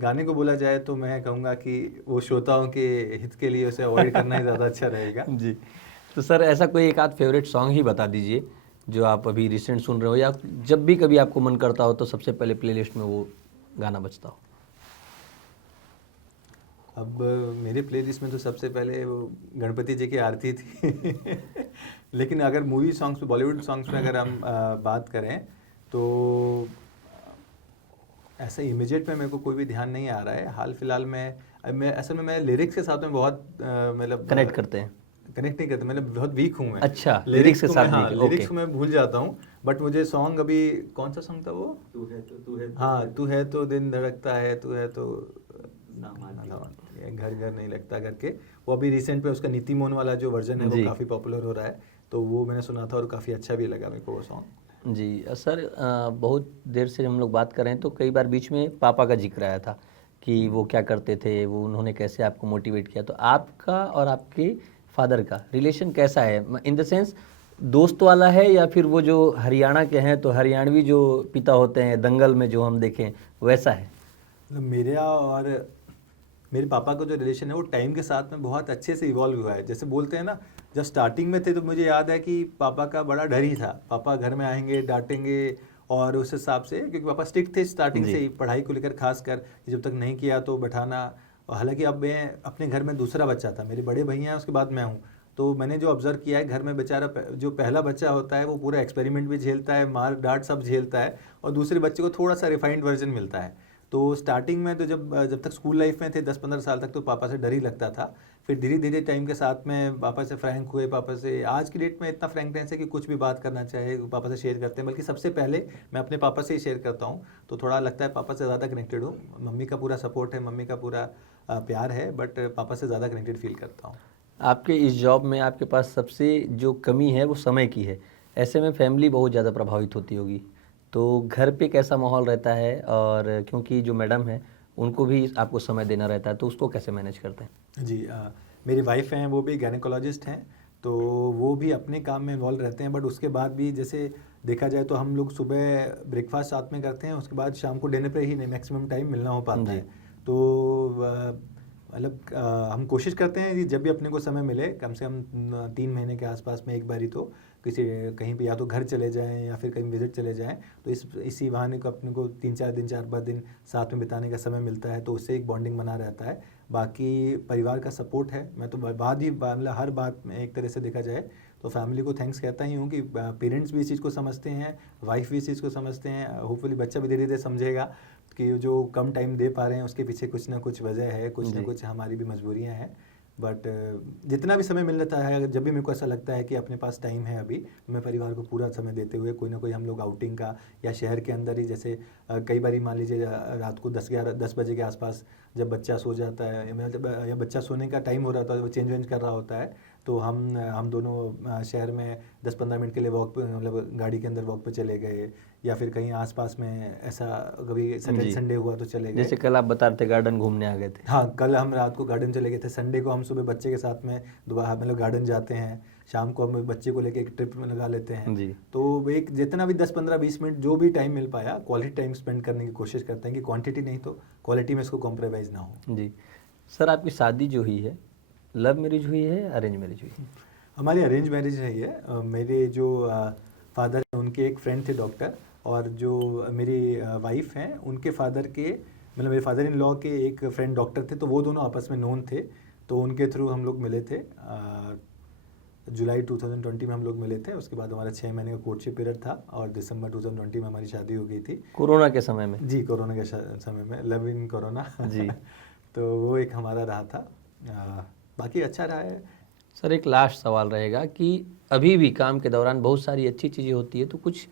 गाने को बोला जाए तो मैं कहूँगा कि वो श्रोताओं के हित के लिए उसे अवॉइड करना ही ज़्यादा अच्छा रहेगा। जी, तो सर ऐसा कोई एक आध फेवरेट सॉन्ग ही बता दीजिए जो आप अभी रिसेंट सुन रहे हो, या जब भी कभी आपको मन करता हो तो सबसे पहले प्लेलिस्ट में वो गाना बजता हो। अब मेरे प्लेलिस्ट में तो सबसे पहले वो गणपति जी की आरती थी लेकिन अगर मूवी सॉन्ग्स में, बॉलीवुड सॉन्ग्स में अगर हम बात करें तो ऐसा इमीडिएट में मेरे को कोई भी ध्यान नहीं आ रहा है। हाल फिलहाल मैं असल में मैं लिरिक्स के साथ में बहुत मतलब कनेक्ट करते हैं? कनेक्ट नहीं करता, मतलब बहुत वीक हूँ मैं। अच्छा, लिरिक्स के साथ वीक, लिरिक्स ओके। को मैं भूल जाता हूँ। बट मुझे सॉन्ग अभी कौन सा सॉन्ग था वो, तू है तो दिन धड़कता है, तू है तो घर घर नहीं लगता करके, वो अभी रिसेंट पे उसका नीति मोहन वाला जो वर्जन है वो काफ़ी पॉपुलर हो रहा है, तो वो मैंने सुना था और काफ़ी अच्छा भी लगा मेरे को वो सॉन्ग। जी सर, बहुत देर से हम लोग बात कर रहे हैं तो कई बार बीच में पापा का जिक्र आया था कि वो क्या करते थे, वो उन्होंने कैसे आपको मोटिवेट किया। तो आपका और आपके फादर का रिलेशन कैसा है? इन द सेंस दोस्त वाला है, या फिर वो जो हरियाणा के हैं तो हरियाणवी जो पिता होते हैं दंगल में जो हम देखें वैसा है? मेरा और मेरे पापा का जो रिलेशन है वो टाइम के साथ में बहुत अच्छे से इवॉल्व हुआ है। जैसे बोलते हैं ना, जब स्टार्टिंग में थे तो मुझे याद है कि पापा का बड़ा डर ही था, पापा घर में आएंगे डांटेंगे, और उस हिसाब से क्योंकि पापा स्ट्रिक्ट थे स्टार्टिंग से ही पढ़ाई को लेकर, खासकर जब तक नहीं किया तो बैठाना। हालांकि अब मैं अपने घर में दूसरा बच्चा था, मेरे बड़े भैया हैं उसके बाद मैं हूँ, तो मैंने जो ऑब्जर्व किया है घर में बेचारा जो पहला बच्चा होता है वो पूरा एक्सपेरिमेंट भी झेलता है, मार डांट सब झेलता है, और दूसरे बच्चे को थोड़ा सा रिफाइंड वर्जन मिलता है। तो स्टार्टिंग में तो जब तक स्कूल लाइफ में थे 10-15 साल तक तो पापा से डर ही लगता था। फिर धीरे धीरे टाइम के साथ में पापा से फ्रैंक हुए, पापा से आज की डेट में इतना फ्रैंकनेस है कि कुछ भी बात करना चाहे पापा से शेयर करते हैं, बल्कि सबसे पहले मैं अपने पापा से ही शेयर करता हूँ। तो थोड़ा लगता है पापा से ज़्यादा कनेक्टेड हूँ। मम्मी का पूरा सपोर्ट है, मम्मी का पूरा प्यार है, बट पापा से ज़्यादा कनेक्टेड फील करता हूँ। आपके इस जॉब में आपके पास सबसे जो कमी है वो समय की है, ऐसे में फैमिली बहुत ज़्यादा प्रभावित होती होगी, तो घर पे कैसा माहौल रहता है? और क्योंकि जो मैडम है उनको भी आपको समय देना रहता है, तो उसको कैसे मैनेज करते हैं? जी, मेरी वाइफ हैं, वो भी गायनेकोलॉजिस्ट हैं, तो वो भी अपने काम में इन्वॉल्व रहते हैं। बट उसके बाद भी जैसे देखा जाए तो हम लोग सुबह ब्रेकफास्ट साथ में करते हैं, उसके बाद शाम को डिनर पे ही मैक्सिमम टाइम मिलना हो पाता है। तो मतलब हम कोशिश करते हैं कि जब भी अपने को समय मिले, कम से कम 3 महीने के आसपास में एक बारी तो किसी कहीं पे या तो घर चले जाएं या फिर कहीं विजिट चले जाएं, तो इसी बहाने को अपने को 3-4 दिन 4-5 दिन साथ में बिताने का समय मिलता है, तो उससे एक बॉन्डिंग बना रहता है। बाकी परिवार का सपोर्ट है। मैं तो मतलब हर बात में एक तरह से देखा जाए तो फैमिली को थैंक्स कहता ही हूँ कि पेरेंट्स भी इस चीज़ को समझते हैं, वाइफ भी इस चीज़ को समझते हैं। होपफुली बच्चा भी धीरे धीरे समझेगा कि जो कम टाइम दे पा रहे हैं उसके पीछे कुछ ना कुछ वजह है, कुछ ना कुछ हमारी भी मजबूरियाँ हैं। बट जितना भी समय मिल जाता है, अगर जब भी मेरे को ऐसा लगता है कि अपने पास टाइम है अभी, तो मैं परिवार को पूरा समय देते हुए कोई ना कोई हम लोग आउटिंग का, या शहर के अंदर ही जैसे कई बार मान लीजिए रात को 10 बजे के आसपास जब बच्चा सो जाता है या बच्चा सोने का टाइम हो रहा होता है, वो चेंज वेंज कर रहा होता है, तो हम दोनों शहर में 10-15 मिनट के लिए वॉक पे, मतलब गाड़ी के अंदर वॉक पे चले गए, या फिर कहीं आसपास में ऐसा कभी सैटरडे संडे हुआ तो चले गए। जैसे कल आप बता रहे थे गार्डन घूमने आ गए थे। हाँ, कल हम रात को गार्डन चले गए थे। संडे को हम सुबह बच्चे के साथ में दोबारा मतलब गार्डन जाते हैं, शाम को हम बच्चे को लेके एक ट्रिप में लगा लेते हैं जी। तो एक जितना भी 10-15-20 मिनट जो भी टाइम मिल पाया, क्वालिटी टाइम स्पेंड करने की कोशिश करते हैं कि क्वांटिटी नहीं तो क्वालिटी में इसको कॉम्प्रोमाइज़ ना हो। जी सर, आपकी शादी जो हुई है लव मैरिज हुई है, अरेंज मैरिज हुई है? हमारी अरेंज मैरिज रही है। मेरे जो फादर हैं उनके एक फ्रेंड थे डॉक्टर, और जो मेरी वाइफ हैं उनके फादर के, मतलब मेरे फादर इन लॉ के एक फ्रेंड डॉक्टर थे, तो वो दोनों आपस में नोन थे, तो उनके थ्रू हम लोग मिले थे। जुलाई 2020 में हम लोग मिले थे। उसके बाद हमारा 6 महीने का कोर्टशिप पीरियड था, और दिसंबर 2020 में हमारी शादी हो गई थी। कोरोना के समय में? जी, कोरोना के समय में, लव इन कोरोना जी। तो वो एक हमारा रहा था। बाकी अच्छा रहा है। सर, एक लास्ट सवाल रहेगा कि अभी भी काम के दौरान बहुत सारी अच्छी चीज़ें होती है, तो कुछ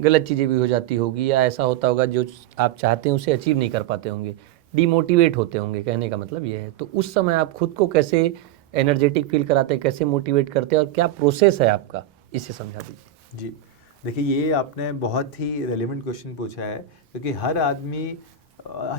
गलत चीज़ें भी हो जाती होगी, या ऐसा होता होगा जो आप चाहते हैं उसे अचीव नहीं कर पाते होंगे, डीमोटिवेट होते होंगे, कहने का मतलब ये है। तो उस समय आप खुद को कैसे एनर्जेटिक फील कराते हैं, कैसे मोटिवेट करते हैं, और क्या प्रोसेस है आपका, इसे समझा दीजिए। जी, देखिए ये आपने बहुत ही रेलिवेंट क्वेश्चन पूछा है, क्योंकि हर आदमी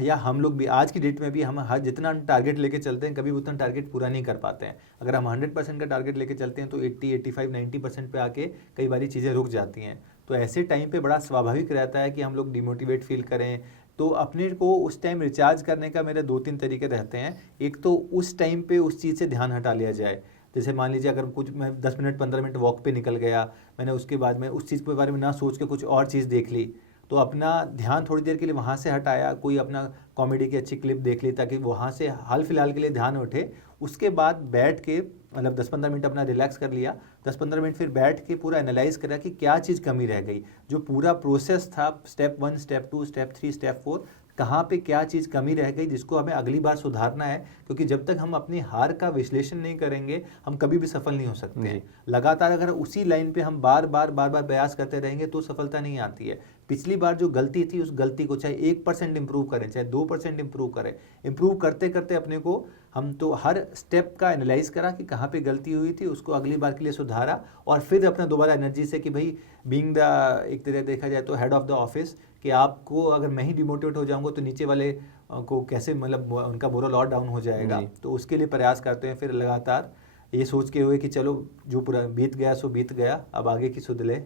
या हम लोग भी आज की डेट में भी हम हर जितना टारगेट लेके चलते हैं कभी उतना टारगेट पूरा नहीं कर पाते हैं। अगर हम 100% का टारगेट लेके चलते हैं तो 80, 85, 90% पे आके कई बारी चीज़ें रुक जाती हैं। तो ऐसे टाइम पे बड़ा स्वाभाविक रहता है कि हम लोग डिमोटिवेट फील करें। तो अपने को उस टाइम रिचार्ज करने का मेरे 2-3 तरीके रहते हैं। एक तो उस टाइम पे उस चीज़ से ध्यान हटा लिया जाए। जैसे मान लीजिए अगर कुछ मैं 10 मिनट 15 मिनट वॉक पे निकल गया, मैंने उसके बाद में उस चीज़ के बारे में ना सोच के कुछ और चीज़ देख ली, तो अपना ध्यान थोड़ी देर के लिए वहाँ से हटाया, कोई अपना कॉमेडी की अच्छी क्लिप देख ली ताकि वहाँ से हाल फिलहाल के लिए ध्यान उठे। उसके बाद बैठ के मतलब 10-15 मिनट अपना रिलैक्स कर लिया, 10-15 मिनट फिर बैठ के पूरा एनालाइज करा कि क्या चीज़ कमी रह गई। जो पूरा प्रोसेस था स्टेप 1, स्टेप 2, स्टेप 3, स्टेप 4, कहाँ पे क्या चीज़ कमी रह गई जिसको हमें अगली बार सुधारना है। क्योंकि जब तक हम अपनी हार का विश्लेषण नहीं करेंगे हम कभी भी सफल नहीं हो सकते हैं। लगातार अगर उसी लाइन पे हम बार बार प्रयास करते रहेंगे तो सफलता नहीं आती है। पिछली बार जो गलती थी उस गलती को चाहे 1% इम्प्रूव करें, चाहे 2% इम्प्रूव करें, इम्प्रूव करते करते अपने को हम तो हर स्टेप का एनालाइज करा कि कहाँ पे गलती हुई थी, उसको अगली बार के लिए सुधारा और फिर अपना दोबारा एनर्जी से कि भाई बीइंग द एक तरह देखा जाए तो हेड ऑफ द ऑफिस, कि आपको अगर मैं ही डिमोटिवेट हो जाऊंगा तो नीचे वाले को कैसे मतलब उनका मोरल और डाउन हो जाएगा। तो उसके लिए प्रयास करते हैं फिर लगातार ये सोच के हुए कि चलो जो पूरा बीत गया सो बीत गया, अब आगे की सुध ले।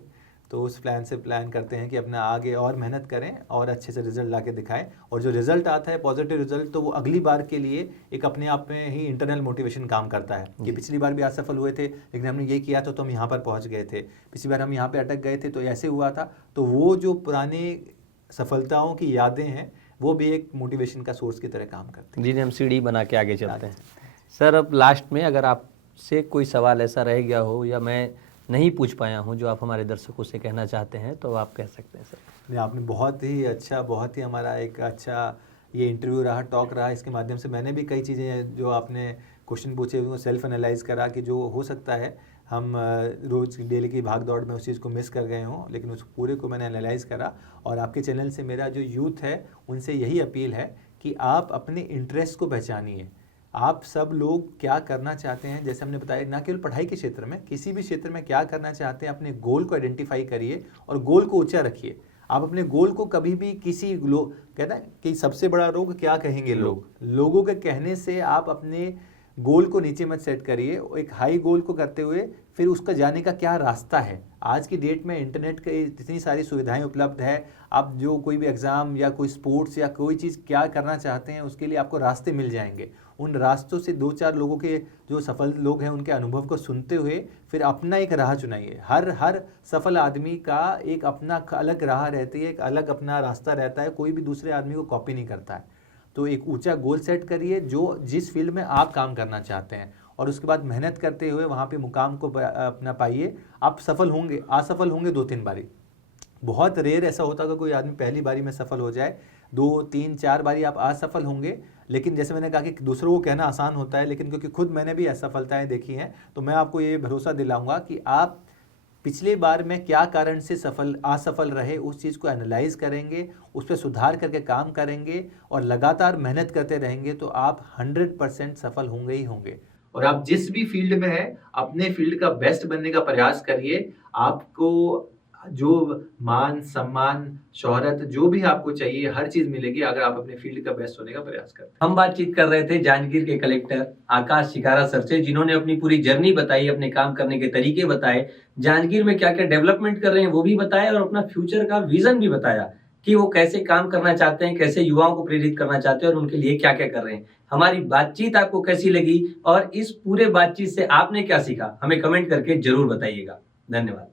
तो उस प्लान से प्लान करते हैं कि अपना आगे और मेहनत करें और अच्छे से रिजल्ट ला के दिखाएं। और जो रिजल्ट आता है पॉजिटिव रिजल्ट, तो वो अगली बार के लिए एक अपने आप में ही इंटरनल मोटिवेशन काम करता है कि पिछली बार भी असफल हुए थे लेकिन हमने ये किया तो हम यहाँ पर पहुँच गए थे, पिछली बार हम यहाँ पर अटक गए थे तो ऐसे हुआ था। तो वो जो पुराने सफलताओं की यादें हैं वो भी एक मोटिवेशन का सोर्स की तरह काम करते हैं, जिन्हें हम सीढ़ी बना के आगे चलते हैं। सर अब लास्ट में अगर आपसे कोई सवाल ऐसा रह गया हो या मैं नहीं पूछ पाया हूँ जो आप हमारे दर्शकों से कहना चाहते हैं तो आप कह सकते हैं सर। नहीं, आपने बहुत ही अच्छा, बहुत ही हमारा एक अच्छा ये इंटरव्यू रहा, टॉक रहा। इसके माध्यम से मैंने भी कई चीज़ें जो आपने क्वेश्चन पूछे वो सेल्फ एनालाइज करा कि जो हो सकता है हम रोज़ डेली की भाग दौड़ में उस चीज़ को मिस कर गए हों, लेकिन उस पूरे को मैंने एनालाइज करा। और आपके चैनल से मेरा जो यूथ है उनसे यही अपील है कि आप अपने इंटरेस्ट को पहचानिए। आप सब लोग क्या करना चाहते हैं, जैसे हमने बताया, ना केवल पढ़ाई के क्षेत्र में, किसी भी क्षेत्र में क्या करना चाहते हैं, अपने गोल को आइडेंटिफाई करिए और गोल को ऊंचा रखिए। आप अपने गोल को कभी भी किसी लोग कहता है कि सबसे बड़ा रोग क्या कहेंगे लोग, लोगों के कहने से आप अपने गोल को नीचे मत सेट करिए। एक हाई गोल को करते हुए फिर उसका जाने का क्या रास्ता है। आज की डेट में इंटरनेट के इतनी सारी सुविधाएं उपलब्ध है, आप जो कोई भी एग्ज़ाम या कोई स्पोर्ट्स या कोई चीज़ क्या करना चाहते हैं उसके लिए आपको रास्ते मिल जाएंगे। उन रास्तों से 2-4 लोगों के जो सफल लोग हैं उनके अनुभव को सुनते हुए फिर अपना एक राह चुनाइए। हर सफल आदमी का एक अपना अलग राह रहती है, एक अलग अपना रास्ता रहता है, कोई भी दूसरे आदमी को कॉपी नहीं करता है। तो एक ऊंचा गोल सेट करिए जो जिस फील्ड में आप काम करना चाहते हैं और उसके बाद मेहनत करते हुए वहाँ पे मुकाम को अपना पाइए। आप सफल होंगे, असफल होंगे 2-3 बारी, बहुत रेयर ऐसा होता है कि कोई आदमी पहली बारी में सफल हो जाए। 2-3-4 बारी आप असफल होंगे, लेकिन जैसे मैंने कहा कि दूसरों को कहना आसान होता है, लेकिन क्योंकि खुद मैंने भी असफलताएं देखी हैं तो मैं आपको ये भरोसा दिलाऊंगा कि आप पिछले बार में क्या कारण से असफल रहे उस चीज़ को एनालाइज करेंगे, उस पर सुधार करके काम करेंगे और लगातार मेहनत करते रहेंगे तो आप 100% सफल होंगे ही होंगे। और आप जिस भी फील्ड में हैं अपने फील्ड का बेस्ट बनने का प्रयास करिए। आपको जो मान सम्मान शोहरत जो भी आपको चाहिए हर चीज मिलेगी अगर आप अपने फील्ड का बेस्ट होने का प्रयास करते हैं। हम बातचीत कर रहे थे जांजगीर के कलेक्टर आकाश शिकारा सर से, जिन्होंने अपनी पूरी जर्नी बताई, अपने काम करने के तरीके बताए, जांजगीर में क्या क्या डेवलपमेंट कर रहे हैं वो भी बताया और अपना फ्यूचर का विजन भी बताया कि वो कैसे काम करना चाहते हैं, कैसे युवाओं को प्रेरित करना चाहते हैं और उनके लिए क्या क्या कर रहे हैं। हमारी बातचीत आपको कैसी लगी और इस पूरे बातचीत से आपने क्या सीखा, हमें कमेंट करके जरूर बताइएगा। धन्यवाद।